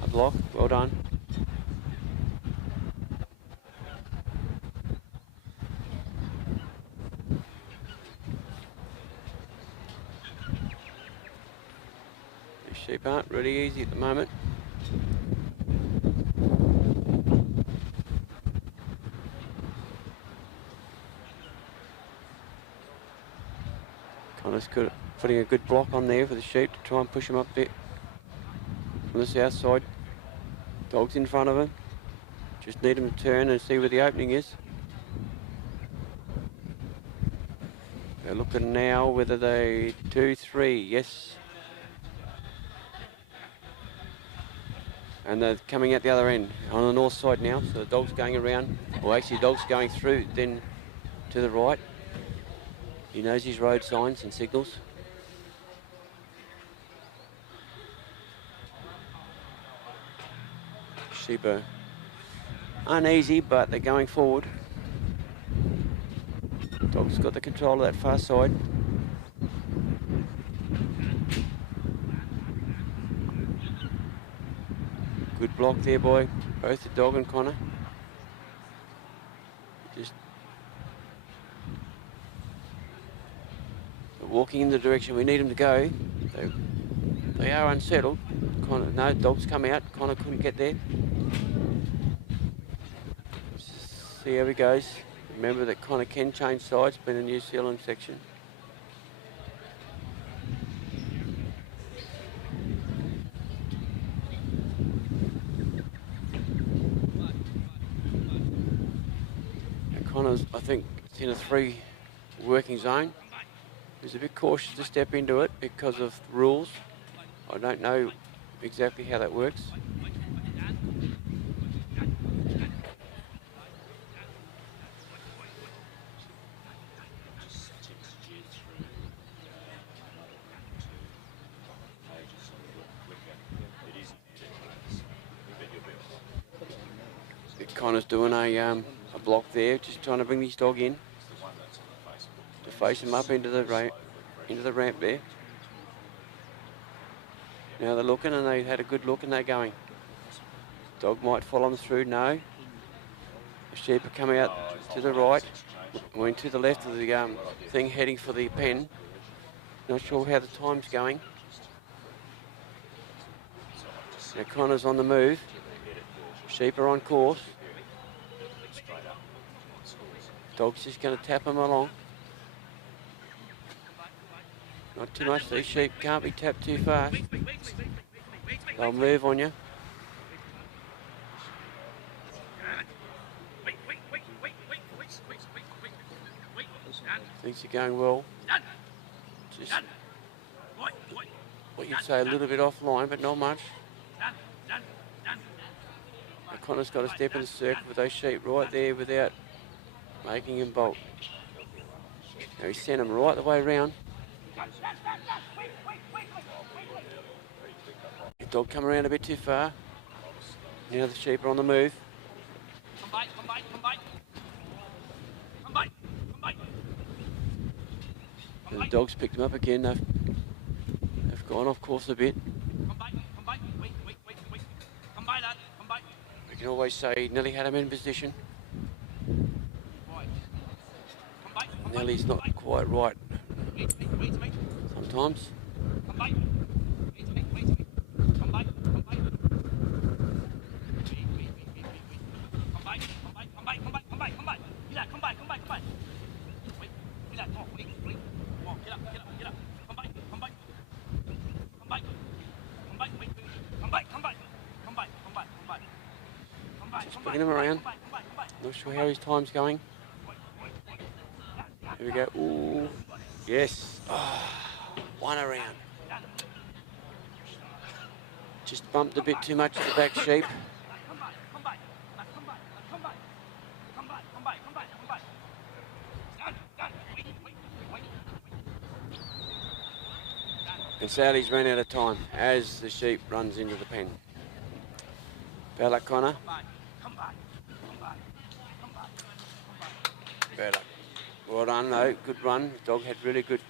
block. Well done. The sheep aren't really easy at the moment. Connor's putting a good block on there for the sheep to try and push him up there from the south side. Dog's in front of him. Just need him to turn and see where the opening is. They're looking now whether they 2, 3, yes. And they're coming out the other end on the north side now. So the dog's going around, or actually the dog's going through, then to the right. He knows his road signs and signals. Sheep are uneasy, but they're going forward. Dog's got the control of that far side. Good block there by both the dog and Connor. Just walking in the direction we need them to go. They are unsettled. Connor, no, dogs come out. Connor couldn't get there. See how he goes. Remember that Connor can change sides, being a New Zealand section. And Connor's, I think, it's in a 3 working zone. He's a bit cautious to step into it because of rules. I don't know exactly how that works. Connor's doing a block there, just trying to bring this dog in to face him up into the ramp there. Now they're looking, and they had a good look, and they're going. Dog might follow them through. No. The sheep are coming out to the right, went to the left of the thing, heading for the pen. Not sure how the time's going. Now Connor's on the move. Sheep are on course. Dog's just going to tap him along. Not too much. These sheep can't be tapped too fast. They'll move on you. Things are going well. Just what you'd say a little bit offline, but not much. And Connor's got to step in the circle with those sheep right there without making him bolt. Now he sent him right the way around. The dog come around a bit too far. Now the sheep are on the move. Come back, come back, come back. Come back, come back. And the dog's picked him up again. They've gone off course a bit. Come back, wait, wait, wait, wait. Come by, lad, come back. We can always say Nelly had him in position. Right. Come back, come back. Nelly's not quite right Wait, wait, wait, wait. sometimes. Come back. Wait, wait, wait, wait. Come back, come back. Wait, wait, wait, wait, wait. Come back, come back, come back, come back, come back, come back. Get out, come back, come back, come back. Wait, get out, come on, wait, wait. Come on, get up, get up, get up. Come back, come back. Come back. Come back, wait, wait. Come back, come back. Come back, come back, come back. Come back, Just come back. bringing him around. Come back, come back, come back. Not sure how his time's going. Here we go. Ooh. Yes. Oh, one around. Just bumped a bit too much at the back sheep. Come back, come back. Come back, come back. Come back, come back, come back, come back. Stand, wait, wait, wait. And Sally's run out of time as the sheep runs into the pen. Bad luck, Connor. Come back, come back, come back, come back, come back. Bad luck. Well done, though. Good run. The dog had really good.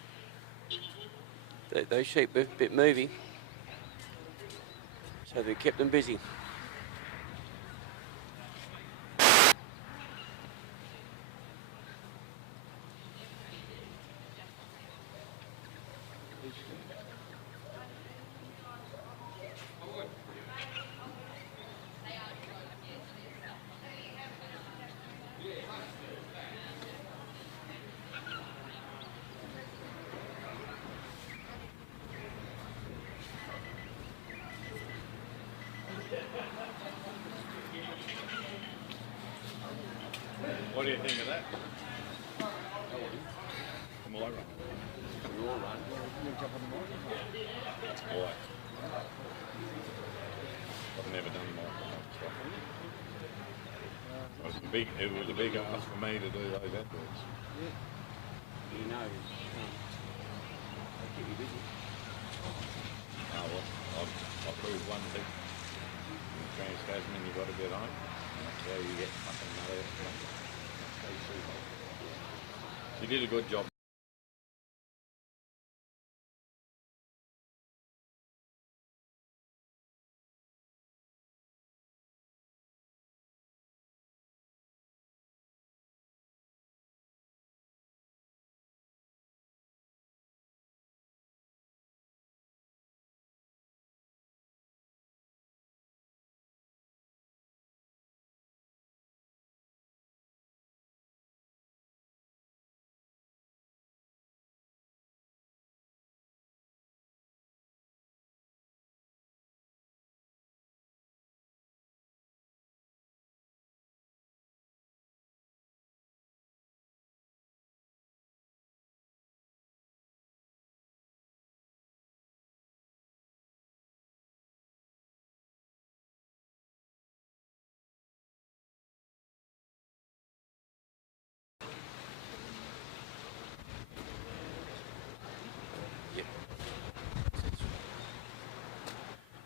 Those sheep were a bit moving, so they kept them busy. What do you think of that? Come on, run. We all run. Why? I've never done microphone stuff. It was a big ask for me to do those adverts. You know, they keep you busy. Oh well, I'll prove one thing. In Trans-Tasman you've got to get home. And that's how you get fucking nut out. You did a good job.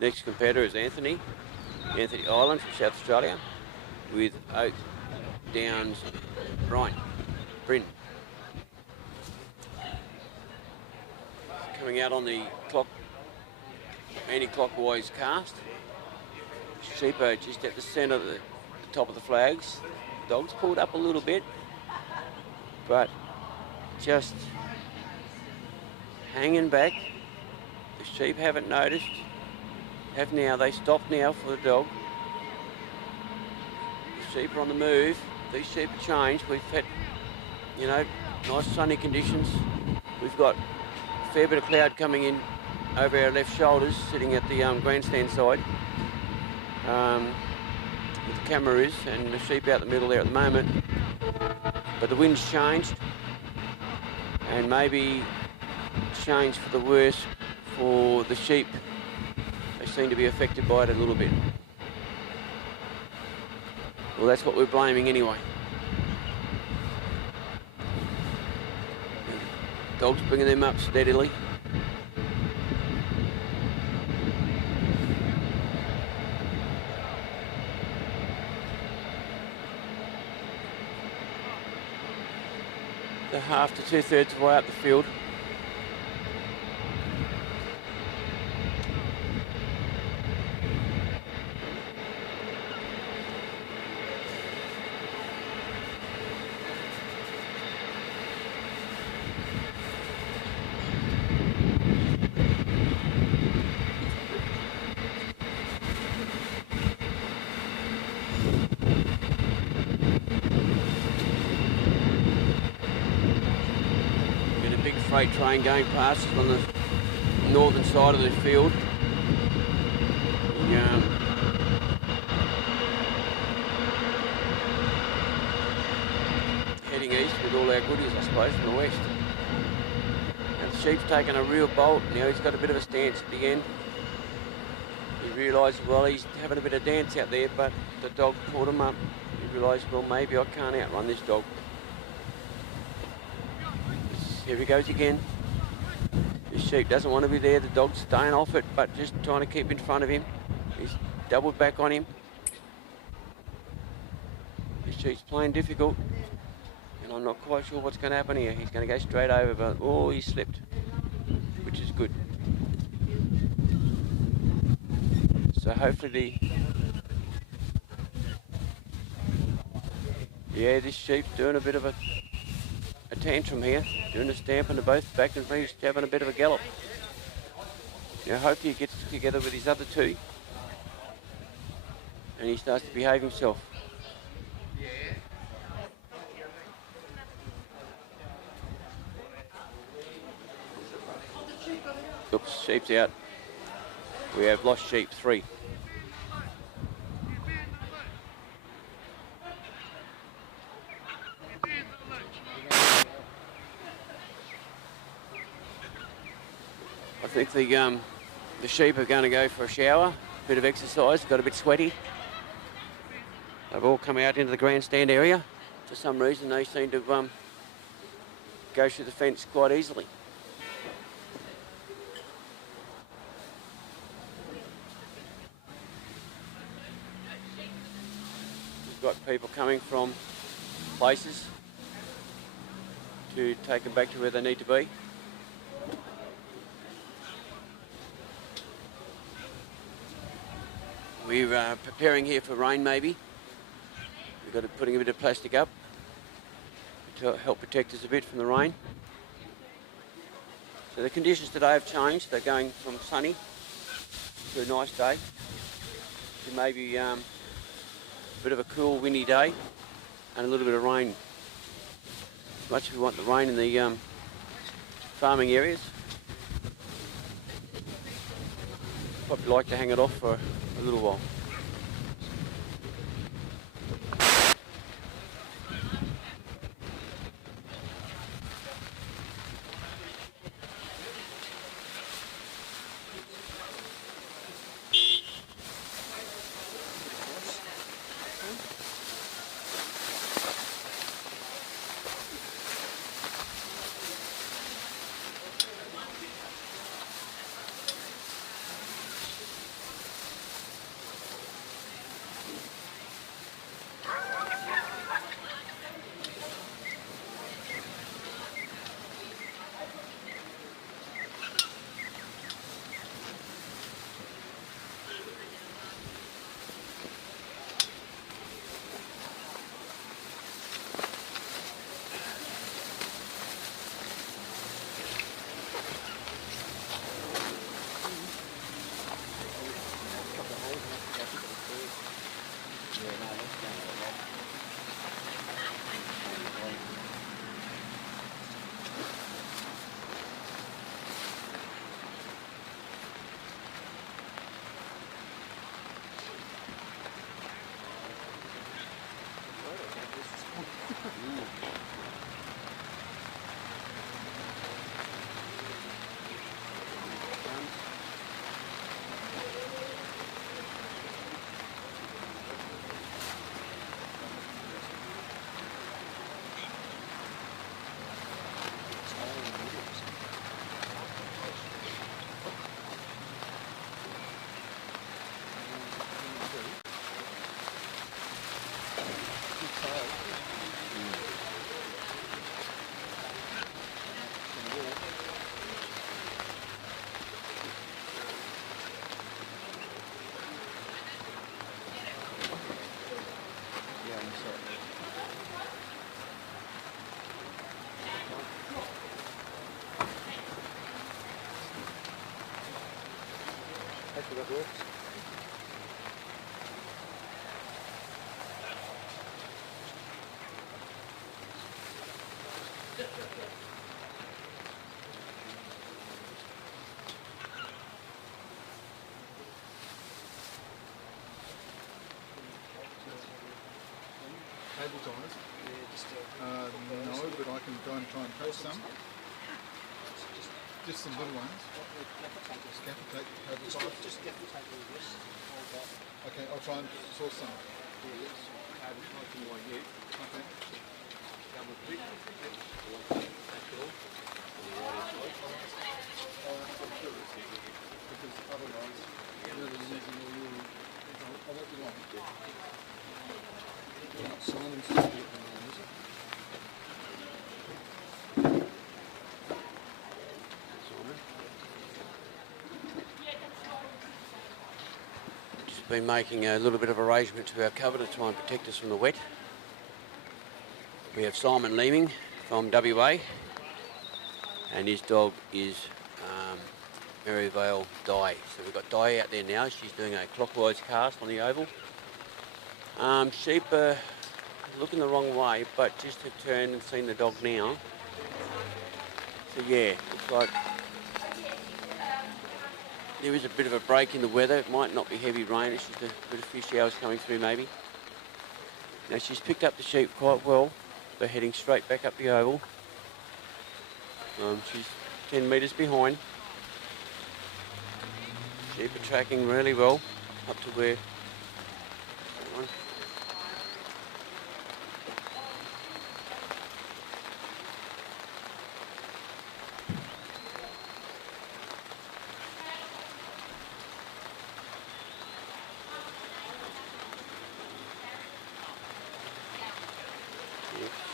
Next competitor is Anthony Island from South Australia with Oak Downs Bryn. Coming out on the anti-clockwise cast. Sheep are just at the centre of the top of the flags. The dog's pulled up a little bit, but just hanging back. The sheep haven't noticed. Have now. They stopped now for the dog. The sheep are on the move. These sheep are changed. We've had, you know, nice sunny conditions. We've got a fair bit of cloud coming in over our left shoulders, sitting at the grandstand side. Where the camera is, and the sheep out the middle there at the moment. But the wind's changed, and maybe changed for the worse for the sheep. They seem to be affected by it a little bit. Well, that's what we're blaming anyway. Dog's bringing them up steadily. They're half to 2/3 of the way up the field. Freight train going past us on the northern side of the field. Heading east with all our goodies, I suppose, from the west. And the sheep's taken a real bolt. Now he's got a bit of a stance at the end. He realised, well, he's having a bit of dance out there, but the dog pulled him up. He realised, well, maybe I can't outrun this dog. Here he goes again. This sheep doesn't want to be there. The dog's staying off it, but just trying to keep in front of him. He's doubled back on him. This sheep's playing difficult, and I'm not quite sure what's going to happen here. He's going to go straight over, but oh, he slipped, which is good. So hopefully yeah, this sheep's doing a bit of a tantrum here, doing a stamp and both back and he's having a bit of a gallop. Now hopefully he gets together with his other two and he starts to behave himself. Oops, sheep's out. We have lost sheep 3. I think the sheep are going to go for a shower, a bit of exercise, got a bit sweaty. They've all come out into the grandstand area. For some reason they seem to go through the fence quite easily. We've got people coming from places to take them back to where they need to be. We're preparing here for rain maybe. We've got to putting a bit of plastic up to help protect us a bit from the rain. So the conditions today have changed. They're going from sunny to a nice day to maybe a bit of a cool windy day and a little bit of rain. As much as we want the rain in the farming areas, probably like to hang it off for a little while. that works. Advertise? No, but I can go and try and post some. Just some little ones. Gaffer tape advertise. Just gaffer tape all this. Okay, I'll try and source some. Okay. Because otherwise, you're really losing all your... I won't be long. Simon's not getting on, is it? Simon? Just been making a little bit of arrangement to our cover to try and protect us from the wet. We have Simon Leeming from WA, and his dog is Maryvale Di. So we've got Di out there now. She's doing a clockwise cast on the oval. Sheep are looking the wrong way, but just have turned and seen the dog now. So yeah, looks like there is a bit of a break in the weather. It might not be heavy rain, it's just a bit of few showers coming through maybe. Now she's picked up the sheep quite well. They're heading straight back up the oval. She's 10 metres behind. Sheep are tracking really well up to where...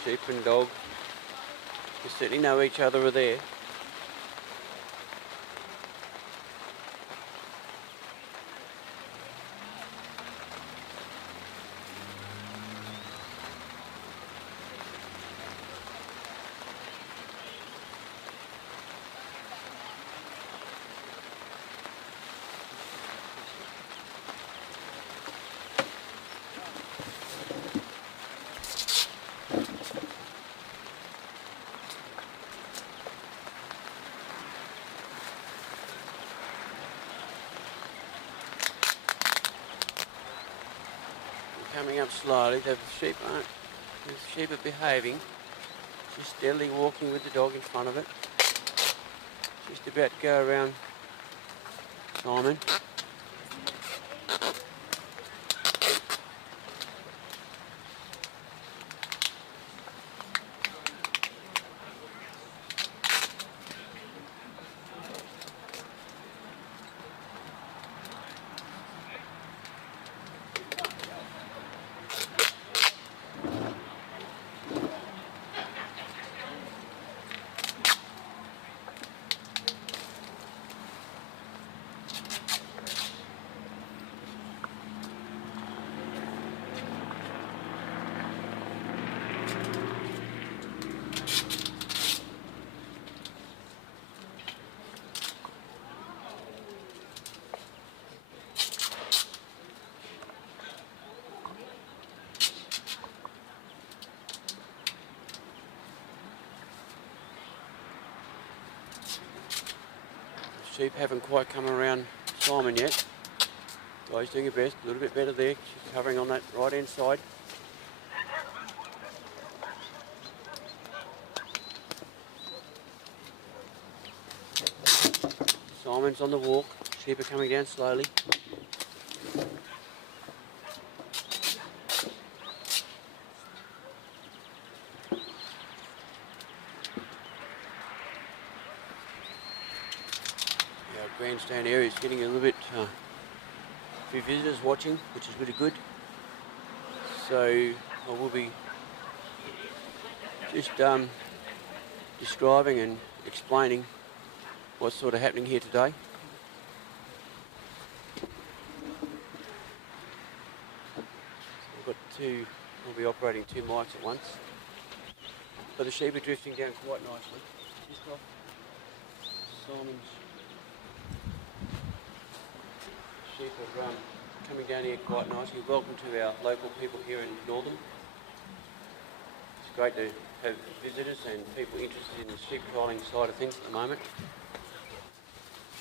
Sheep and dog, they certainly know each other are there. Coming up slowly, the sheep are behaving. She's steadily walking with the dog in front of it. Just about to go around Simon. Sheep haven't quite come around Simon yet. Guy's doing her best, a little bit better there. She's covering on that right hand side. Simon's on the walk, sheep are coming down slowly. Grandstand area is getting a little bit, a few visitors watching, which is really good. So I will be just describing and explaining what's sort of happening here today. I've got two, I'll be operating two mics at once. But the sheep are drifting down quite nicely. Just off Simon's sheep are coming down here quite nicely. Welcome to our local people here in Northam. It's great to have visitors and people interested in the sheep trialling side of things at the moment.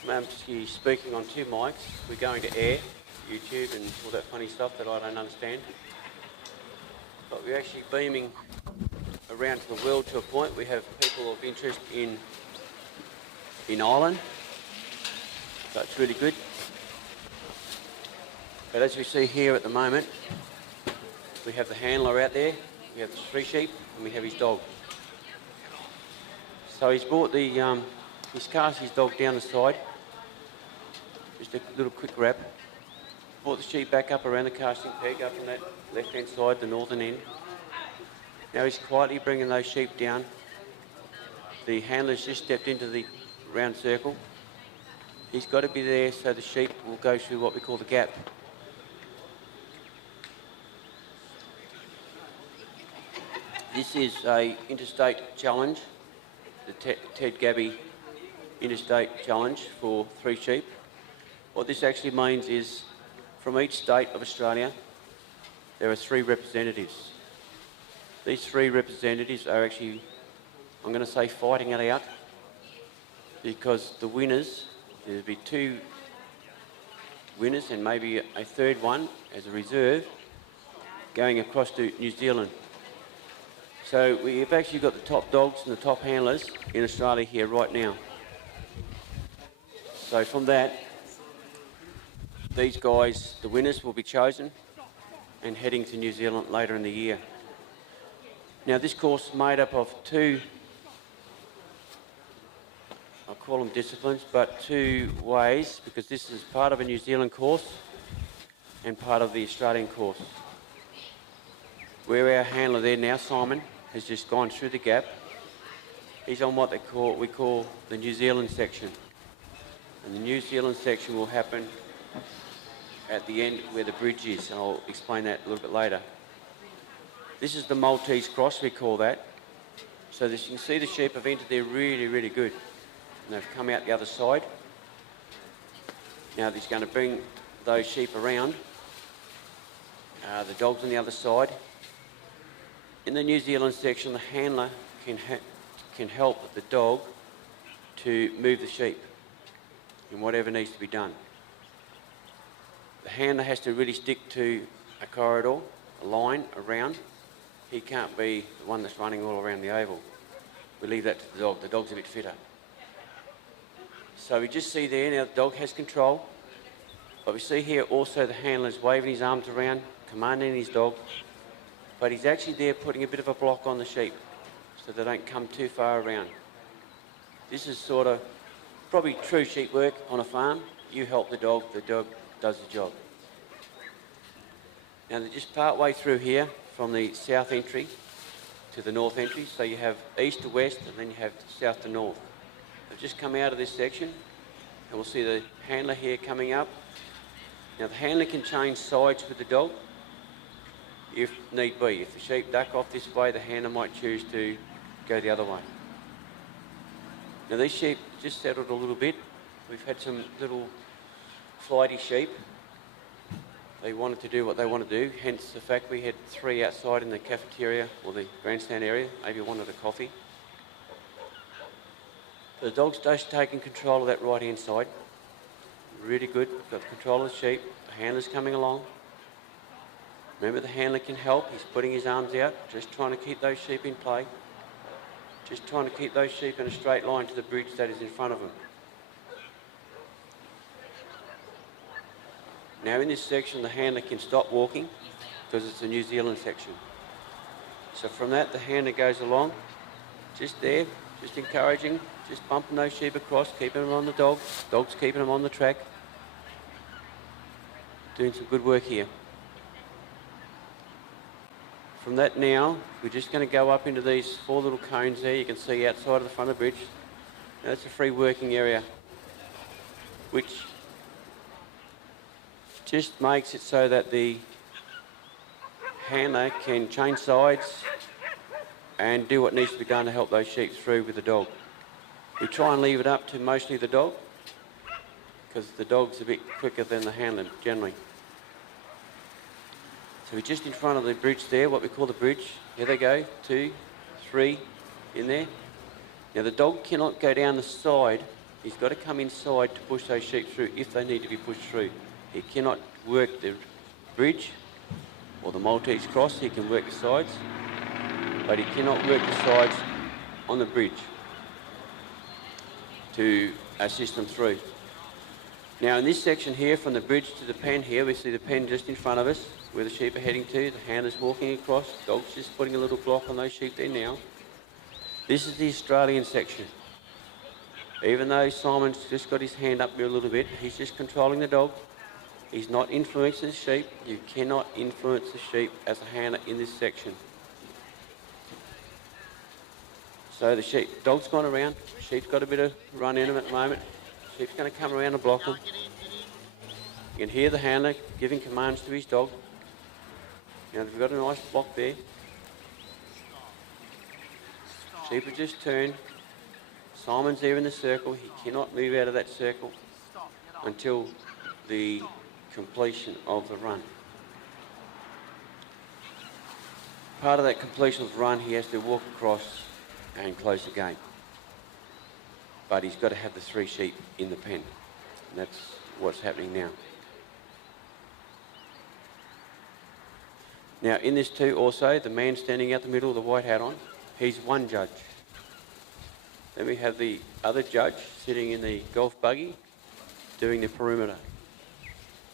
I'm actually speaking on 2 mics. We're going to air, YouTube and all that funny stuff that I don't understand. But we're actually beaming around to the world to a point. We have people of interest in Ireland, so it's really good. But as we see here at the moment, we have the handler out there, we have the 3 sheep, and we have his dog. So he's brought the, he's cast his dog down the side, just a little quick wrap. Brought the sheep back up around the casting peg, up on that left-hand side, the northern end. Now he's quietly bringing those sheep down. The handler's just stepped into the round circle. He's got to be there so the sheep will go through what we call the gap. This is a interstate challenge, the Ted Gaby Interstate Challenge for 3 sheep. What this actually means is from each state of Australia, there are 3 representatives. These 3 representatives are actually, I'm going to say, fighting it out, because the winners, there'll be 2 winners and maybe a 3rd one as a reserve going across to New Zealand. So we've actually got the top dogs and the top handlers in Australia here right now. So from that, these guys, the winners, will be chosen and heading to New Zealand later in the year. Now this course is made up of 2, I'll call them disciplines, but 2 ways, because this is part of a New Zealand course and part of the Australian course. Where our handler there now, Simon, has just gone through the gap. He's on what we call the New Zealand section. And the New Zealand section will happen at the end where the bridge is, and I'll explain that a little bit later. This is the Maltese cross, we call that. So this, you can see the sheep have entered there really, really good. And they've come out the other side. Now he's going to bring those sheep around. The dog's on the other side. In the New Zealand section, the handler can help the dog to move the sheep in whatever needs to be done. The handler has to really stick to a corridor, a line around. He can't be the one that's running all around the oval. We leave that to the dog. The dog's a bit fitter. So we just see there now the dog has control, but we see here also the handler's waving his arms around, commanding his dog, but he's actually there putting a bit of a block on the sheep so they don't come too far around. This is sort of probably true sheep work on a farm. You help the dog does the job. Now they're just part way through here from the south entry to the north entry. So you have east to west and then you have south to north. They've just come out of this section and we'll see the handler here coming up. Now the handler can change sides with the dog if need be. If the sheep duck off this way, the handler might choose to go the other way. Now these sheep just settled a little bit. We've had some little flighty sheep. They wanted to do what they want to do, hence the fact we had 3 outside in the cafeteria or the grandstand area. Maybe wanted a coffee. The dog's just taking control of that right hand side. Really good. Got control of the sheep. The handler's coming along. Remember, the handler can help. He's putting his arms out, just trying to keep those sheep in play. Just trying to keep those sheep in a straight line to the bridge that is in front of them. Now in this section, the handler can stop walking because it's a New Zealand section. So from that, the handler goes along, just there, just encouraging, just bumping those sheep across, keeping them on the dog. Dog's keeping them on the track. Doing some good work here. From that now, we're just going to go up into these 4 little cones there. You can see outside of the front of the bridge. Now, that's a free working area, which just makes it so that the handler can change sides and do what needs to be done to help those sheep through with the dog. We try and leave it up to mostly the dog, because the dog's a bit quicker than the handler generally. So we're just in front of the bridge there, what we call the bridge. Here they go, 2, 3 in there. Now the dog cannot go down the side. He's got to come inside to push those sheep through if they need to be pushed through. He cannot work the bridge or the Maltese cross. He can work the sides, but he cannot work the sides on the bridge to assist them through. Now in this section here, from the bridge to the pen here, we see the pen just in front of us, where the sheep are heading to. The handler's walking across, dog's just putting a little block on those sheep there now. This is the Australian section. Even though Simon's just got his hand up here a little bit, he's just controlling the dog. He's not influencing the sheep. You cannot influence the sheep as a handler in this section. So the sheep, dog's gone around, sheep's got a bit of run in him at the moment. Sheep's going to come around and block him. You can hear the handler giving commands to his dog. Now we've got a nice block there. Sheep have just turned. Simon's there in the circle. He cannot move out of that circle until the completion of the run. Part of that completion of the run, he has to walk across and close the gate. But he's got to have the 3 sheep in the pen. And that's what's happening now. Now in this too also, the man standing out the middle with the white hat on, he's one judge. Then we have the other judge sitting in the golf buggy doing the perimeter.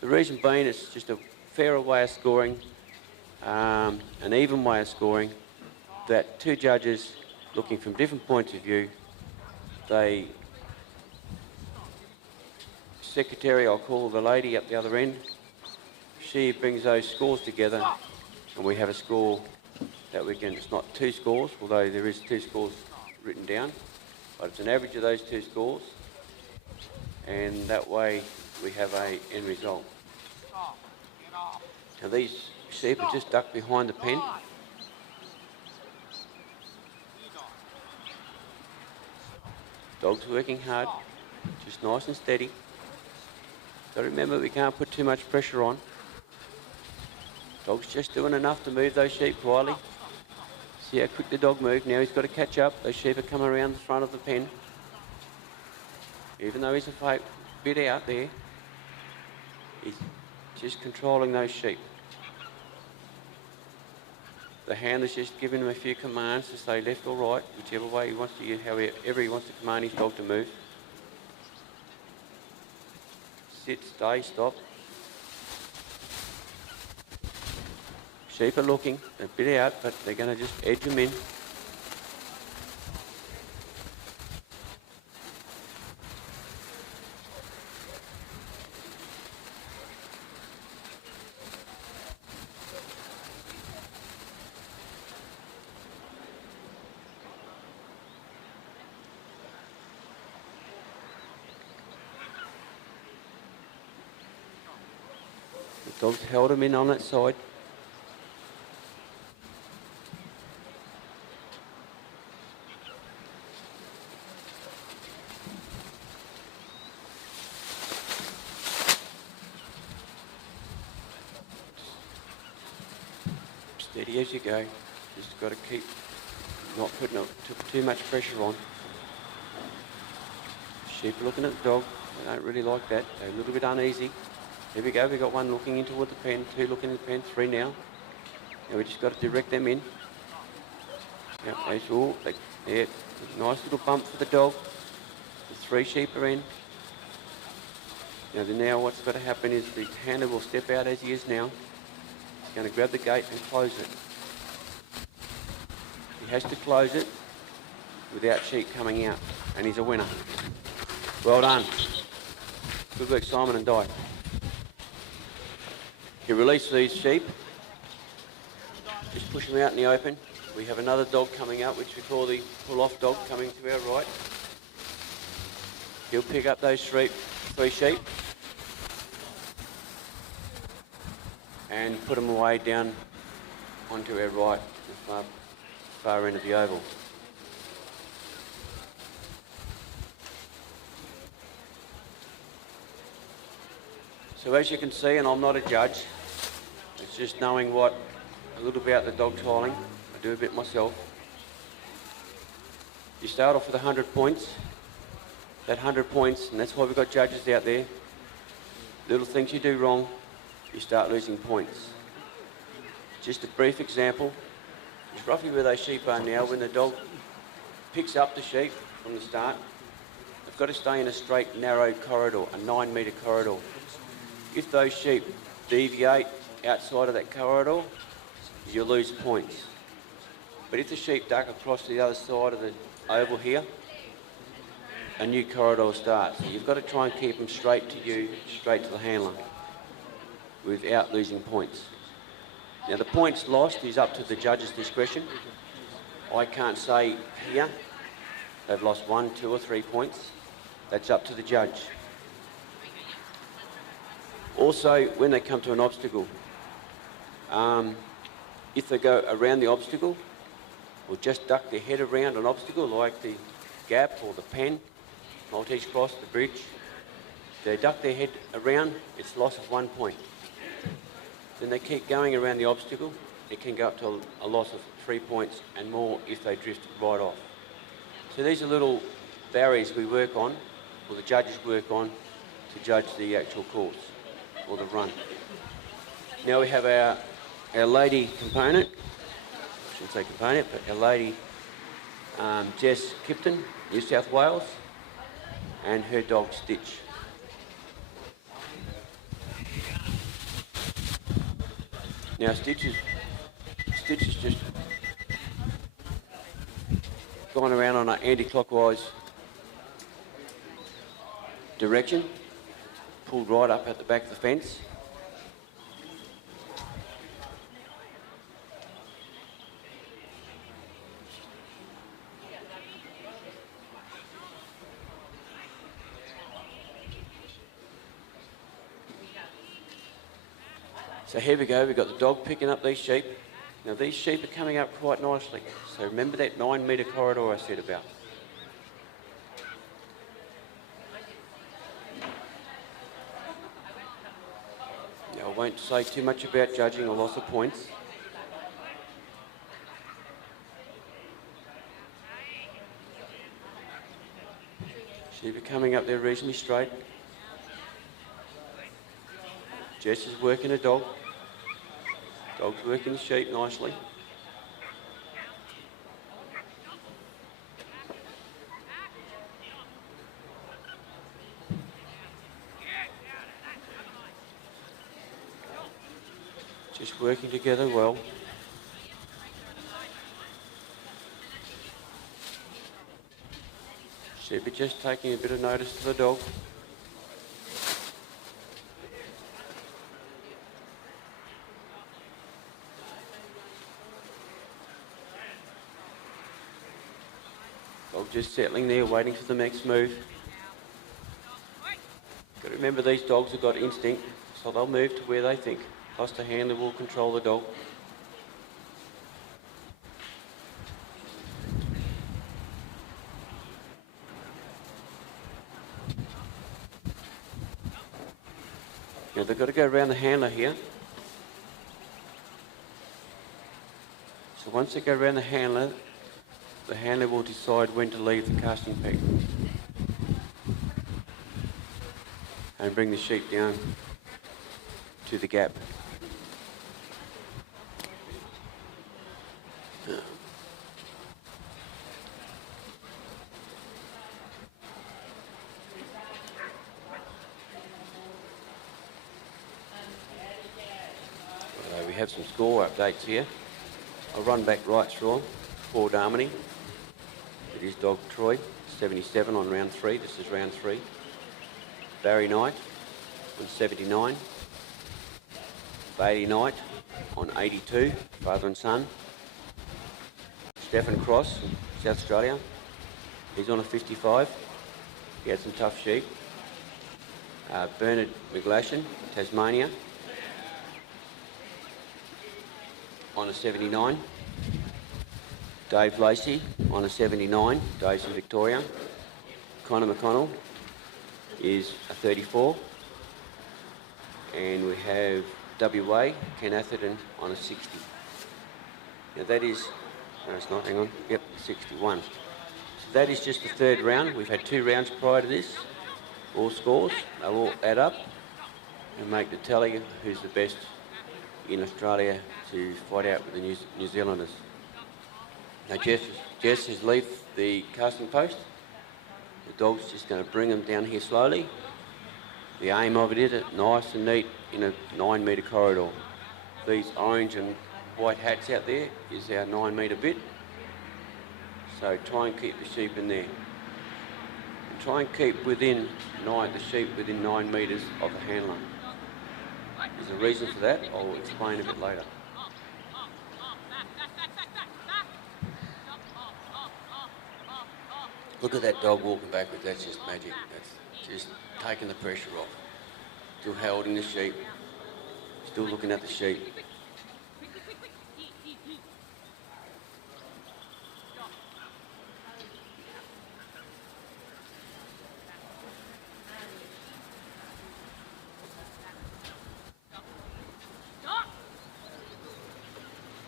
The reason being it's just a fairer way of scoring, an even way of scoring, that 2 judges looking from different points of view, they, secretary, I'll call the lady up the other end, she brings those scores together and we have a score that we can, it's not 2 scores, although there is 2 scores written down, but it's an average of those 2 scores, and that way we have a end result. Now these sheep are just ducked behind the pen. Dog's working hard, just nice and steady. Got to remember we can't put too much pressure on. Dog's just doing enough to move those sheep quietly. See how quick the dog moved. Now he's got to catch up. Those sheep are coming around the front of the pen. Even though he's a bit out there, he's just controlling those sheep. The handler's just giving him a few commands to say left or right, whichever way he wants to, however he wants to command his dog to move. Sit, stay, stop. Sheep are looking, a bit out, but they're going to just edge them in. The dog's held him in on that side. Steady as you go. Just got to keep not putting too much pressure on. Sheep are looking at the dog. They don't really like that. They're a little bit uneasy. Here we go. We've got 1 looking in toward the pen, 2 looking in the pen, 3 now. Now we just got to direct them in. Yep, that's all. Yeah, nice little bump for the dog. The 3 sheep are in. Now what's got to happen is the handler will step out as he is now. He's going to grab the gate and close it. He has to close it without sheep coming out, and he's a winner. Well done. Good work, Simon and Di. You release these sheep, just push them out in the open. We have another dog coming up, which we call the pull-off dog, coming to our right. He'll pick up those 3 sheep and put them away down onto our right, the far end of the oval. So as you can see, and I'm not a judge, it's just knowing a little about the dog trialling. I do a bit myself. You start off with 100 points. That 100 points, and that's why we've got judges out there. Little things you do wrong, you start losing points. Just a brief example is roughly where those sheep are now. When the dog picks up the sheep from the start, they've got to stay in a straight, narrow corridor, a 9-metre corridor. If those sheep deviate outside of that corridor, you lose points. But if the sheep duck across to the other side of the oval here, a new corridor starts. So you've got to try and keep them straight to you, straight to the handler, without losing points. Now the points lost is up to the judge's discretion. I can't say here they've lost 1, 2 or 3 points. That's up to the judge. Also, when they come to an obstacle, if they go around the obstacle or just duck their head around an obstacle like the gap or the pen, Maltese cross, the bridge, if they duck their head around, it's loss of 1 point. Then they keep going around the obstacle, it can go up to a loss of 3 points and more if they drift right off. So these are little barriers we work on, or the judges work on, to judge the actual course or the run. Now we have our lady component, I shouldn't say component, but our lady Jess Kipton, New South Wales, and her dog Stitch. Now Stitch has just gone around on an anti-clockwise direction, pulled right up at the back of the fence. So here we go, we've got the dog picking up these sheep. Now these sheep are coming up quite nicely. So remember that 9-metre corridor I said about. Now I won't say too much about judging or loss of points. Sheep are coming up there reasonably straight. Jess is working a dog. Dog's working the sheep nicely. Just working together well. Sheep are just taking a bit of notice of the dog. Dog just settling there, waiting for the next move. Got to remember these dogs have got instinct, so they'll move to where they think. Plus the handler will control the dog. Now they've got to go around the handler here. So once they go around the handler will decide when to leave the casting peg and bring the sheep down to the gap. We have some score updates here. I'll run back right through them. Ford Harmony. It is dog Troy, 77 on round 3. This is round 3. Barry Knight on 79. Bailey Knight on 82, father and son. Stephen Cross, South Australia. He's on a 55. He had some tough sheep. Bernard McGlashan, Tasmania, on a 79. Dave Lacey on a 79, Dave's in Victoria. Connor McConnell is a 34. and we have WA, Ken Atherton on a 60. Now that is, no it's not, hang on, yep, 61. So that is just the third round. We've had 2 rounds prior to this. All scores, they'll all add up and make the tally who's the best in Australia to fight out with the New Zealanders. Now Jess has left the casting post. The dog's just going to bring them down here slowly. The aim of it is nice and neat in a 9 metre corridor. These orange and white hats out there is our 9 metre bit. So try and keep the sheep in there. And try and keep the sheep within 9 metres of the handler. There's a reason for that, I'll explain a bit later. Look at that dog walking backwards, that's just magic. That's just taking the pressure off. Still holding the sheep, still looking at the sheep.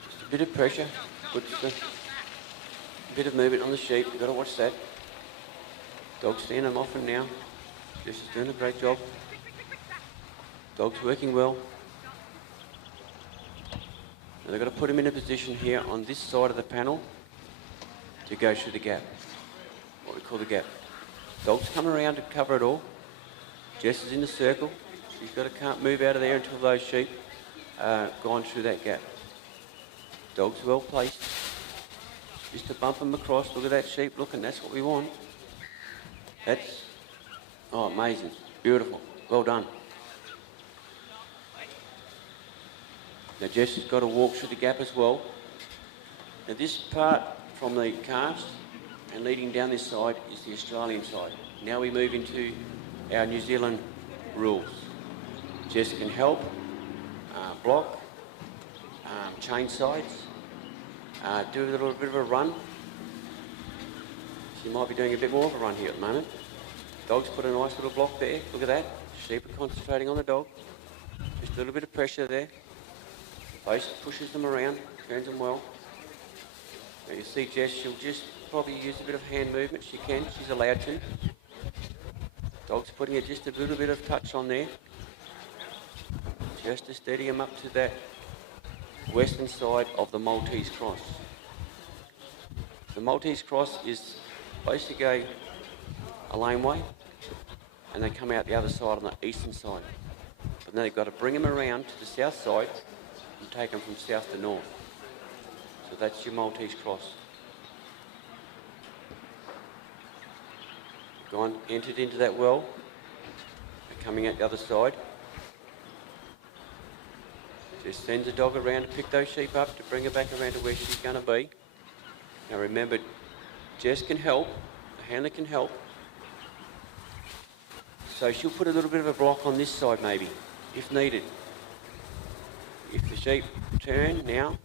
Just a bit of pressure, puts a bit of movement on the sheep, you've got to watch that. Dog's standing off him now. Jess is doing a great job. Dog's working well. Now they've got to put him in a position here on this side of the panel to go through the gap, what we call the gap. Dog's come around to cover it all. Jess is in the circle. Can't move out of there until those sheep are gone through that gap. Dog's well placed. Just to bump them across. Look at that sheep looking, that's what we want. That's, oh, amazing, beautiful, well done. Now Jess has got to walk through the gap as well. Now this part from the cast and leading down this side is the Australian side. Now we move into our New Zealand rules. Jess can help, block, change sides, do a little bit of a run. She might be doing a bit more of a run here at the moment. Dog's put a nice little block there. Look at that. Sheep are concentrating on the dog. Just a little bit of pressure there. Post pushes them around, turns them well. Now you see Jess, she'll just probably use a bit of hand movement. She can, she's allowed to. Dog's putting just a little bit of touch on there. Just to steady him up to that western side of the Maltese cross. The Maltese cross is supposed to go a laneway and they come out the other side on the eastern side. But then they've got to bring them around to the south side and take them from south to north. So that's your Maltese cross. Gone, entered into that well, and coming out the other side. Just sends the dog around to pick those sheep up to bring her back around to where she's going to be. Now remember, Jess can help, the handler can help. So she'll put a little bit of a block on this side maybe, if needed. If the sheep turn now,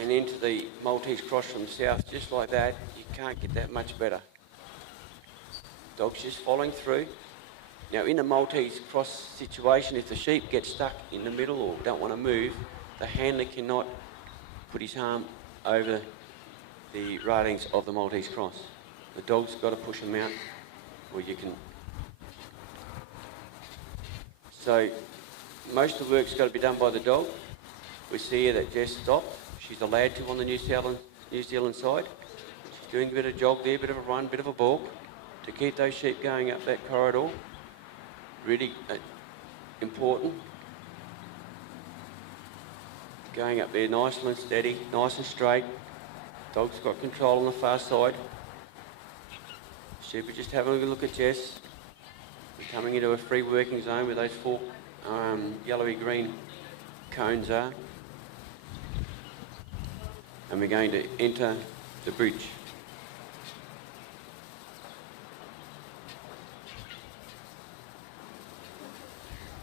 and into the Maltese cross from the south, just like that, you can't get that much better. Dog's just following through. Now in a Maltese cross situation, if the sheep get stuck in the middle or don't want to move, the handler cannot put his arm over the railings of the Maltese cross. The dog's got to push them out where you can. So most of the work's got to be done by the dog. We see here that Jess stopped. She's allowed to on the New Zealand side. She's doing a bit of jog there, a bit of a run, a bit of a balk to keep those sheep going up that corridor. Really important. Going up there nice and steady, nice and straight. Dog's got control on the far side. Sheep are just having a look at Jess. We're coming into a free working zone where those 4 yellowy green cones are. And we're going to enter the bridge.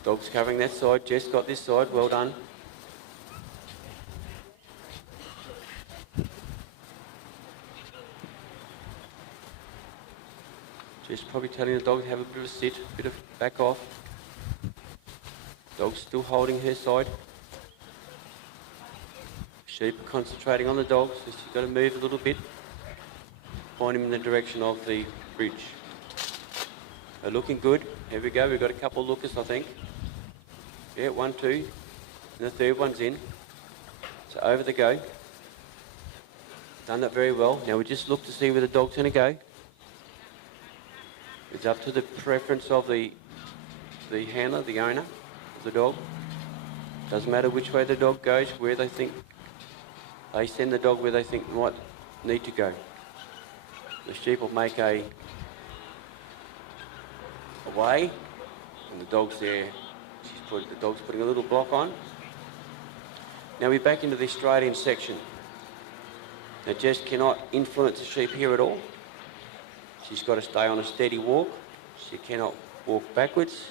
Dog's covering that side, Jess got this side, well done. Just probably telling the dog to have a bit of a sit, a bit of back off. Dog's still holding her side. Sheep concentrating on the dog, so she's got to move a little bit. Point him in the direction of the bridge. They're looking good. Here we go, we've got a couple of lookers, I think. Yeah, 1, 2, and the third one's in. So over they go. Done that very well. Now we just look to see where the dog's going to go. It's up to the preference of the handler, the owner of the dog. Doesn't matter which way the dog goes, where they think they send the dog where they think might need to go. The sheep will make a way, and the dog's there. The dog's putting a little block on. Now we're back into the Australian section. Now Jess cannot influence the sheep here at all. She's got to stay on a steady walk. She cannot walk backwards.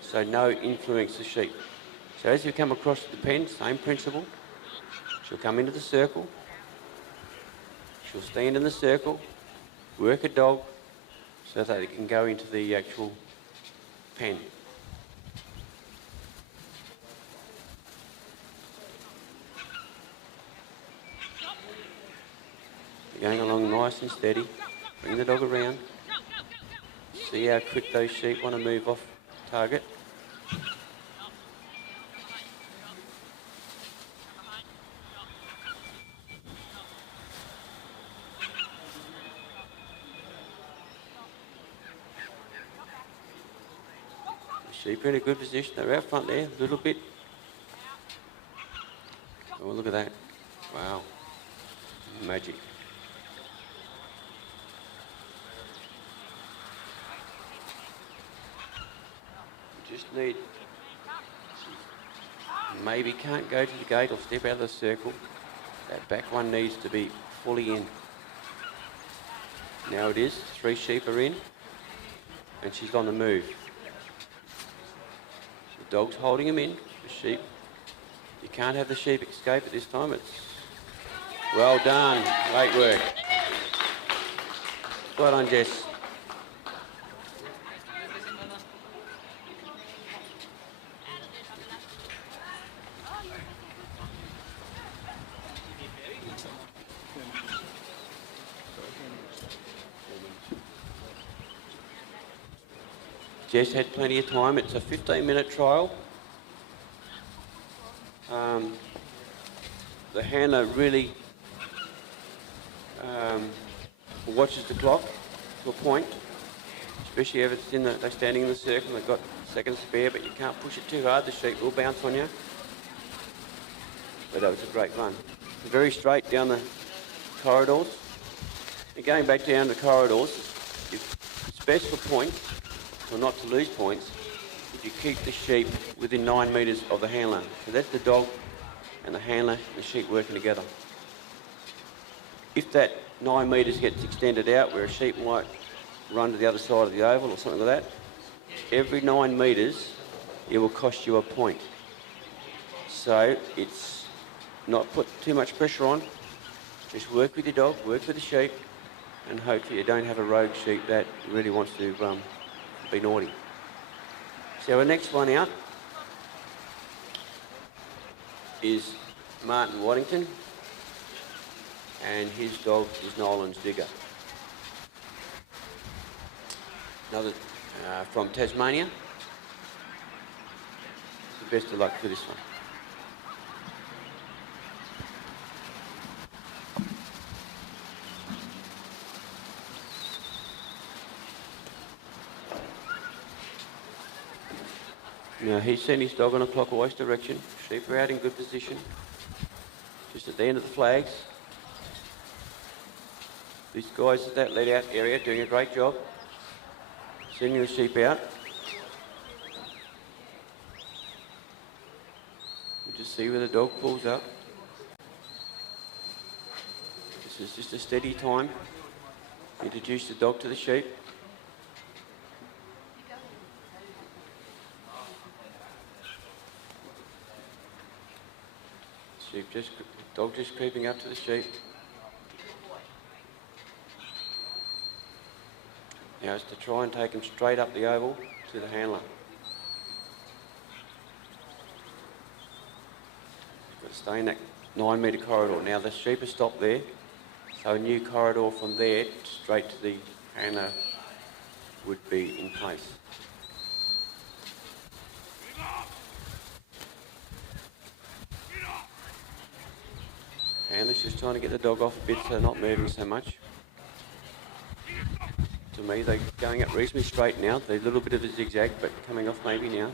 So no influence the sheep. So as you come across the pen, same principle. She'll come into the circle. She'll stand in the circle, work a dog so that it can go into the actual pen. Going along nice and steady. Bring the dog around. See how quick those sheep want to move off target. The sheep are in a good position. They're out front there a little bit. Oh, look at that. Wow. Magic. Just need, maybe can't go to the gate or step out of the circle. That back one needs to be fully in. Now it is, 3 sheep are in, and she's on the move. The dog's holding him in, the sheep. You can't have the sheep escape at this time. It's well done, great work. Well done, Jess. Jess had plenty of time. It's a 15-minute trial. The handler really watches the clock to a point, especially if it's they're standing in the circle, they've got seconds spare, but you can't push it too hard, the sheep will bounce on you. But that was a great run. Very straight down the corridors. And going back down the corridors, it's best for points, or not to lose points, if you keep the sheep within 9 metres of the handler. So that's the dog and the handler and the sheep working together. If that 9 metres gets extended out, where a sheep might run to the other side of the oval or something like that, every 9 metres it will cost you a point. So it's not put too much pressure on, just work with your dog, work with the sheep, and hopefully you don't have a rogue sheep that really wants to be naughty. So our next one out is Martin Waddington, and his dog is Nolan's Digger. Another from Tasmania. So best of luck for this one. Now he's sent his dog on a clockwise direction. Sheep are out in good position. Just at the end of the flags. These guys at that let out area doing a great job. Sending the sheep out. We'll just see where the dog pulls up. This is just a steady time. Introduce the dog to the sheep. Dog just creeping up to the sheep. Now it's to try and take him straight up the oval to the handler. Got to stay in that 9 metre corridor. Now the sheep has stopped there, so a new corridor from there straight to the handler would be in place. Handler's just trying to get the dog off a bit so they're not moving so much. To me, they're going up reasonably straight now. They're a little bit of a zigzag, but coming off maybe now.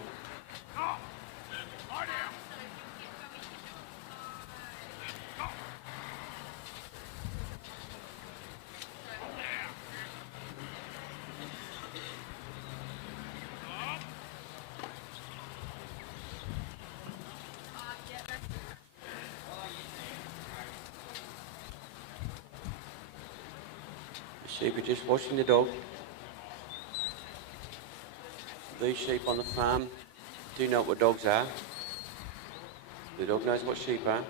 Sheep are just watching the dog. These sheep on the farm do know what dogs are. The dog knows what sheep are.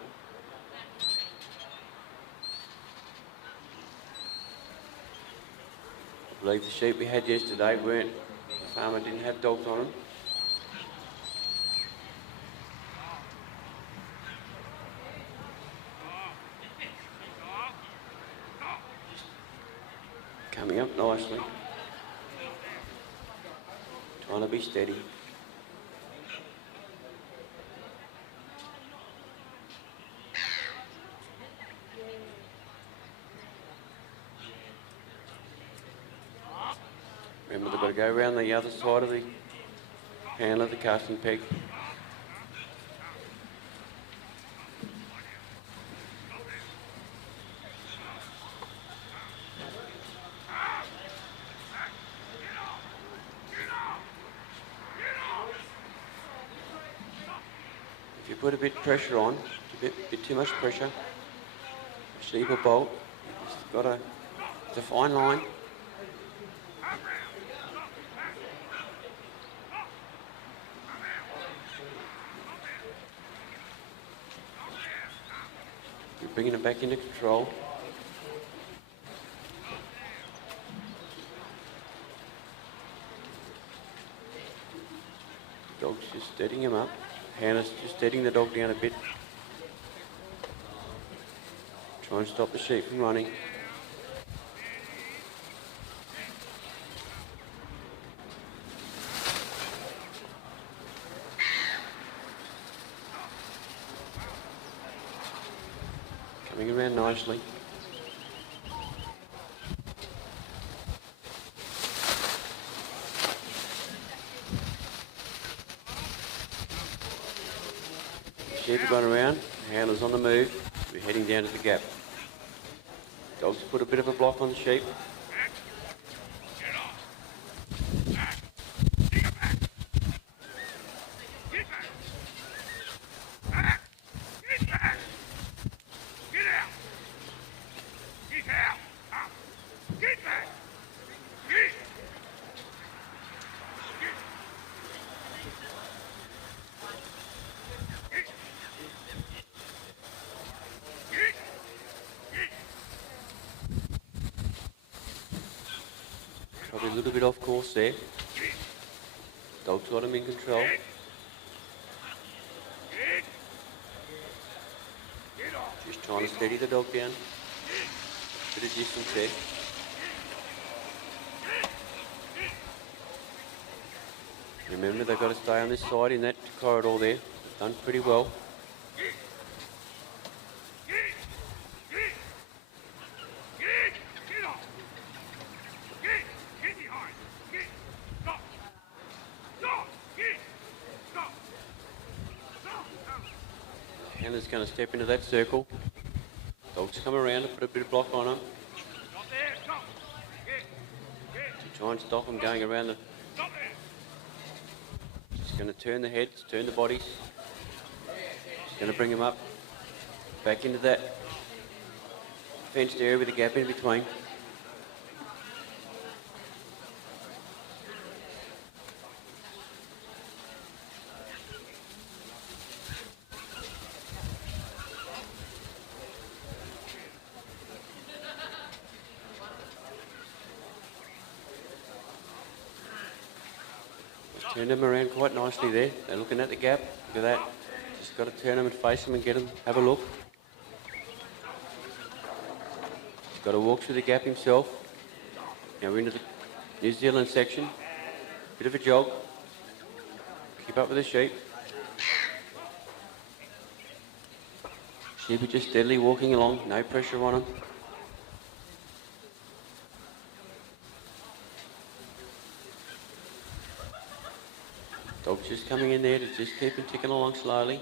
I believe the sheep we had yesterday weren't, the farmer didn't have dogs on them. Coming up nicely. Trying to be steady. Remember, they've got to go around the other side of the handle of the casting peg. If you put a bit of pressure on, a bit too much pressure, sheep or bolt, you've got it's a fine line. You're bringing it back into control. Dog's just steadying him up. Hannah's just steadying the dog down a bit. Try and stop the sheep from running. Coming around nicely. Sheep are going around, handler's on the move, we're heading down to the gap. Dogs put a bit of a block on the sheep. Probably a little bit off course there. Dog's got him in control. Just trying to steady the dog down. Bit of distance there. Remember, they've got to stay on this side in that corridor there. They've done pretty well. Handler's going to step into that circle. Dog's come around and put a bit of block on him. To try and stop him going around the... Just going to turn the heads, turn the bodies. Just going to bring him up, back into that fenced area with a gap in between. Turned them around quite nicely there. They're looking at the gap. Look at that. Just got to turn them and face them and get them. Have a look. He's got to walk through the gap himself. Now we're into the New Zealand section. Bit of a jog. Keep up with the sheep. Sheep are just steadily walking along. No pressure on them. Dog's just coming in there to just keep him ticking along slowly.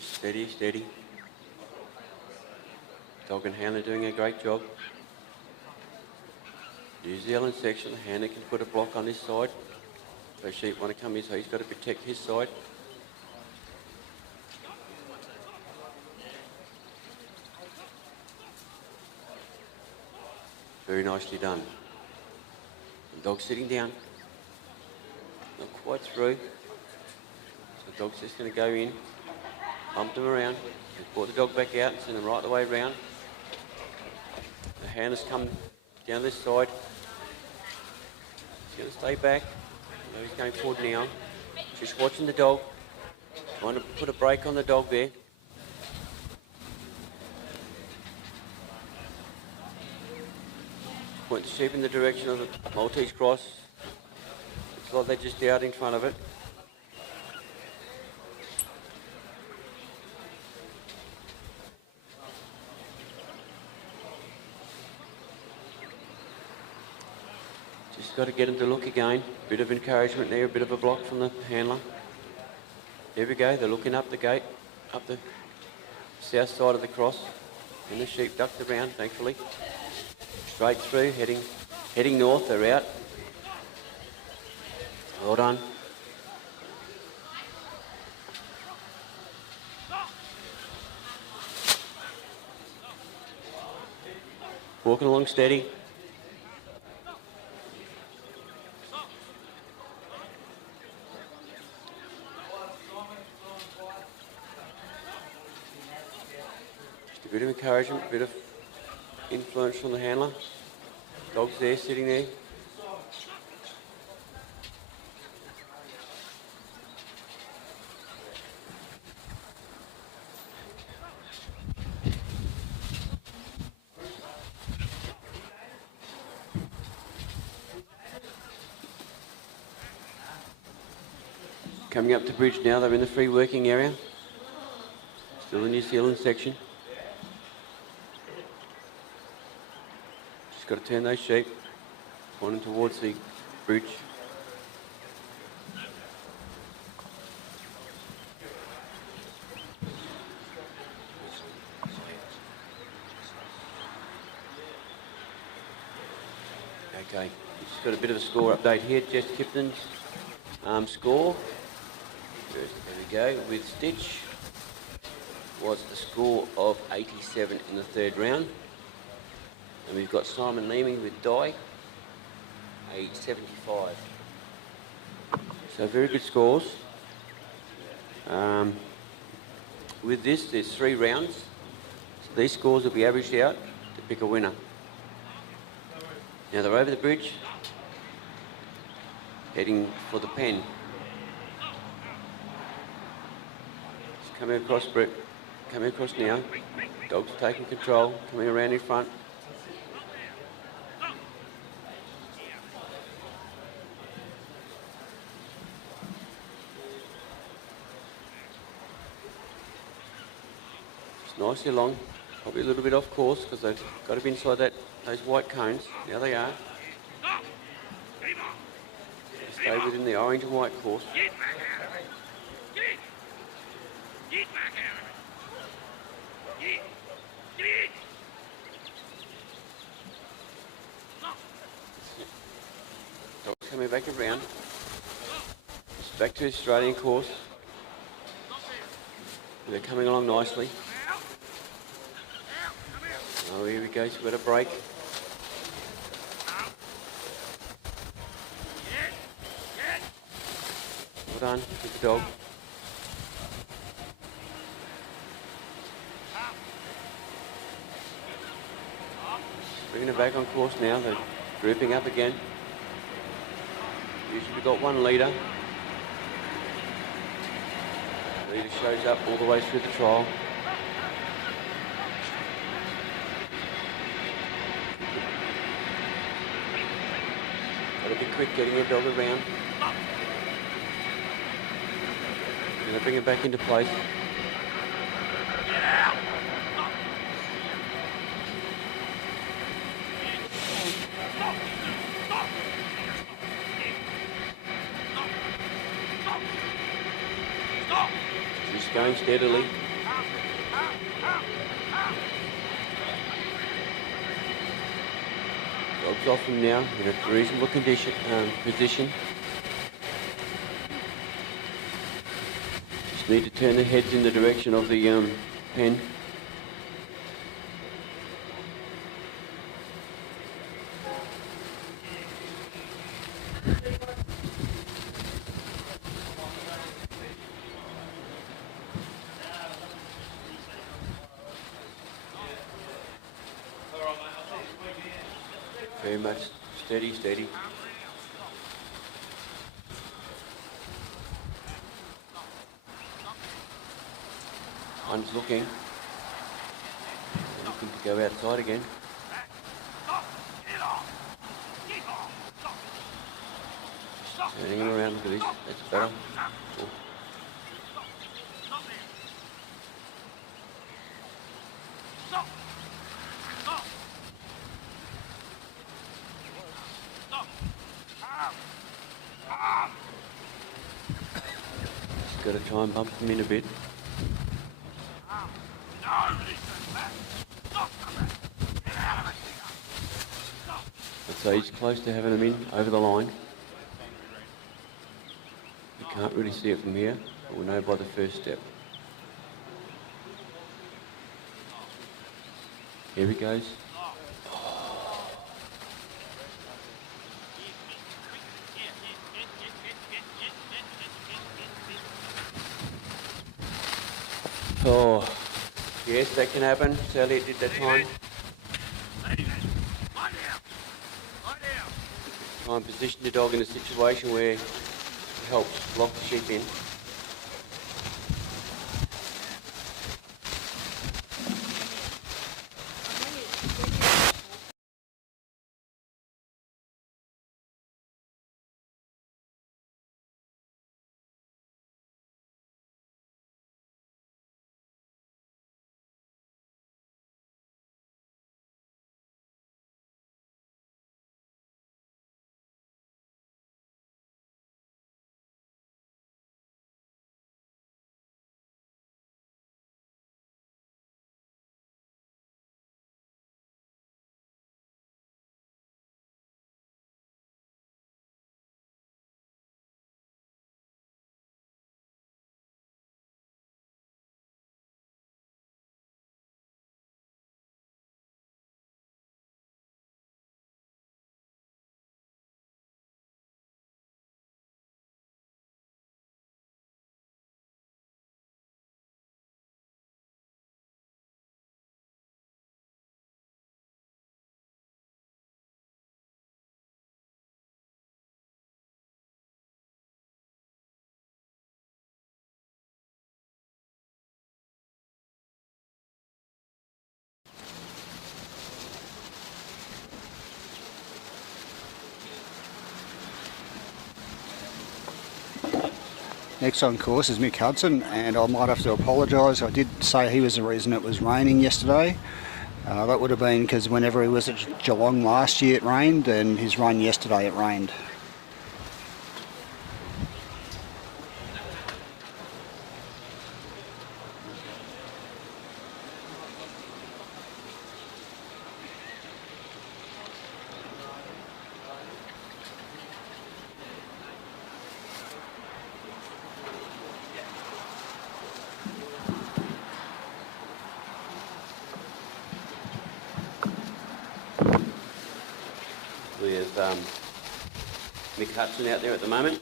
Steady, steady. Dog and handler doing a great job. New Zealand section, the handler can put a block on this side. So sheep want to come in, so he's got to protect his side. Very nicely done. The dog's sitting down. Not quite through. So the dog's just going to go in, pump them around, and brought the dog back out and send them right the way around. The handler's come down this side. He's going to stay back. I know he's going forward now. Just watching the dog. Trying to put a brake on the dog there. Point the sheep in the direction of the Maltese cross. Looks like they're just out in front of it. Just got to get them to look again. Bit of encouragement there, a bit of a block from the handler. There we go, they're looking up the gate, up the south side of the cross. And the sheep ducked around, thankfully. Straight through, heading north, they're out. Well done. Walking along steady. Just a bit of encouragement, a bit of influence from the handler. Dog's there, sitting there. Coming up to bridge now, they're in the free working area. Still the New Zealand section. Got to turn those sheep, pointing towards the bridge. Okay, just got a bit of a score update here. Jess Kipton's score. There we go, with Stitch was a score of 87 in the third round. And we've got Simon Leeming with Di, a 75. So very good scores. With this, there's 3 rounds. So these scores will be averaged out to pick a winner. Now they're over the bridge, heading for the pen. Just coming across, Brett. Coming across now. Dog's taking control, coming around in front. Nicely along, probably a little bit off course because they've got to be inside those white cones. Now they are. Stay within the orange and white course. Dog's coming back around. It's back to the Australian course. They're coming along nicely. Oh, here we go, so we've got a break. Well done, good dog. taking it back on course now. They're grouping up again. Usually we've got one leader. The leader shows up all the way through the trial. Got to be quick getting your dog around. And they bring it back into place. Just going steadily. Dog's off him now in a reasonable position. Just need to turn the heads in the direction of the pen. Very much steady, steady. One's looking to go outside again. Turning him around, look at this, that's better. Cool. Just got to try and bump him in a bit. So he's close to having him in over the line. We can't really see it from here, but we'll know by the first step. Here he goes. Oh, yes, that can happen. Sally, it did that time. Try and position the dog in a situation where it helps lock the sheep in. Next on course is Mick Hudson, and I might have to apologise. I did say he was the reason it was raining yesterday. That would have been because whenever he was at Geelong last year it rained, and his run yesterday it rained. There's Mick Hudson out there at the moment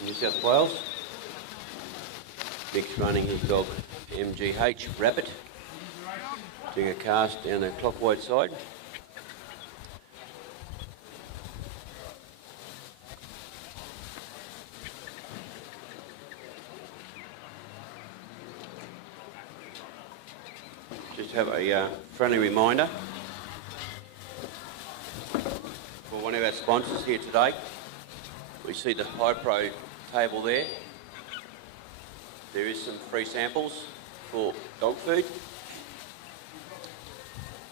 in New South Wales. Mick's running his dog MGH Rabbit, doing a cast down the clockwise side. just have a friendly reminder for one of our sponsors here today. We see the High-Pro table there. There is some free samples for dog food.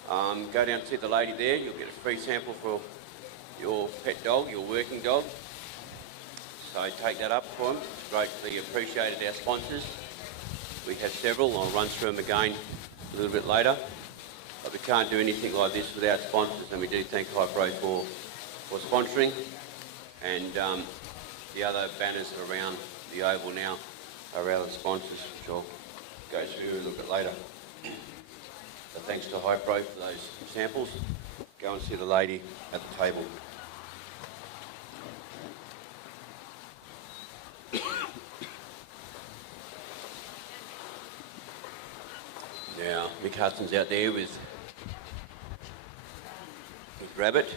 Go down and see the lady there. You'll get a free sample for your pet dog, your working dog. So take that up for them. Greatly appreciated our sponsors. We have several. I'll run through them again a little bit later. But we can't do anything like this without sponsors, and we do thank High-Pro for sponsoring. And the other banners around the oval now are our other sponsors, which I'll go through a little bit later. So thanks to High-Pro for those samples. Go and see the lady at the table. Now, Mick Hudson's out there with Rabbit.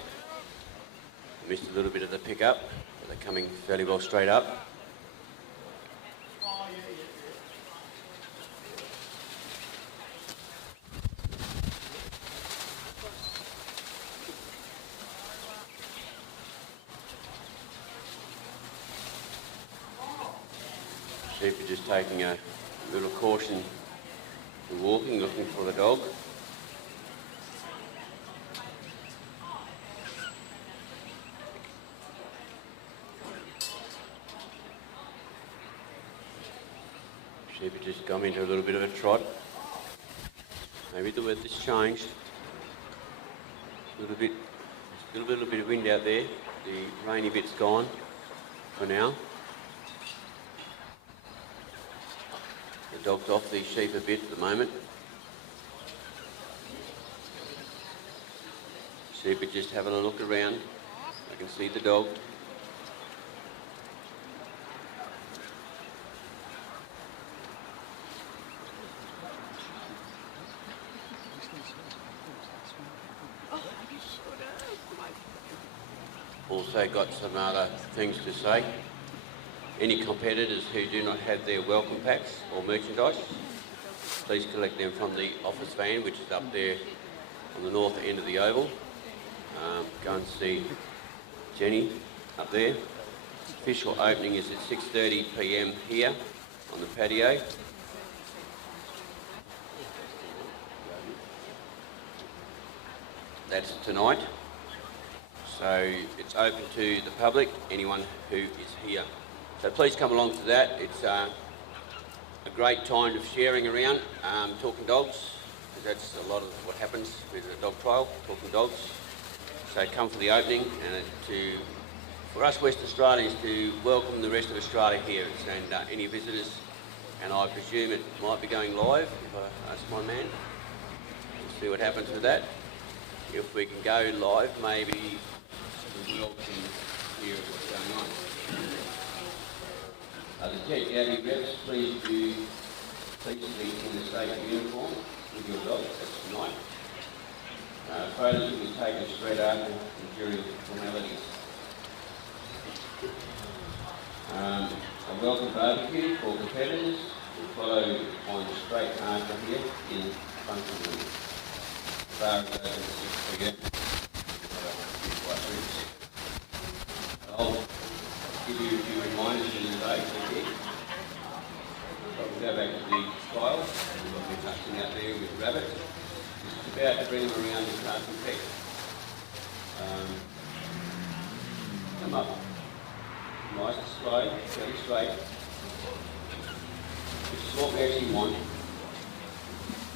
Missed a little bit of the pickup, but they're coming fairly well straight up. Sheep are just taking a little caution to walking, looking for the dog. Sheep have just gone into a little bit of a trot. Maybe the weather's changed. A little bit of wind out there. The rainy bit's gone for now. The dog's off these sheep a bit at the moment. Sheep are just having a look around. I can see the dog. Also got some other things to say. Any competitors who do not have their welcome packs or merchandise, please collect them from the office van, which is up there on the north end of the oval. Go and see Jenny up there. Official opening is at 6:30 p.m. here on the patio. That's tonight. So it's open to the public, anyone who is here. So please come along to that. It's a great time of sharing around, talking dogs, because that's a lot of what happens with a dog trial, talking dogs. So come for the opening, and for us West Australians to welcome the rest of Australia here, and any visitors. And I presume it might be going live, if I ask my man. We'll see what happens with that. If we can go live, maybe we all can hear what's going on. The Ted Gaby reps, please be in the state uniform with your dog. That's tonight. Photos will be taken straight after and during formalities. A welcome barbecue for competitors will follow on the straight after here in front of them. Bar is open at 6 p.m. I'll give you a few reminders in the day. But we'll go back to the trial. We've got Mick Hudson out there with Rabbit. Just about to bring them around the cart and peck. Come up. Nice and slow, fairly straight. This is what we actually want.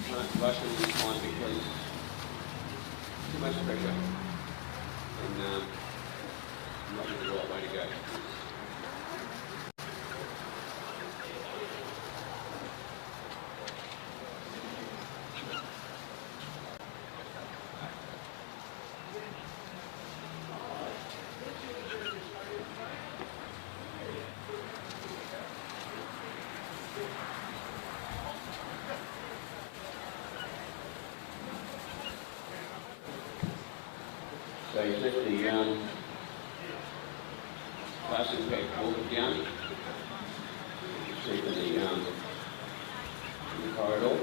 Can't rush them this time because too much pressure. And not the right way to go. So you let the plastic pack water down. You see in the corridor.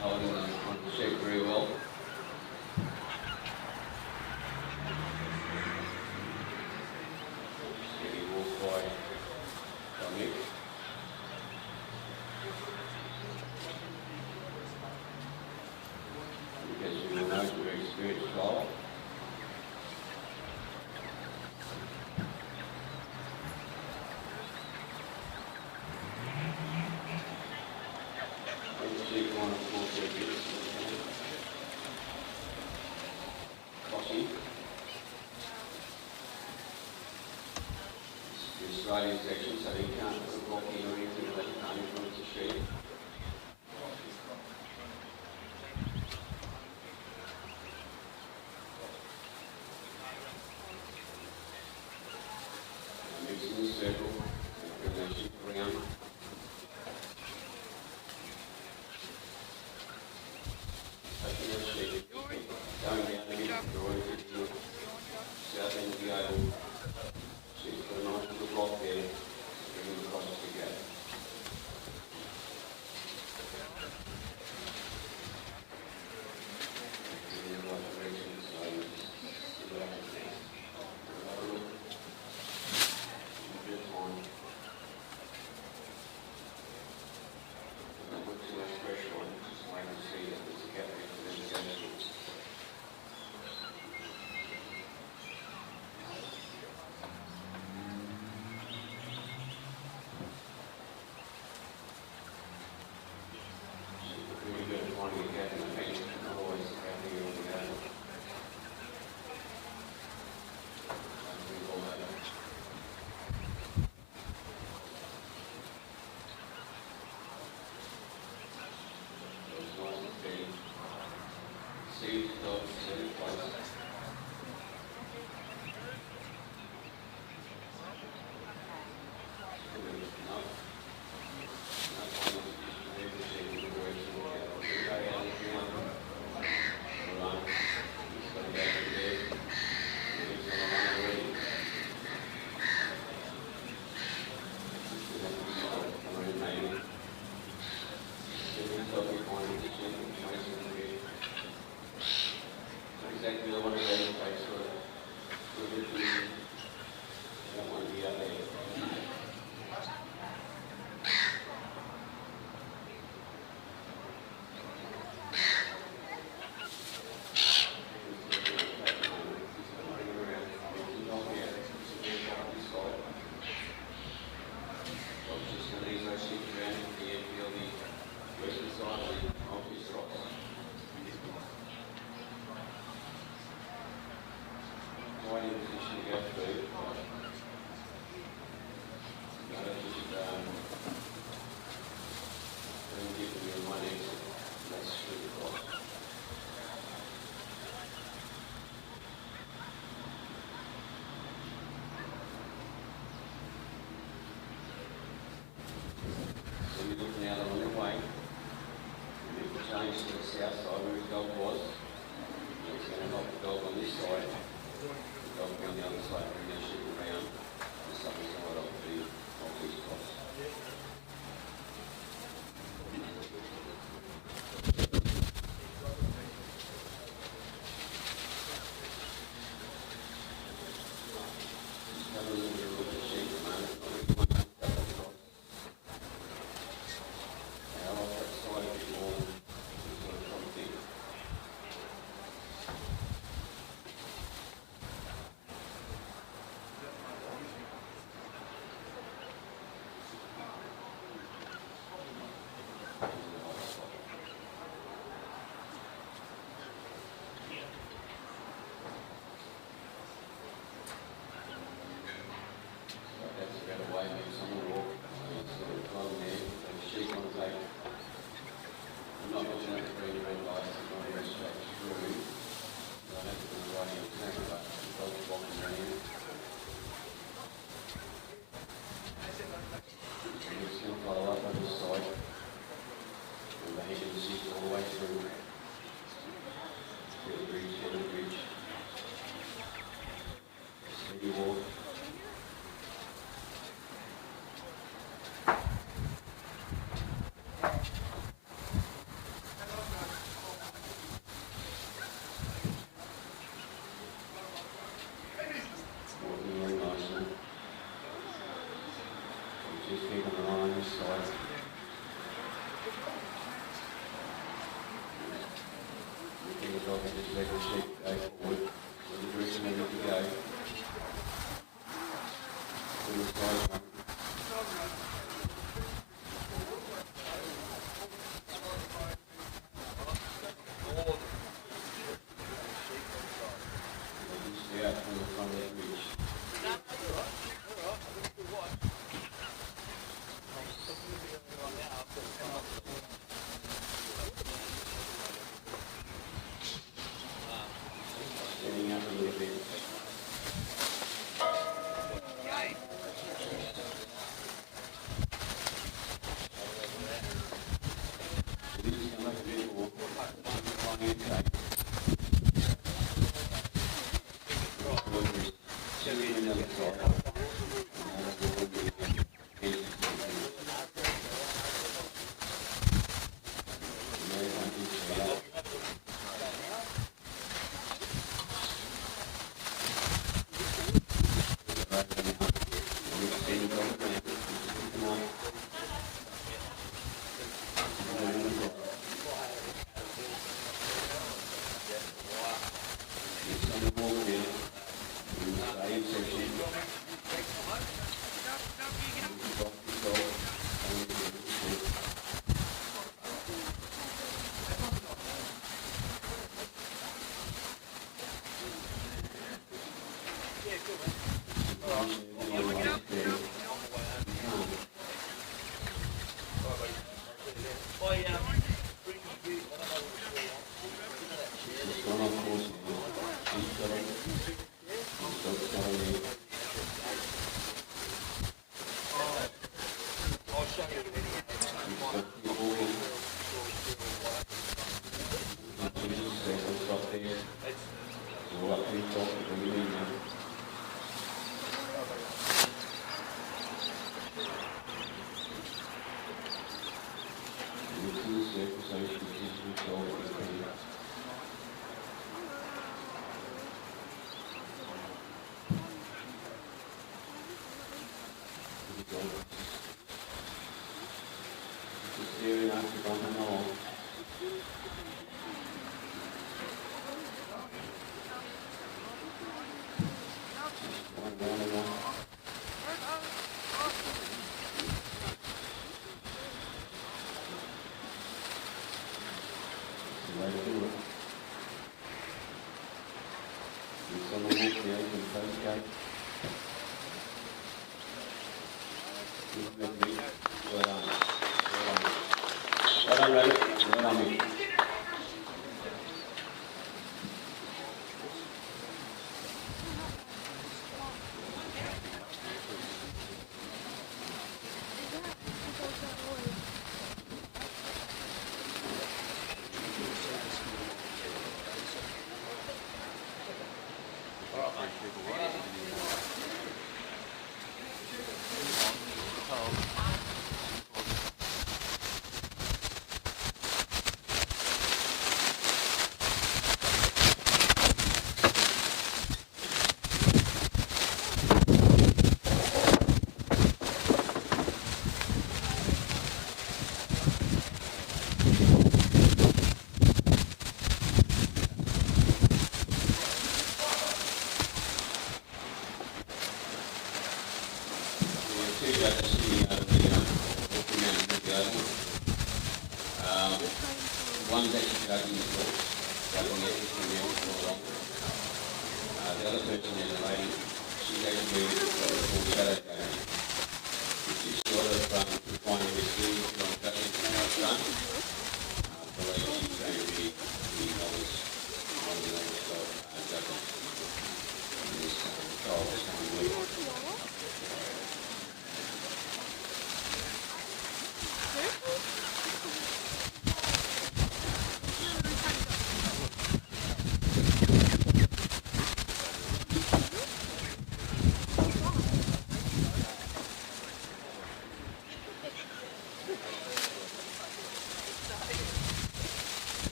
holding on the sheep very well. Steady walk by Dominic. As you will know, he's a very experienced driver. Australian section, so he can't put a block in or anything that he can't influence the sheep. Mix in the circle, bring that sheep around. Taking that sheep, going down again, drawing it to the south end of the oval. She's got a nice little block there, bring it across the gate.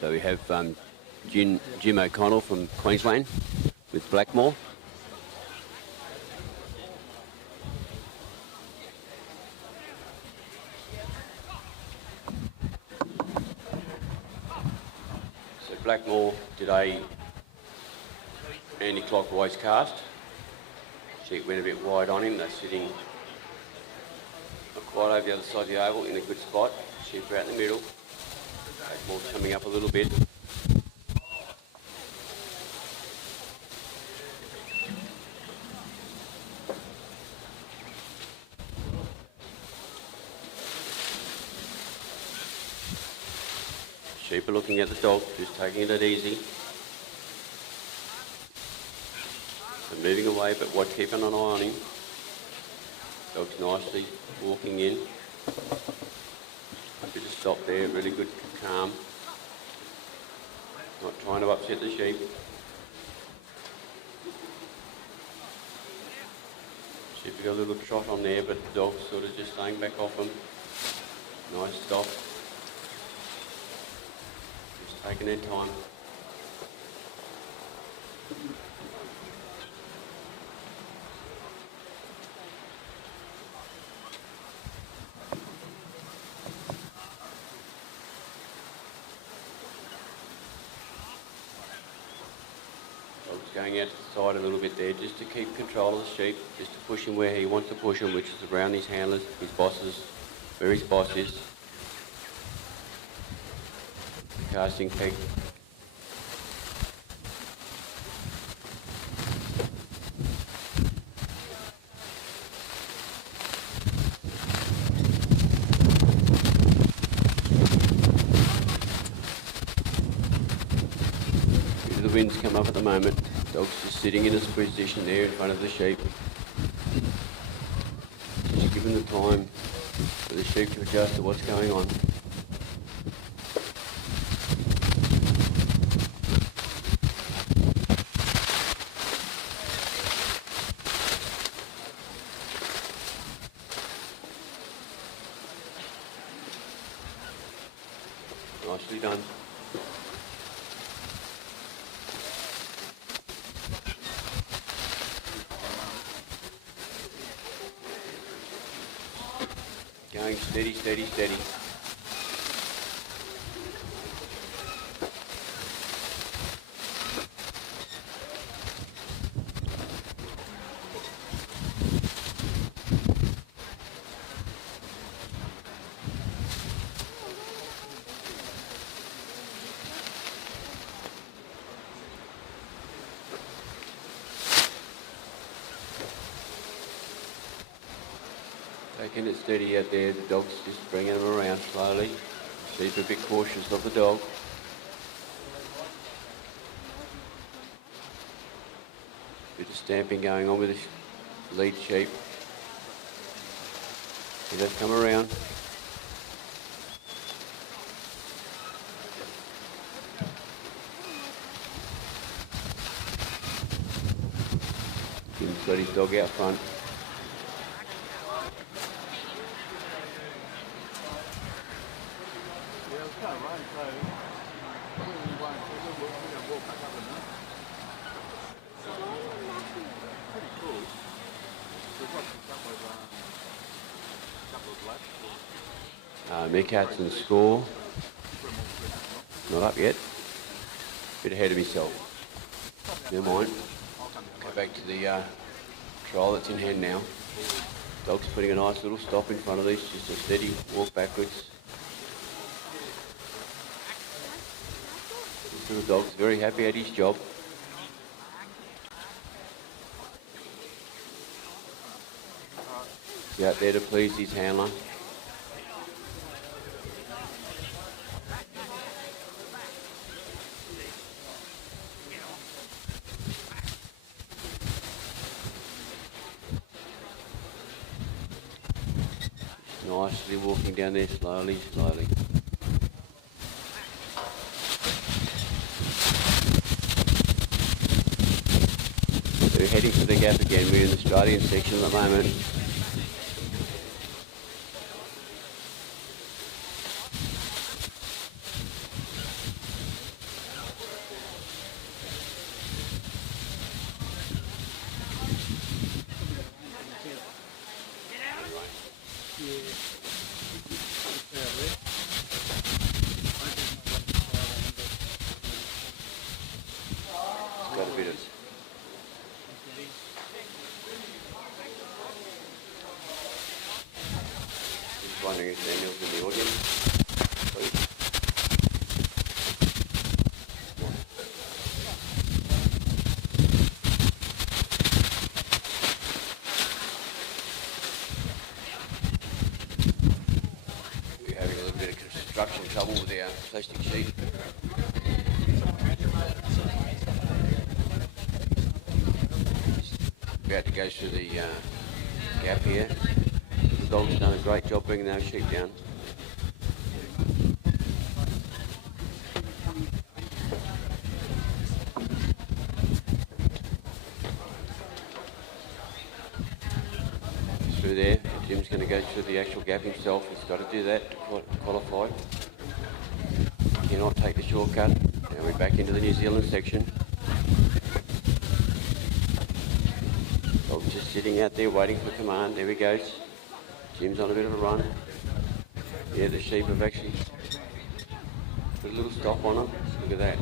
So we have Jim O'Connell from Queensland with Blackmore. So Blackmore did a anti-clockwise cast. Sheep went a bit wide on him. They're sitting not quite over the other side of the oval in a good spot. Sheep are out in the middle. Blackmore's coming up a little bit. Sheep are looking at the dog, just taking it easy. They're moving away, but keeping an eye on him. Dog's nicely walking in. A bit of stop there, really good calm. Not trying to upset the sheep. Sheep have got a little trot on there, but the dog's sort of just staying back off them. Nice stop. Just taking their time. Going out to the side a little bit there just to keep control of the sheep, just to push him where he wants to push him, which is around his handlers, his bosses, where his boss is. The casting peg. The wind's come up at the moment. Dog's just sitting in his position there in front of the sheep. Just giving the time for the sheep to adjust to what's going on. Nicely done. Going steady, steady, steady. Taking it steady out there, the dog's just bringing them around slowly. Sheep a bit cautious of the dog. Bit of stamping going on with the lead sheep. He does come around. Jim's got his dog out front. Meerkat's score. Not up yet. Bit ahead of himself. Never mind. Go back to the trial that's in hand now. Dog's putting a nice little stop in front of these, just a steady walk backwards. This little dog's very happy at his job. He's out there to please his handler. nicely walking down there slowly, slowly. We're heading for the gap again. We're in the Australian section at the moment. Got a bit of just wondering if Daniel's in the audience, please. We're having a little bit of construction trouble with our plastic sheet. About to go through the gap here. The dog's done a great job bringing those sheep down. Through there, Jim's going to go through the actual gap himself. He's got to do that to qualify. He cannot take the shortcut. Now we're back into the New Zealand section. Dog's just sitting out there waiting for command. There he goes. Jim's on a bit of a run. Yeah, the sheep have actually put a little stop on him. Look at that.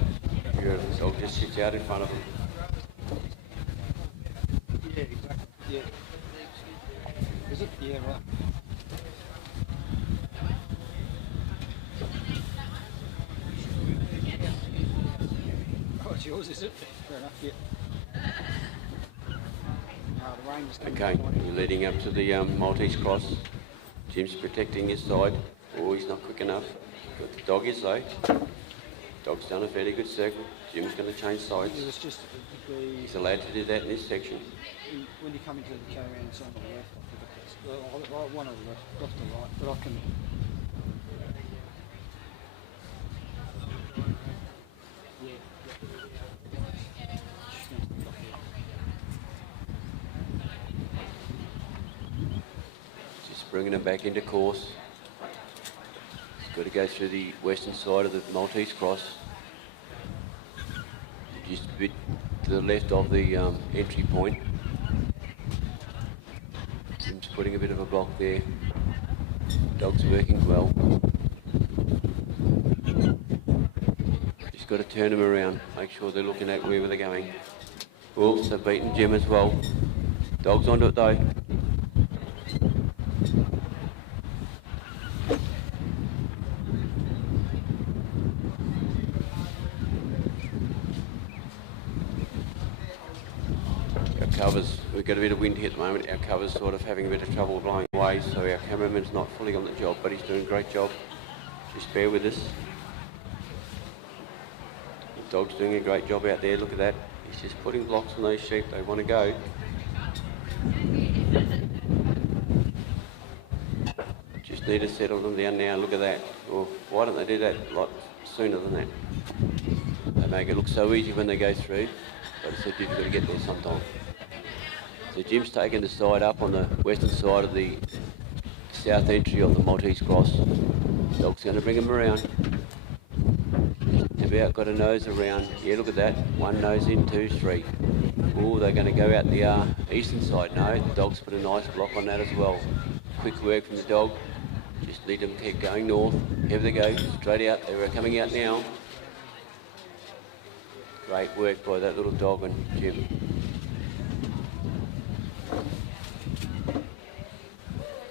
Beautiful. Dog just sits out in front of him. Yeah, exactly. Yeah. Is it? Yeah, right. Oh, it's yours, is it? Fair enough, yeah. The rain was coming Okay, down. you're leading up to the Maltese cross. Jim's protecting his side. Oh, he's not quick enough. But the dog is though. Dog's done a fairly good circle. Jim's going to change sides. It was just He's allowed to do that in this section. when you come into the caravan, it's on the left. I think it's one on the left to right, but I can. Just bringing him back into course. He's got to go through the western side of the Maltese cross. Just a bit to the left of the entry point. Jim's putting a bit of a block there. Dog's working well. Just got to turn them around, make sure they're looking at where they're going. Wolves have beaten Jim as well. Dog's onto it though. Covers, we've got a bit of wind here at the moment. Our cover's sort of having a bit of trouble blowing away, so our cameraman's not fully on the job, but he's doing a great job. Just bear with us. The dog's doing a great job out there, look at that. He's just putting blocks on those sheep, they want to go. Just need to settle them down now, look at that. Well, why don't they do that a lot sooner than that? They make it look so easy when they go through, but it's so difficult to get there sometimes. So Jim's taken the side up on the western side of the south entry of the Maltese cross. Dog's going to bring him around. Just about got a nose around. Yeah, look at that. One nose in, 2, 3. Oh, they're going to go out the eastern side. No, the dog's put a nice block on that as well. Quick work from the dog. Just need them to keep going north. Here they go, straight out. They're coming out now. Great work by that little dog and Jim.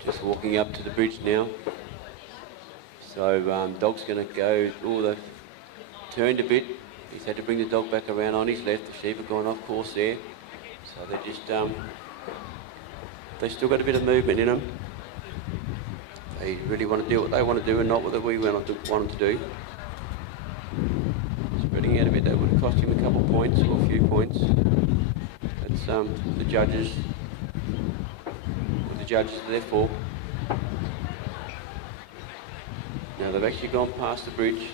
Just walking up to the bridge now. So dog's going to go, oh, they've turned a bit. He's had to bring the dog back around on his left. The sheep have gone off course there. So they're just, they've still got a bit of movement in them. They really want to do what they want to do and not what we want them to do. Spreading out a bit, that would have cost him a couple of points or a few points. That's the judges. What the judges are there for. Now they've actually gone past the bridge.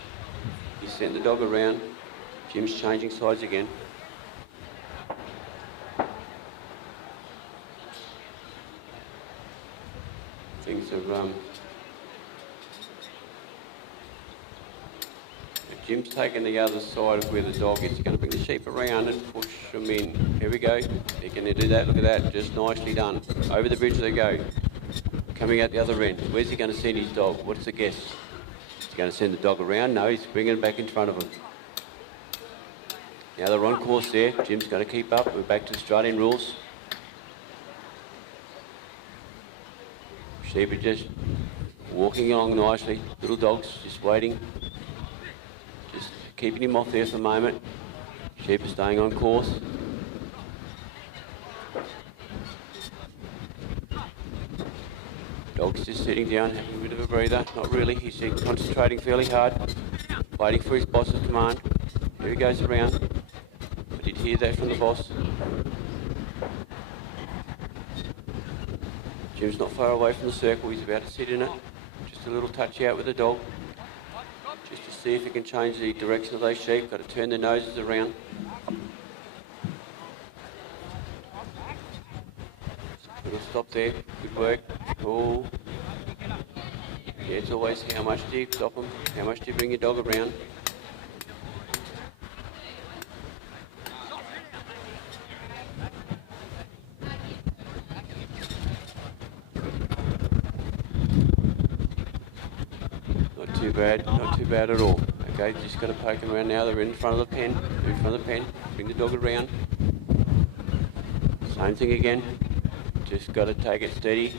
He's sent the dog around. Jim's changing sides again. Things are Jim's taking the other side of where the dog is. He's going to bring the sheep around and push them in. Here we go. He can do that. Look at that. Just nicely done. Over the bridge they go. Coming out the other end. Where's he going to send his dog? What's the guess? Is he going to send the dog around? No, he's bringing it back in front of him. Now they're on course there. Jim's going to keep up. We're back to Australian rules. Sheep are just walking along nicely. Little dogs just waiting. Just keeping him off there for a moment. Sheep are staying on course. Dog's just sitting down, having a bit of a breather. Not really, he's concentrating fairly hard. Waiting for his boss's command. Here he goes around. I did hear that from the boss. Jim's not far away from the circle, he's about to sit in it. Just a little touch out with the dog. Just to see if he can change the direction of those sheep. Got to turn their noses around. Little stop there, good work. Oh. Yeah, it's always how much do you stop them, how much do you bring your dog around. Not too bad at all. Okay, just got to poke them around now. They're in front of the pen. In front of the pen. Bring the dog around. Same thing again. Just got to take it steady.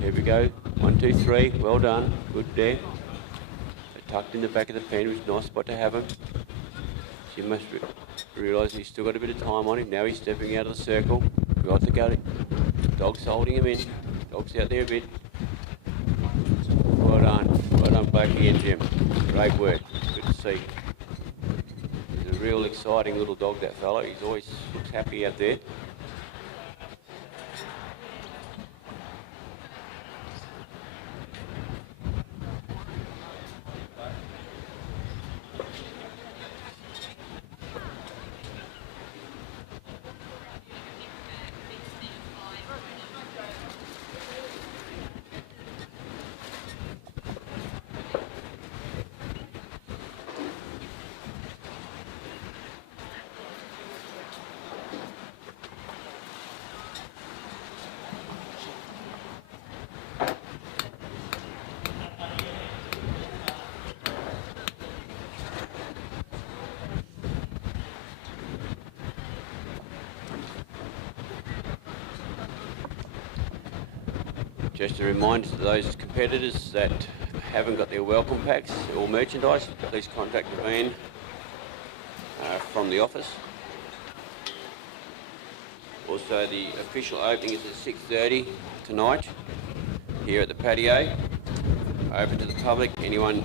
Here we go. 1, 2, 3. Well done. Good there. They're tucked in the back of the pen, which is a nice spot to have him. You must realise he's still got a bit of time on him. Now he's stepping out of the circle. Got to go. Dog's holding him in. Dog's out there a bit. Well done back again, Jim. Great work, good to see. He's a real exciting little dog, that fellow. He's always looks happy out there. Just a reminder to those competitors that haven't got their welcome packs or merchandise, please contact the van from the office. Also, the official opening is at 6:30 tonight here at the patio. Open to the public, anyone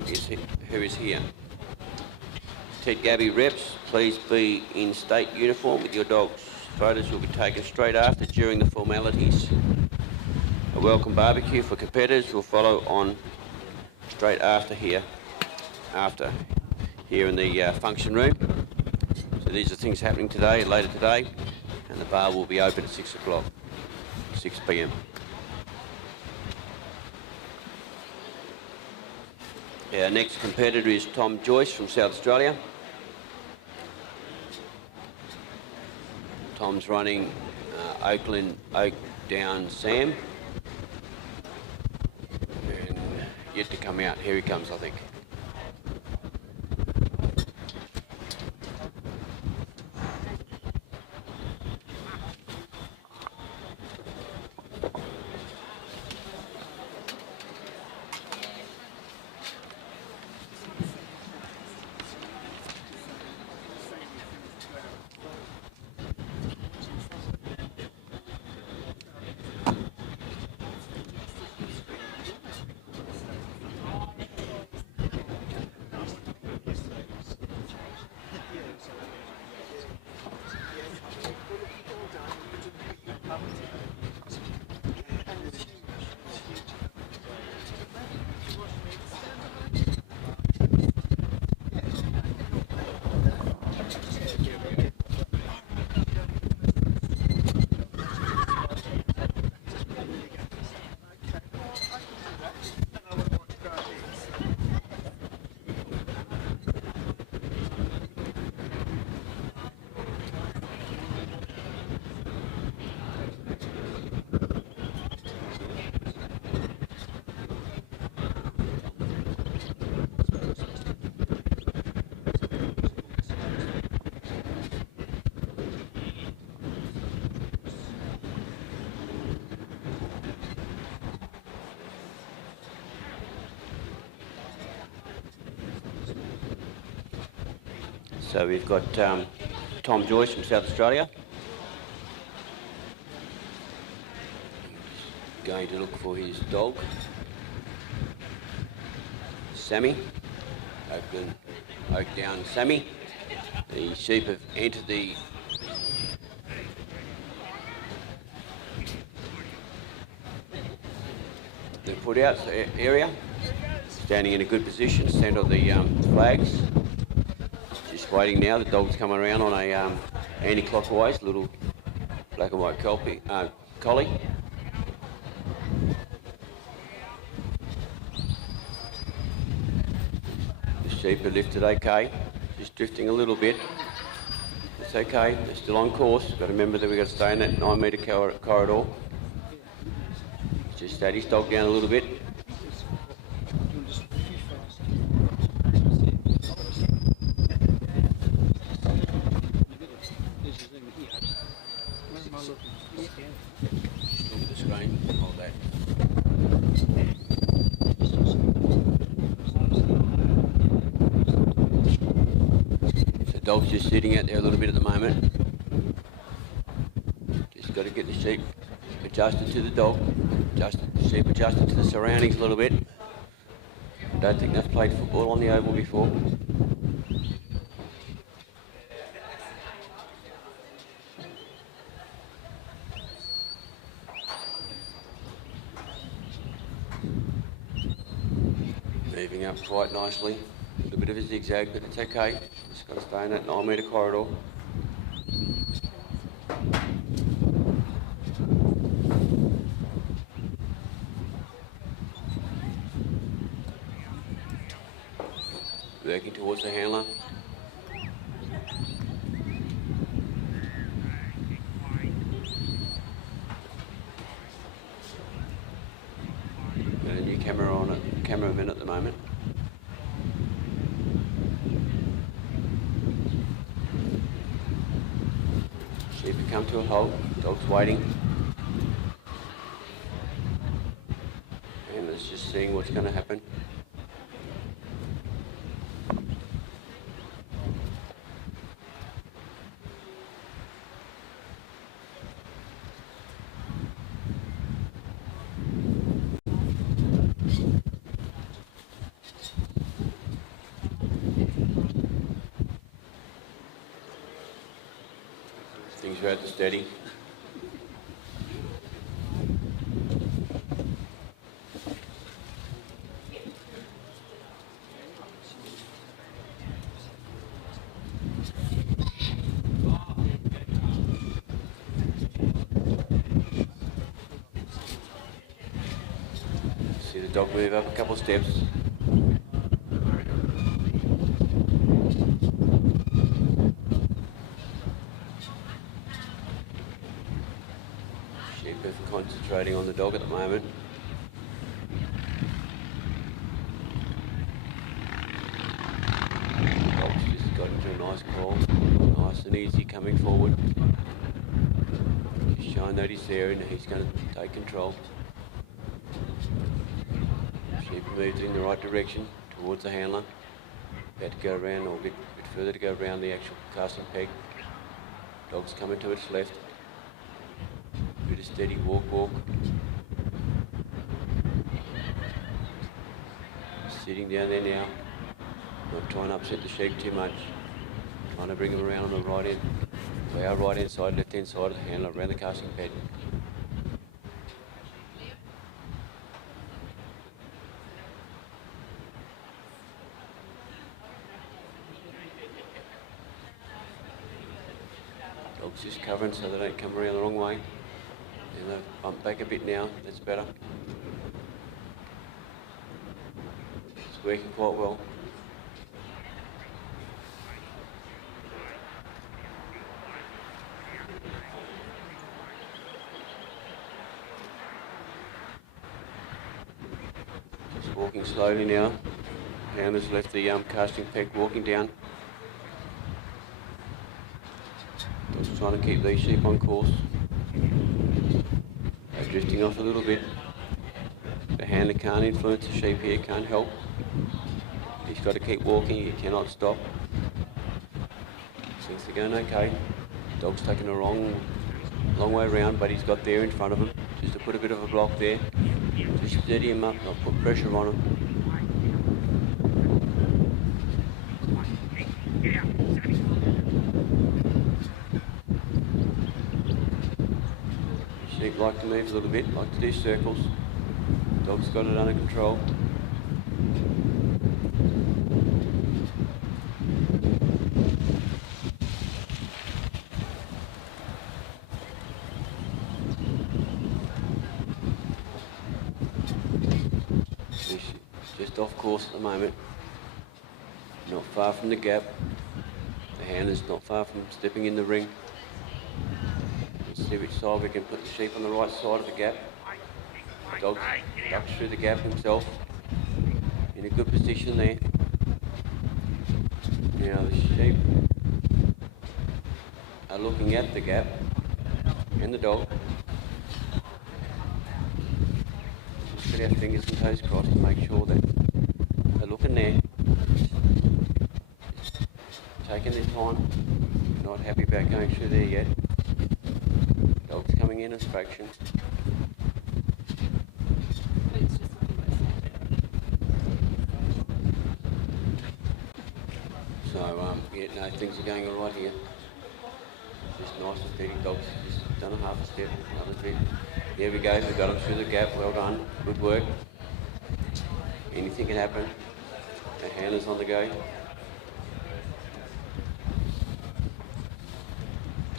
who is here. Ted Gaby reps, please be in state uniform with your dogs. Photos will be taken straight after during the formalities. A welcome barbecue for competitors will follow on straight after here in the function room. So these are things happening today, later today, and the bar will be open at 6 o'clock, 6 p.m. Our next competitor is Tom Joyce from South Australia. Tom's running Oak Down Sam. And yet to come out. Here he comes, I think. So we've got Tom Joyce from South Australia. Going to look for his dog, Sammy. Oak down Sammy. The sheep have entered the put out area, standing in a good position, centre of the flags. Just waiting now. The dog's coming around on a anti-clockwise little black and white collie. The sheep are lifted okay, just drifting a little bit. It's okay, they're still on course. Got to remember that we've got to stay in that 9 metre corridor. Just sat his dog down a little bit. Look at the screen, hold that. So the dog's just sitting out there a little bit at the moment. Just got to get the sheep adjusted to the dog. The sheep adjusted to the surroundings a little bit. Don't think they've played football on the oval before. Moving up quite nicely. A little bit of a zigzag, but it's okay. Just got to stay in that 9 metre corridor. Working towards the handler. Got a new cameraman at the moment. Sheep have come to a halt. Dog's waiting. And it's just seeing what's going to happen. Things are out to steady. See the dog move up a couple of steps. Concentrating on the dog at the moment. The dog's just got into a nice call, nice and easy coming forward. Just showing that he's there and he's going to take control. Sheep moves in the right direction towards the handler. About to go around, or a bit further to go around the actual casting peg. Dog's coming to its left. Bit of steady walk. Sitting down there now. Not trying to upset the sheep too much. Trying to bring them around on the right end. Our right hand side, left hand side of the handler, around the casting pad. Dog's just covering so they don't come around the wrong way. And they've bumped back a bit now, that's better. It's working quite well. Just walking slowly now. Handler's left the casting peg, walking down. Just trying to keep these sheep on course. Drifting off a little bit. The handler can't influence the sheep here, can't help. He's got to keep walking, he cannot stop. Things are going okay. Dog's taking a long way around, but he's got there in front of him. Just to put a bit of a block there. Just steady him up, not put pressure on him. Sheep like to move a little bit, like to do circles. Dog's got it under control. He's just off course at the moment. Not far from the gap. The handler's not far from stepping in the ring. Let's see which side we can put the sheep on the right side of the gap. The dog ducks through the gap himself. In a good position there. Now the sheep are looking at the gap and the dog. Just put our fingers and toes crossed to make sure that they're looking there. Taking their time. Not happy about going through there yet. Dog's coming in as fraction. So, yeah, no, things are going all right here. Just nice and steady. Dog's just done a half a step, another bit. There we go, we got him through the gap. Well done, good work. Anything can happen. The handler's on the go.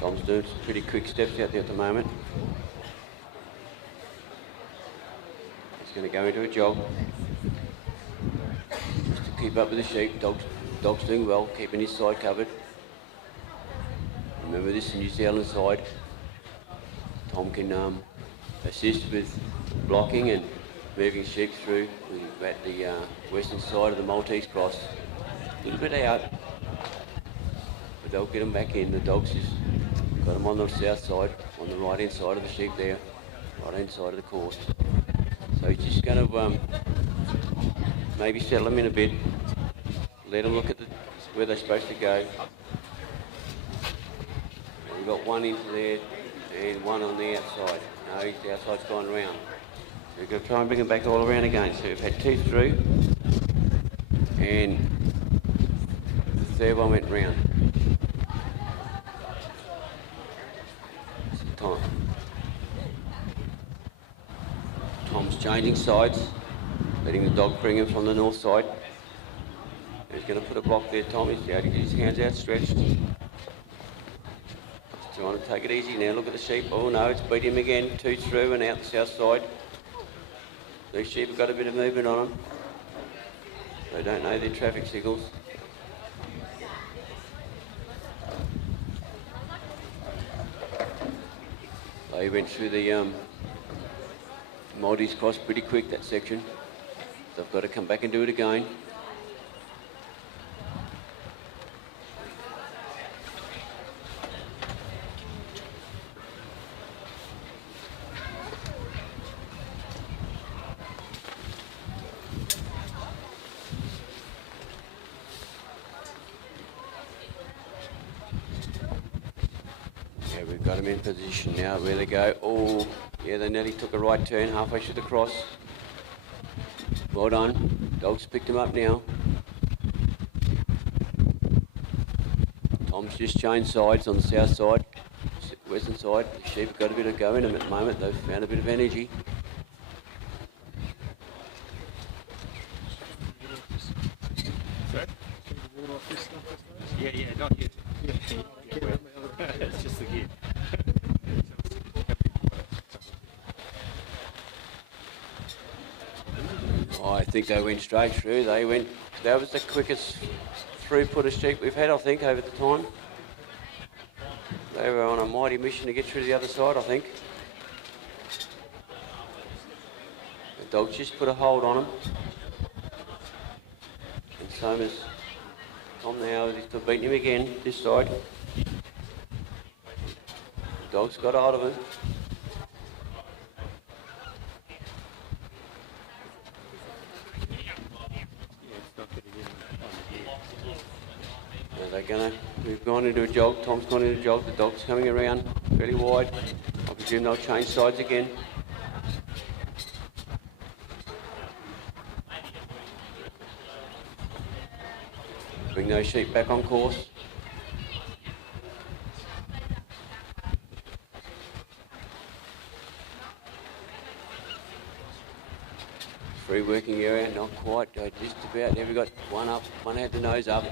Tom's doing some pretty quick steps out there at the moment. He's going to go into a jog. Just to keep up with the sheep. Dog's doing well, keeping his side covered. Remember, this is the New Zealand side. Tom can assist with blocking and moving sheep through at the western side of the Maltese cross. A little bit out, but they'll get him back in. The dog's just got him on the south side, on the right hand side of the sheep there, right hand side of the course. So he's just going to maybe settle him in a bit, let them look at where they're supposed to go. We've got one into there and one on the outside. No, the outside's gone round. So we're going to try and bring them back all around again. So we've had two through and the third one went round. Tom's changing sides, letting the dog bring him from the north side. He's going to put a block there, Tom. He's got his hands outstretched. He's trying to take it easy now. Look at the sheep. Oh no, it's beat him again. Two through and out the south side. These sheep have got a bit of movement on them. They don't know their traffic signals. They went through the Maltese cross pretty quick, that section. They've got to come back and do it again. Yeah, we've got them in position now. Where they go? Oh, yeah, they nearly took a right turn halfway through the cross. Well done. Dog's picked him up now. Tom's just changed sides on the south side, western side. The sheep have got a bit of go in them at the moment. They've found a bit of energy. Yeah, not yet. It's just the gear. Oh, I think they went straight through. That was the quickest throughput of sheep we've had, I think, over the time. They were on a mighty mission to get through the other side, I think. The dogs just put a hold on them. And so is Tom now. He's beating him again, this side. The dog's got a hold of him. Are they going to We've gone into a jog. Tom's gone into a jog. The dog's coming around fairly wide. I presume they'll change sides again. Bring those sheep back on course. Free working area, not quite, just about there. We got one up, one had the nose up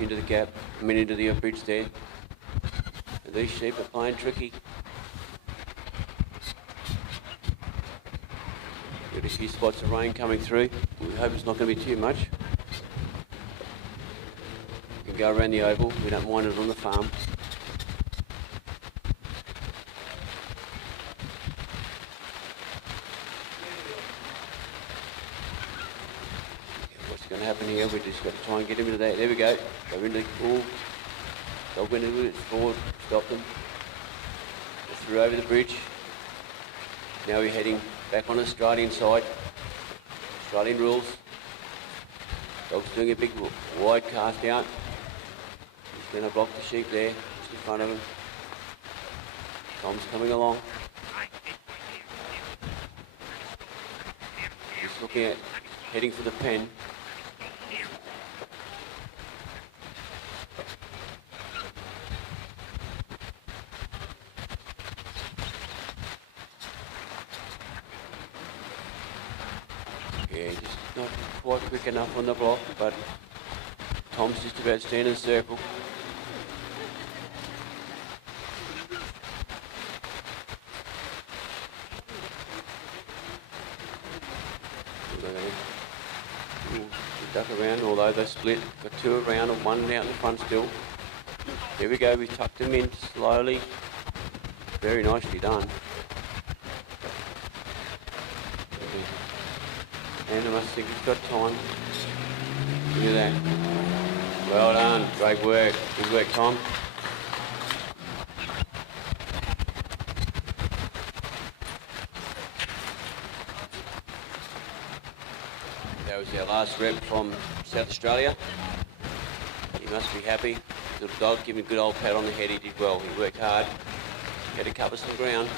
into the gap, into the bridge there. And these sheep are playing tricky. Got a few spots of rain coming through. We hope it's not going to be too much. We can go around the oval, we don't mind it on the farm. What's going to happen here? We just got to try and get him into that. There we go. Go into the pool. Dog went into it, forward, stopped them. Through over the bridge. Now we're heading back on the Australian side. Australian rules. Dog's doing a big wide cast out. He's going to block the sheep there, just in front of him. Tom's coming along. Just looking at heading for the pen. Yeah, just not quite quick enough on the block, but Tom's just about to stand in a circle. Duck around, although they split. Got two around and one out in the front still. There we go, we tucked them in slowly. Very nicely done. And I must think he's got time. Look at that. Well done, great work. Good work, Tom. That was our last rep from South Australia. He must be happy. Little dog, give him a good old pat on the head. He did well. He worked hard. Had to cover some ground.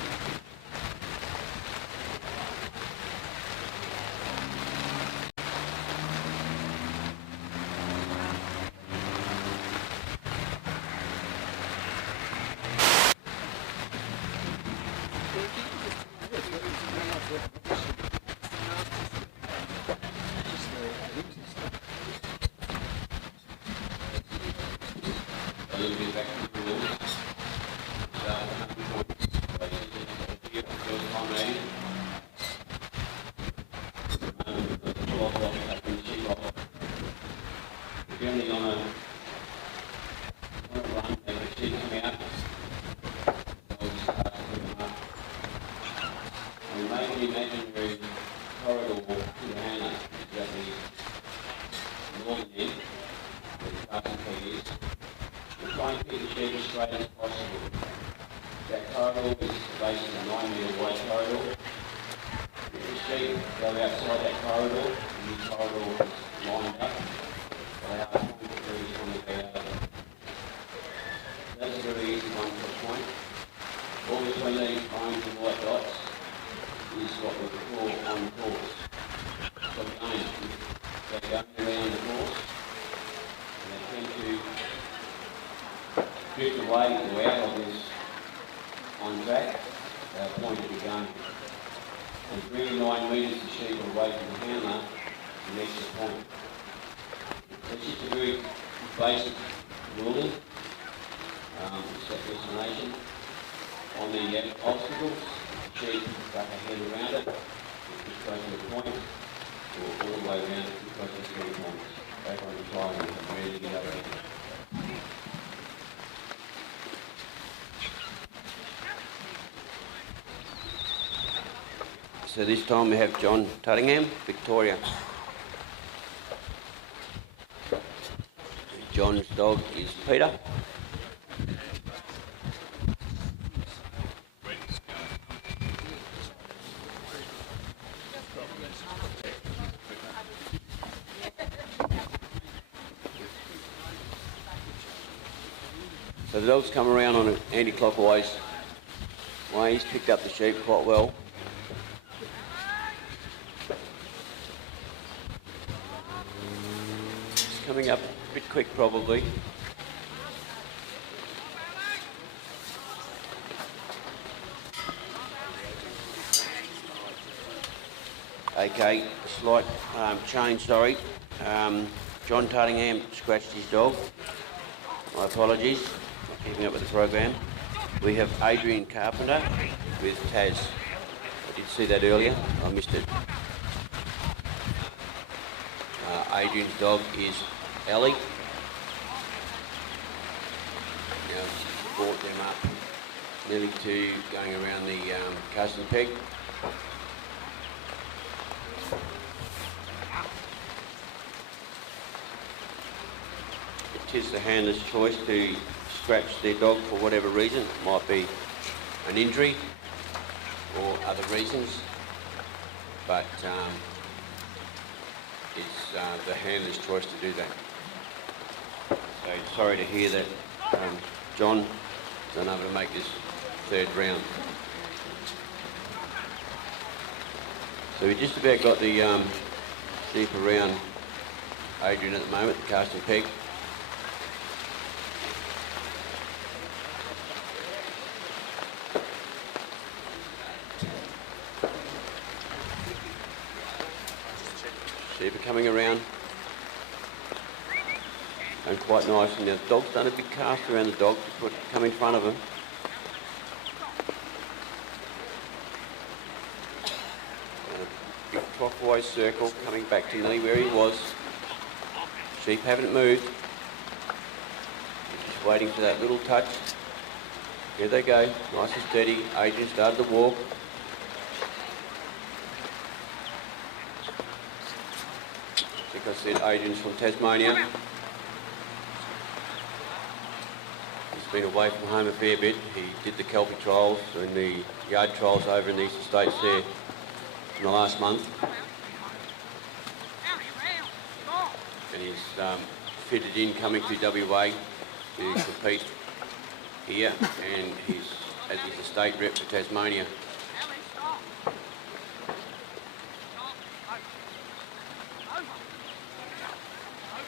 So this time we have John Tuttingham, Victoria. John's dog is Peter. So the dog's come around on an anti-clockwise way. He's picked up the sheep quite well. He's coming up a bit quick probably. Okay, slight change, sorry. John Tuttingham scratched his dog. My apologies, not keeping up with the program. We have Adrian Carpenter with Taz. I did see that earlier, I missed it. Adrian's dog is Ellie. Now she's brought them up nearly to going around the casting peg. It is the handler's choice to scratch their dog for whatever reason. It might be an injury or other reasons, but it's the handler's choice to do that. So sorry to hear that John is unable to make this third round. So we just about got the sheep around Adrian at the moment, the casting peg. Sheep are coming around and quite nice. And now the dog's done a big cast around the dog to come in front of him. Big clockwise circle coming back to nearly where he was. Sheep haven't moved. Just waiting for that little touch. Here they go, nice and steady. Adrian started to walk. Like I said, Adrian's from Tasmania. He's been away from home a fair bit. He did the Kelpie trials and the yard trials over in the eastern states there in the last month. And he's fitted in coming to WA to compete here, and he's a state rep for Tasmania.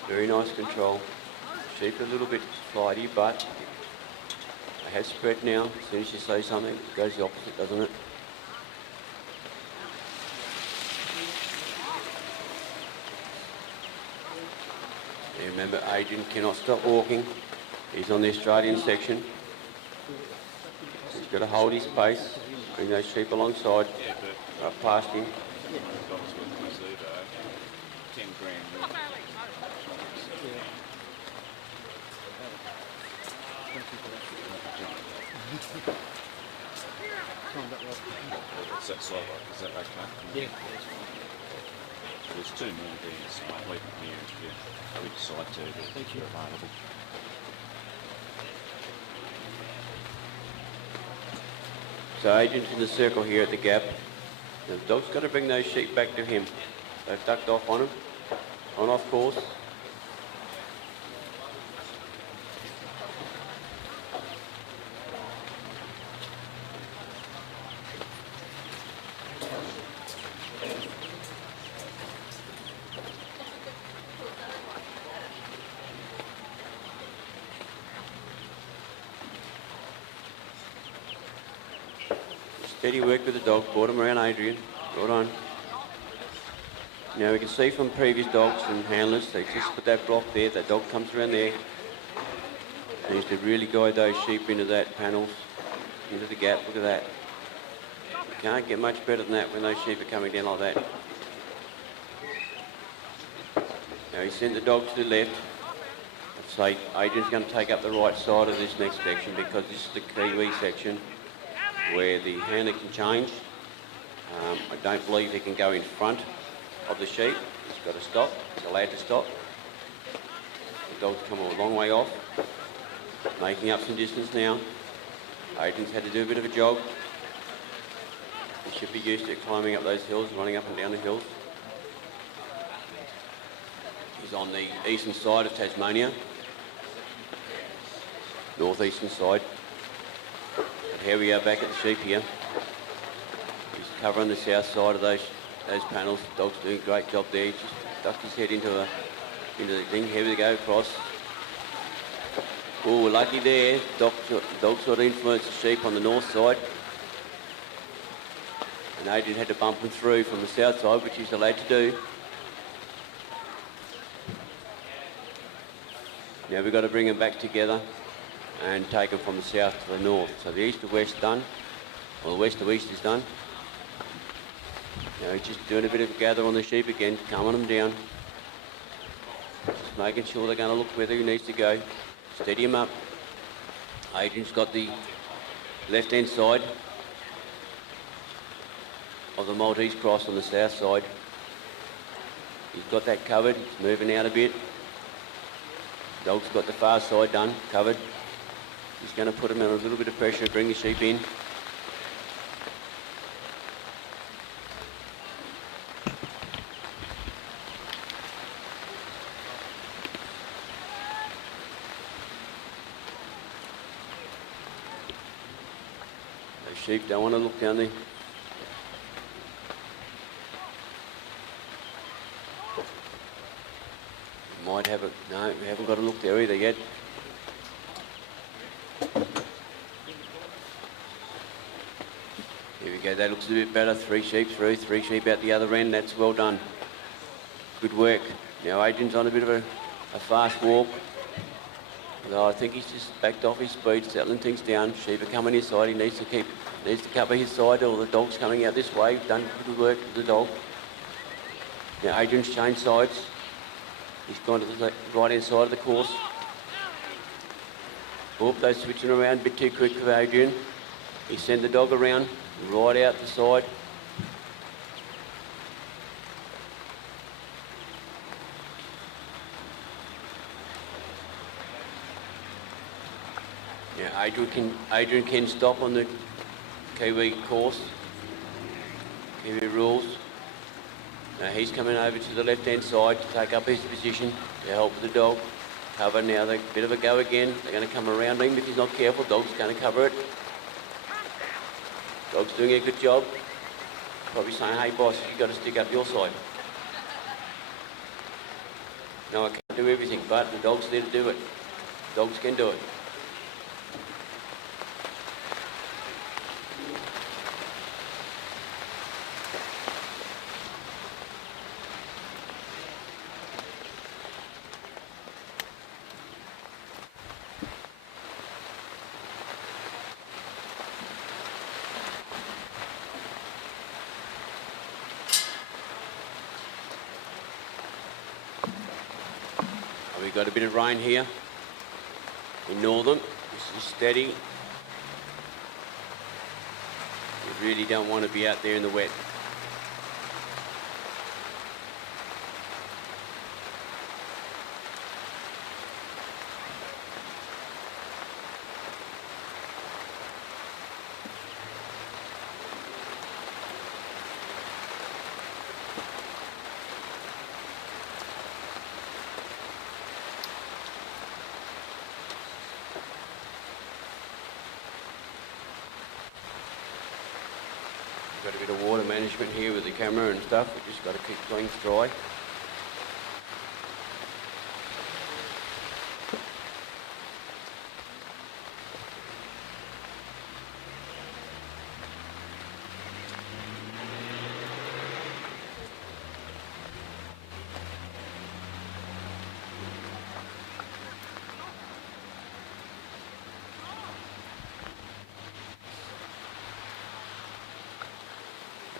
Very nice control. Sheep a little bit flighty, but they have spread now. As soon as you say something, it goes the opposite, doesn't it? And remember, Adrian cannot stop walking. He's on the Australian section. He's got to hold his pace, bring those sheep alongside, up past him. What's that side like? Is that okay? Yeah. There's two more there, so I'm leaving here. Yeah. We decide to if you're available. So Adrian's in the circle here at the gap. The dog's got to bring those sheep back to him. They've ducked off on him, on off course. Steady work with the dog, brought him around Adrian, right on. Now we can see from previous dogs and handlers, they just put that block there, that dog comes around there. Needs to really guide those sheep into that panels, into the gap, look at that. You can't get much better than that when those sheep are coming down like that. Now he sent the dog to the left. I'd say Adrian's going to take up the right side of this next section because this is the Kiwi section where the handler can change. I don't believe he can go in front of the sheep. He's got to stop. He's allowed to stop. The dog's come a long way off, making up some distance now. Adrian's had to do a bit of a jog. He should be used to climbing up those hills, running up and down the hills. He's on the eastern side of Tasmania. northeastern side. But here we are back at the sheep here. He's covering the south side of those panels. The dog's doing a great job there. He just ducked his head into the thing. Here we go, across. Oh, lucky there. Dog sort of influenced the sheep on the north side. And Adrian had to bump him through from the south side, which he's allowed to do. Now we've got to bring them back together and take them from the south to the north. So the east to west done, or the west to east is done. Now he's just doing a bit of gather on the sheep again, calming them down. Just making sure they're going to look where he needs to go. Steady him up. Adrian's got the left-hand side of the Maltese cross on the south side. He's got that covered. It's moving out a bit. Dog's got the far side done, covered. He's going to put him in a little bit of pressure, bring the sheep in. The sheep don't want to look down there. Might have it. No, we haven't got a look there either yet. Here we go. That looks a bit better. 3 sheep through, 3 sheep out the other end. That's well done. Good work. Now Adrian's on a bit of a fast walk. Although I think he's just backed off his speed, settling things down. Sheep are coming his side. He needs to cover his side, or the dog's coming out this way. Done good work with the dog. Now Adrian's changed sides. He's gone to the right-hand side of the course. Oh, they're switching around a bit too quick for Adrian. He sent the dog around, right out the side. Now Adrian can stop on the Kiwi course, Kiwi rules. Now he's coming over to the left-hand side to take up his position to help the dog. Cover now, a bit of a go again. They're going to come around him if he's not careful. Dog's going to cover it. Dog's doing a good job. Probably saying, hey boss, you've got to stick up your side. No, I can't do everything, but the dog's there to do it. Dogs can do it. We've got a bit of rain here in Northam. This is steady. You really don't want to be out there in the wet. Got a bit of water management here with the camera and stuff. We've just got to keep things dry.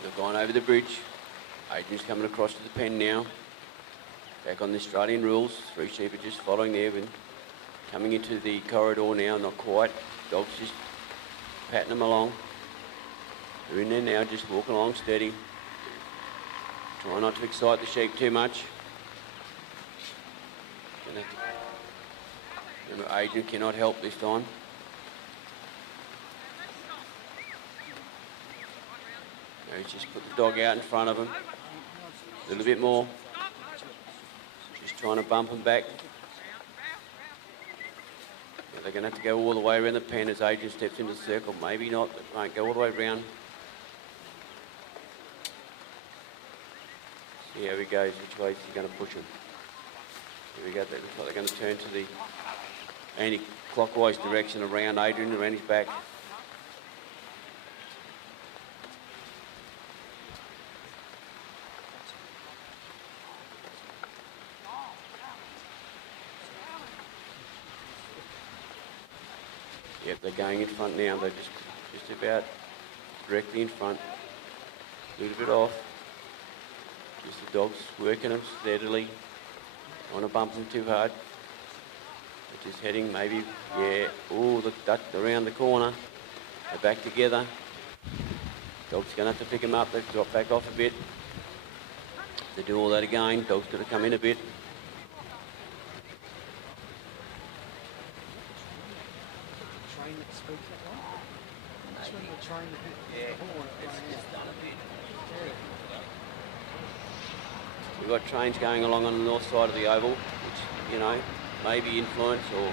They've gone over the bridge. Adrian's coming across to the pen now. Back on the Australian rules. 3 sheep are just following there. And coming into the corridor now, not quite. Dog's just patting them along. They're in there now, just walking along steady. Try not to excite the sheep too much. Remember, Adrian cannot help this time. Now he's just put the dog out in front of him. A little bit more. Just trying to bump him back. They're going to have to go all the way around the pen as Adrian steps into the circle. Maybe not, but won't go all the way around. See how he goes, which way is he going to push him. Here we go, that looks like they're going to turn to the anti-clockwise direction around Adrian, around his back. Yep, they're going in front now. They're just about directly in front. A little bit off. Just the dogs working them steadily. Don't want to bump them too hard. They're just heading maybe, yeah. Oh, look, duck around the corner. They're back together. Dog's going to have to pick them up. They've dropped back off a bit. If they do all that again, dog's got to come in a bit. We've got trains going along on the north side of the oval, which, you know, maybe influence or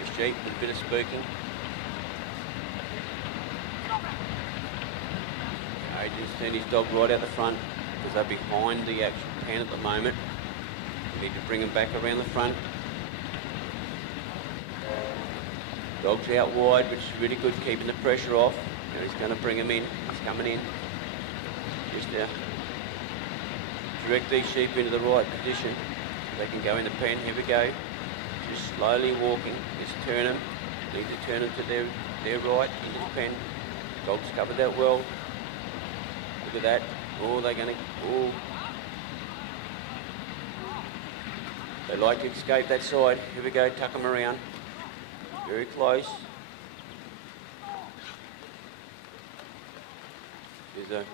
the sheep with a bit of spooking. Adrian's turned his dog right out the front because they're behind the actual pen at the moment. We need to bring them back around the front. Dog's out wide, which is really good, keeping the pressure off. Now he's going to bring him in. He's coming in. Just direct these sheep into the right position. They can go in the pen. Here we go. Just slowly walking. Just turn them. Need to turn them to their right into the pen. Dog's covered that well. Look at that. Oh, they're going to... Oh. They like to escape that side. Here we go. Tuck them around. Very close. There's a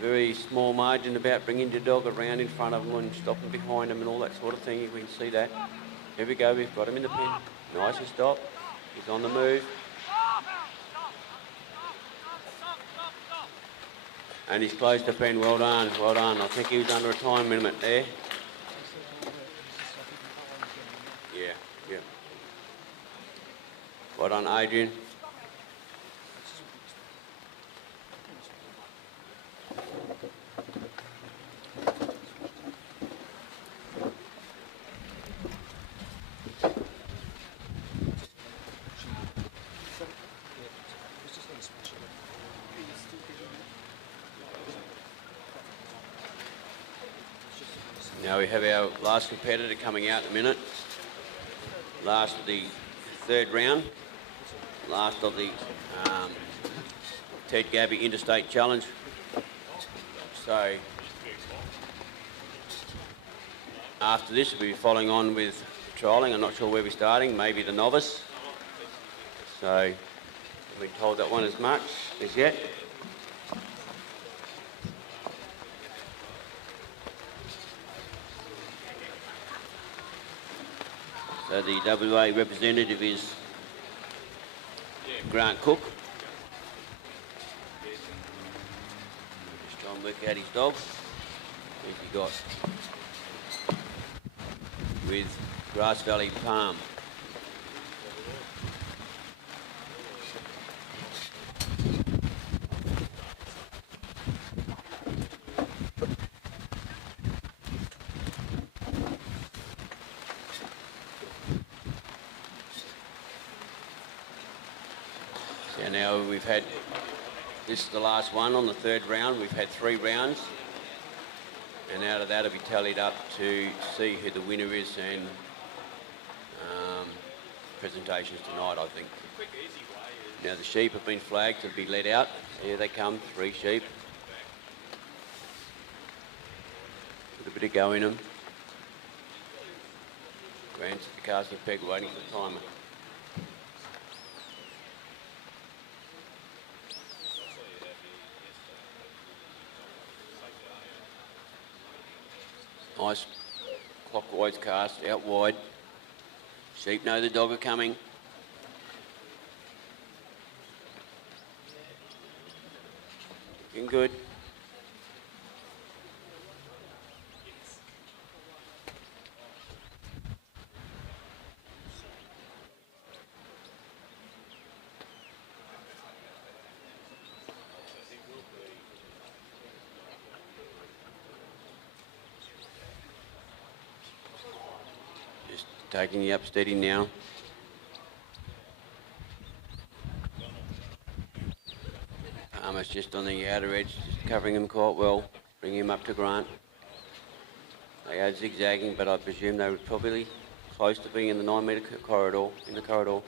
very small margin about bringing the dog around in front of them and stopping behind them and all that sort of thing. We can see that. Here we go. We've got him in the pen. Nice and stop. He's on the move. And he's closed the pen. Well done. Well done. I think he was under a time limit there. Yeah. Yeah. Well done, Adrian. Now we have our last competitor coming out in a minute. Last of the third round. Last of the Ted Gaby Interstate Challenge. So after this we'll be following on with trialling. I'm not sure where we're starting, maybe the novice. So I've been told that one as much as yet. So the WA representative is Grant Cook. Just try and work out his dog. Who's he got? With Grass Valley Palm. So now we've had, this is the last one on the third round. We've had 3 rounds. And out of that it'll be tallied up to see who the winner is and presentations tonight, I think. Now the sheep have been flagged to be let out. Here they come, 3 sheep. Put a bit of go in them. Grant's at the casting peg waiting for the timer. Nice clockwise cast, out wide. Sheep know the dog are coming. Looking good. taking you up steady now. Palmer's just on the outer edge, just covering him quite well, bringing him up to Grant. They are zigzagging, but I presume they were probably close to being in the 9 metre corridor, in the corridor.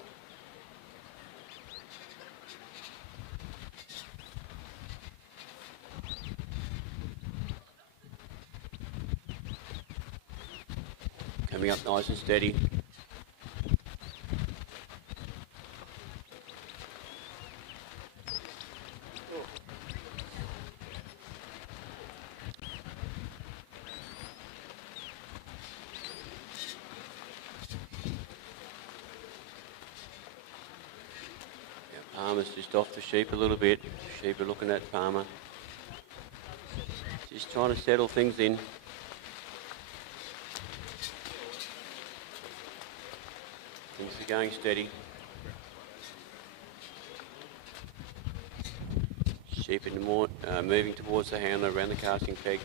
Coming up nice and steady. Palmer's just off the sheep a little bit. Sheep are looking at Palmer. Just trying to settle things in. Things are going steady. Sheep in the more, moving towards the handler around the casting peg.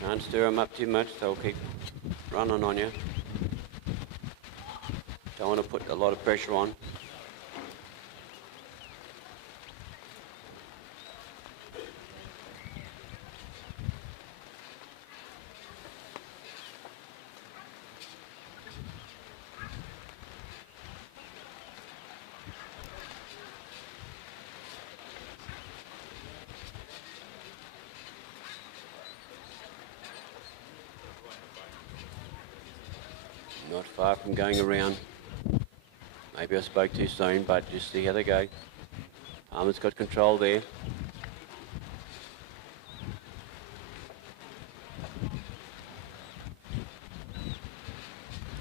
Can't stir them up too much, they'll keep running on you. Don't want to put a lot of pressure on. Not far from going around. Maybe I spoke too soon, but just see how they go. Palmer's got control there.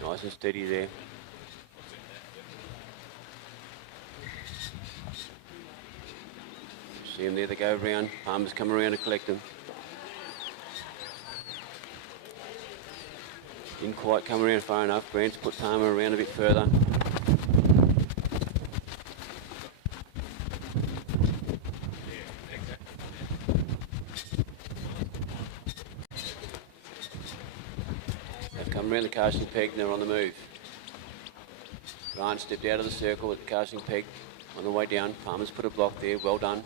Nice and steady there. See him there, they go around. Palmer's come around to collect them. Didn't quite come around far enough. Grant's put Palmer around a bit further. They've come around the casting peg and they're on the move. Grant stepped out of the circle at the casting peg on the way down. Palmer's put a block there, well done.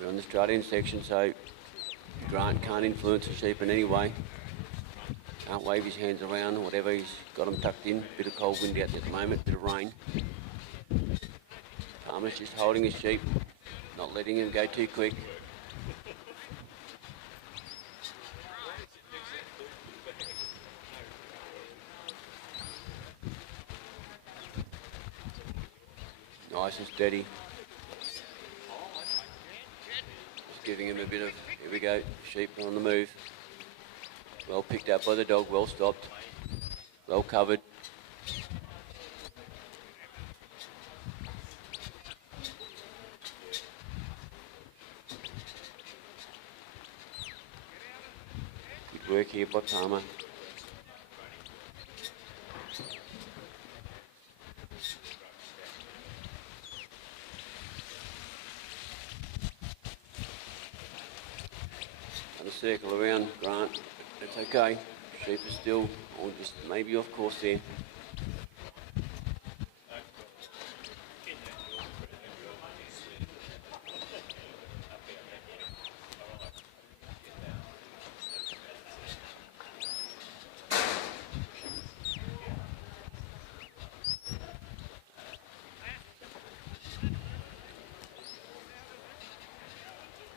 We're on the Australian section, so Grant can't influence the sheep in any way. Can't wave his hands around or whatever, he's got them tucked in. Bit of cold wind out there at the moment, bit of rain. Palmer's just holding his sheep, not letting him go too quick. Nice and steady. Just giving him a bit of, here we go, sheep on the move. Well picked up by the dog, well stopped, well covered. Good work here by Palmer. And a circle around Grant. It's okay. Sheep are still, or just maybe off course there.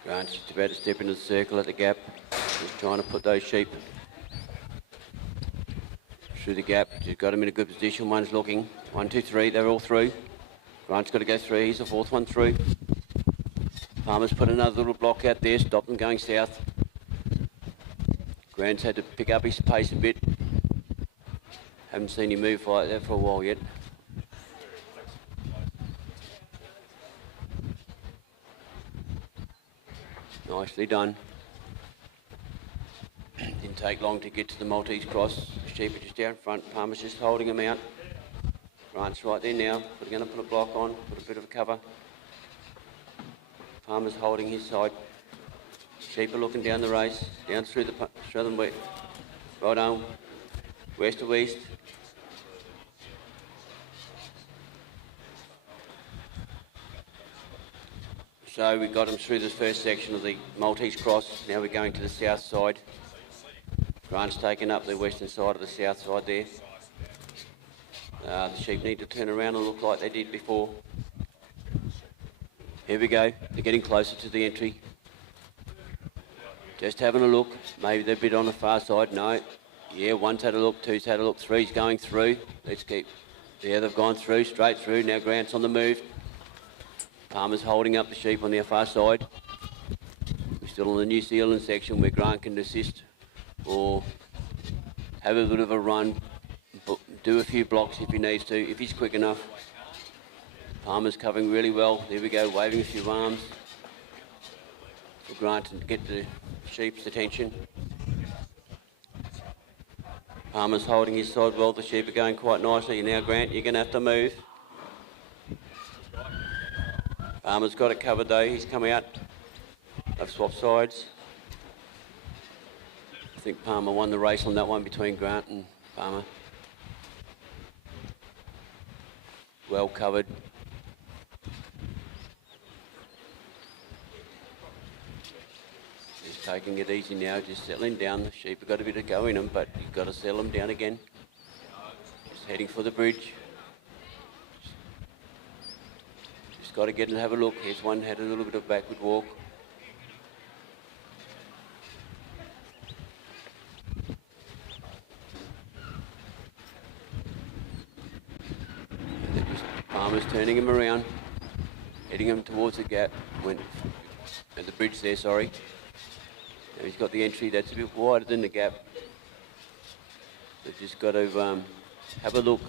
Grant's just about to step into the circle at the gap. Just trying to put those sheep through the gap. He's got them in a good position. One's looking. 1, 2, 3. They're all through. Grant's got to go through. He's the fourth one through. Palmer's put another little block out there. Stop them going south. Grant's had to pick up his pace a bit. Haven't seen him move like that for a while yet. Nicely done. Didn't take long to get to the Maltese cross. The sheep are just out in front. Palmer's just holding them out. Grant's right there now. We're going to put a block on, put a bit of a cover. Palmer's holding his side. Sheep are looking down the race, down through the southern west, right on, west to east. So we got them through the first section of the Maltese cross. Now we're going to the south side. Grant's taken up the western side of the south side there. The sheep need to turn around and look like they did before. Here we go. They're getting closer to the entry. Just having a look. Maybe they're a bit on the far side. No. Yeah, one's had a look, two's had a look, three's going through. Let's keep... Yeah, they've gone through, straight through. Now Grant's on the move. Palmer's holding up the sheep on their far side. We're still on the New Zealand section where Grant can assist or have a bit of a run, do a few blocks if he needs to, if he's quick enough. Palmer's covering really well. There we go, waving a few arms for Grant to get the sheep's attention. Palmer's holding his side well. The sheep are going quite nicely. Now, Grant, you're going to have to move. Palmer's got it covered though. He's come out. They've swapped sides. I think Palmer won the race on that one between Grant and Palmer. Well covered. Just taking it easy now, just settling down. The sheep have got a bit of go in them, but you've got to settle them down again. Just heading for the bridge. Just got to get and have a look. Here's one had a little bit of backward walk. Palmer's turning him around, heading him towards the gap, at the bridge there, sorry. Now he's got the entry that's a bit wider than the gap. So just got to have a look.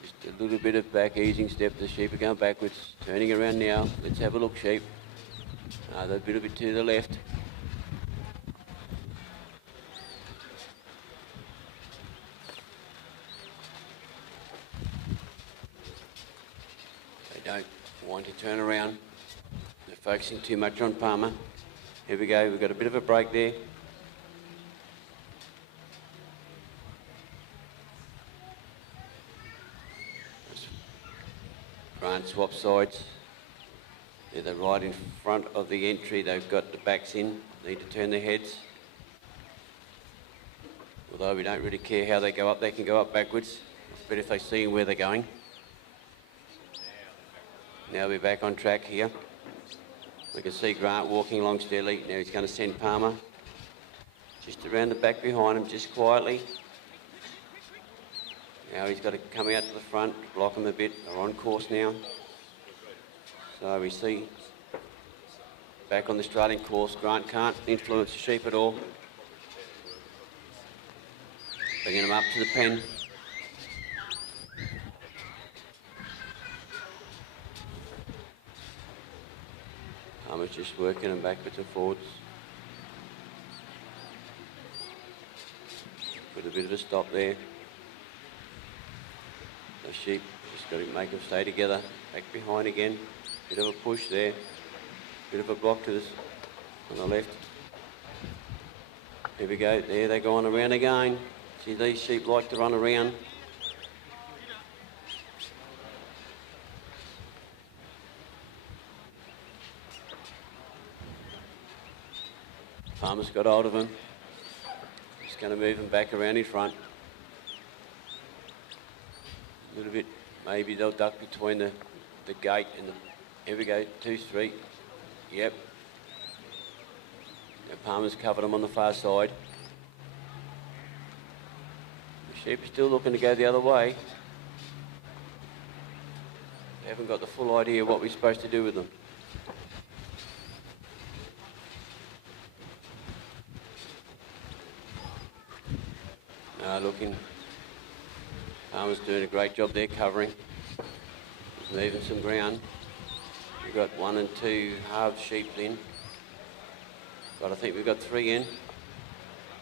Just a little bit of back easing step. The sheep are going backwards, turning around now. Let's have a look, sheep. They're a bit to the left. Don't want to turn around. They're focusing too much on Palmer. Here we go, we've got a bit of a break there. Grant swap sides. They're right in front of the entry. They've got the backs in. Need to turn their heads. Although we don't really care how they go up, they can go up backwards. It's better if they see where they're going. Now we're back on track here. We can see Grant walking along steadily. Now he's going to send Palmer just around the back behind him, just quietly. Now he's got to come out to the front, block him a bit. They're on course now. So we see back on the Australian course. Grant can't influence the sheep at all. Bringing him up to the pen. Palmer's just working them backwards and forwards. Put a bit of a stop there. The sheep just got to make them stay together. Back behind again. Bit of a push there. Bit of a block to this on the left. Here we go. There they go on around again. See, these sheep like to run around. Palmer's got hold of him. He's going to move him back around in front. A little bit, maybe they'll duck between the gate and the... Here we go, 2, 3. Yep. Now Palmer's covered him on the far side. The sheep are still looking to go the other way. They haven't got the full idea what we're supposed to do with them. Looking, Palmer's doing a great job there covering. He's moving some ground. We've got 1 and 2 halved sheep in. But I think we've got 3 in.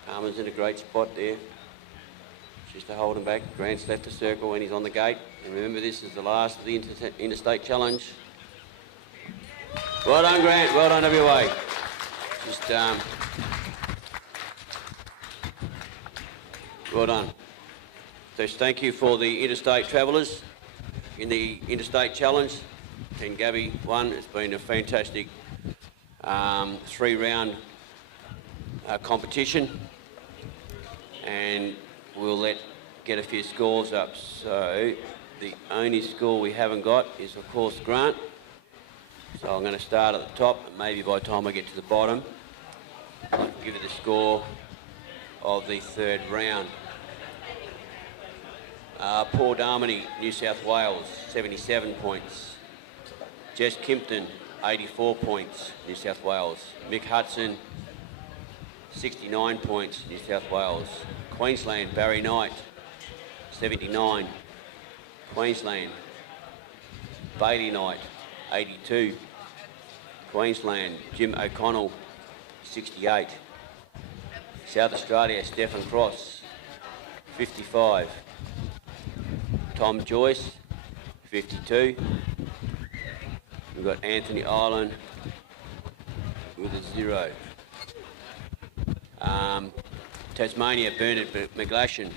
Palmer's in a great spot there. Just to hold him back. Grant's left the circle and he's on the gate. And remember, this is the last of the Interstate Challenge. Well done, Grant. Well done, WA. Just, well done. So thank you for the interstate travellers in the Interstate Challenge. And Gabby won. It's been a fantastic 3-round competition. And we'll get a few scores up. So the only score we haven't got is, of course, Grant. So I'm going to start at the top, and maybe by the time I get to the bottom, I'll give you the score of the 3rd round. Paul Darmody, New South Wales, 77 points. Jess Kimpton, 84 points, New South Wales. Mick Hudson, 69 points, New South Wales. Queensland, Barry Knight, 79. Queensland, Bailey Knight, 82. Queensland, Jim O'Connell, 68. South Australia, Stephen Cross, 55. Tom Joyce, 52. We've got Anthony Ireland with a 0. Tasmania, Bernard McGlashan,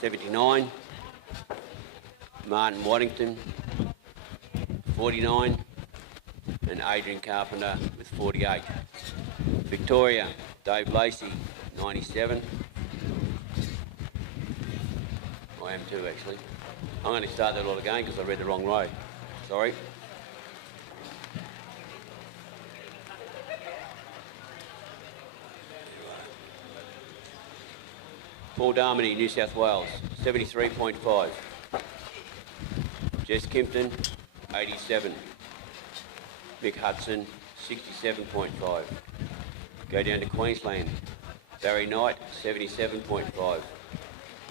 79. Martin Waddington, 49. And Adrian Carpenter with 48. Victoria, Dave Lacey, 97. I am too, actually. I'm going to start that all again because I read the wrong row. Sorry. Paul Darmody, New South Wales, 73.5. Jess Kimpton, 87. Mick Hudson, 67.5. Go down to Queensland. Barry Knight, 77.5.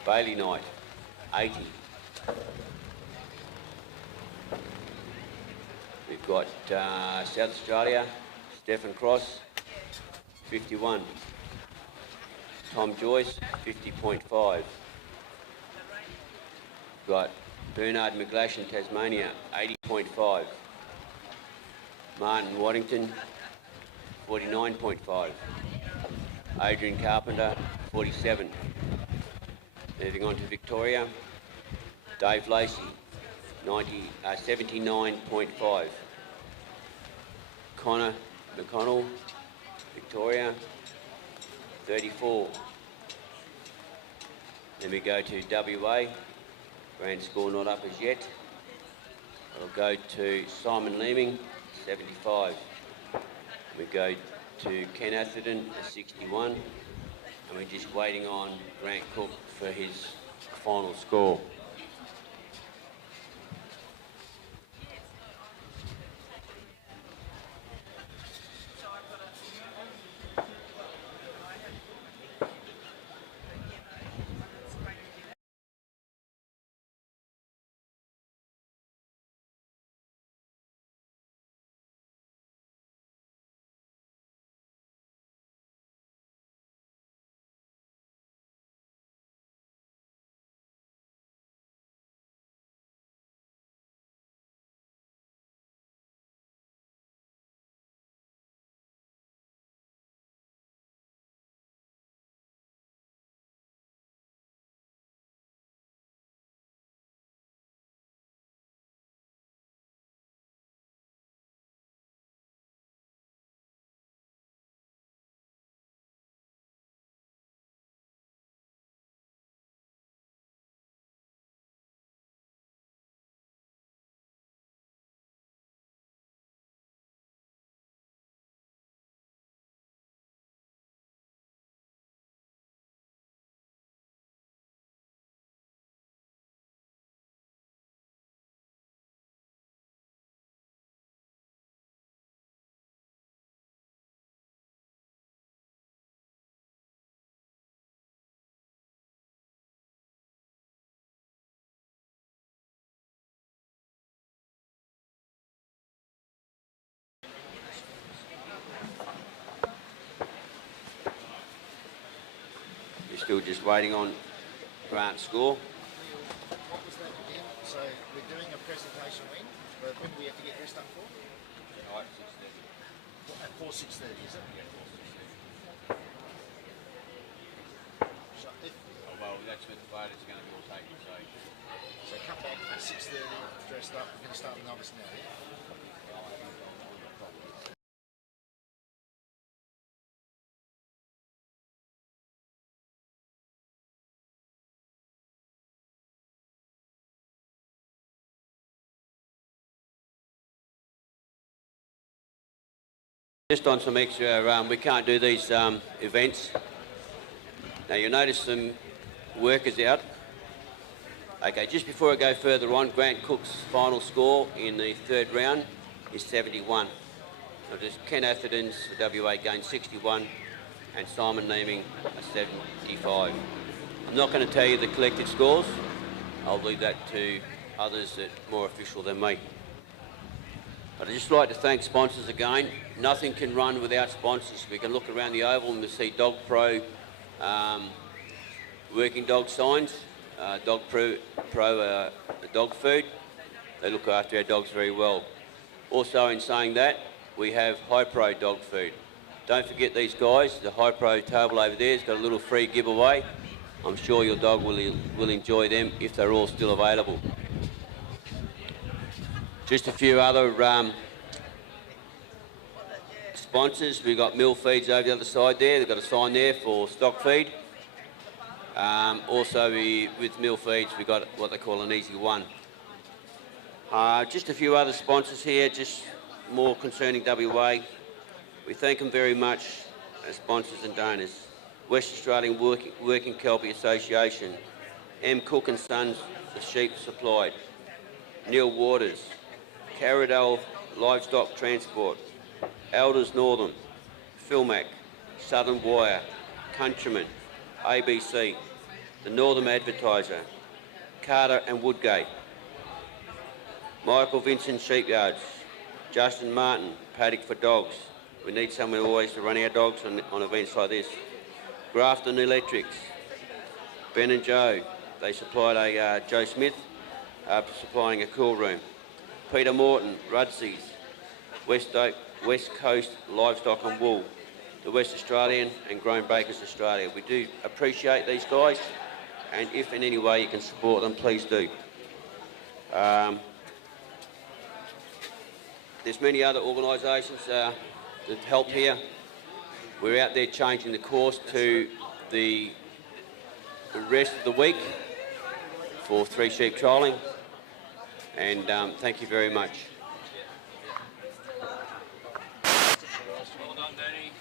Bailey Knight, 80. We've got South Australia, Stephen Cross, 51. Tom Joyce, 50.5. Got Bernard McGlashan, Tasmania, 80.5. Martin Waddington, 49.5. Adrian Carpenter, 47. Moving on to Victoria, Dave Lacey, 79.5. Connor McConnell, Victoria, 34. Then we go to WA, grand score not up as yet. I'll go to Simon Leeming, 75. We go to Ken Atherton, 61. And we're just waiting on Grant Cook for his final score. Still just waiting on Grant's score. So presentation when? When do we have to get dressed up for? Tonight, 6:30. At 4:6:30, is it? Yeah, 4:30. So, Oh, well, that's when the photos are going to be all taken, so come back at 6:30, dressed up. We're going to start the novice now, yeah? Just on some extra, we can't do these events. Now you'll notice some workers out. Okay, just before I go further on, Grant Cook's final score in the third round is 71. So just Ken Atherton's WA gained 61 and Simon Neeming a 75. I'm not going to tell you the collective scores. I'll leave that to others that are more official than me. But I'd just like to thank sponsors again. Nothing can run without sponsors. We can look around the oval and we see Dog Pro working dog signs, Dog Pro dog food. They look after our dogs very well. Also in saying that, we have High Pro dog food. Don't forget these guys. The High Pro table over there has got a little free giveaway. I'm sure your dog will enjoy them if they're all still available. Just a few other sponsors. We've got Mill Feeds over the other side there. They've got a sign there for stock feed. Also with Mill Feeds, we've got what they call an easy one. Just a few other sponsors here, just more concerning WA. We thank them very much as sponsors and donors. West Australian Working Kelpie Association, M. Cook and Sons, the sheep supplied, Neil Waters, Carradale Livestock Transport, Elders Northam, Philmac, Southern Wire, Countryman, ABC, the Northam Advertiser, Carter and Woodgate, Michael Vincent Sheepyards, Justin Martin, Paddock for Dogs. We need someone always to run our dogs on events like this. Grafton Electrics, Ben and Joe, they supplied a Joe Smith supplying a cool room. Peter Morton, Rudsies, West Coast Livestock and Wool, the West Australian and Grown Bakers Australia. We do appreciate these guys, and if in any way you can support them, please do. There's many other organisations that help here. We're out there changing the course to the rest of the week for 3 sheep trialling, and thank you very much. Well done, Danny.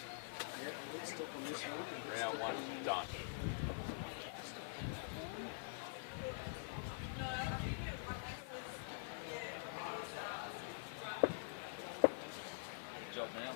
Round 1 done. Good job now.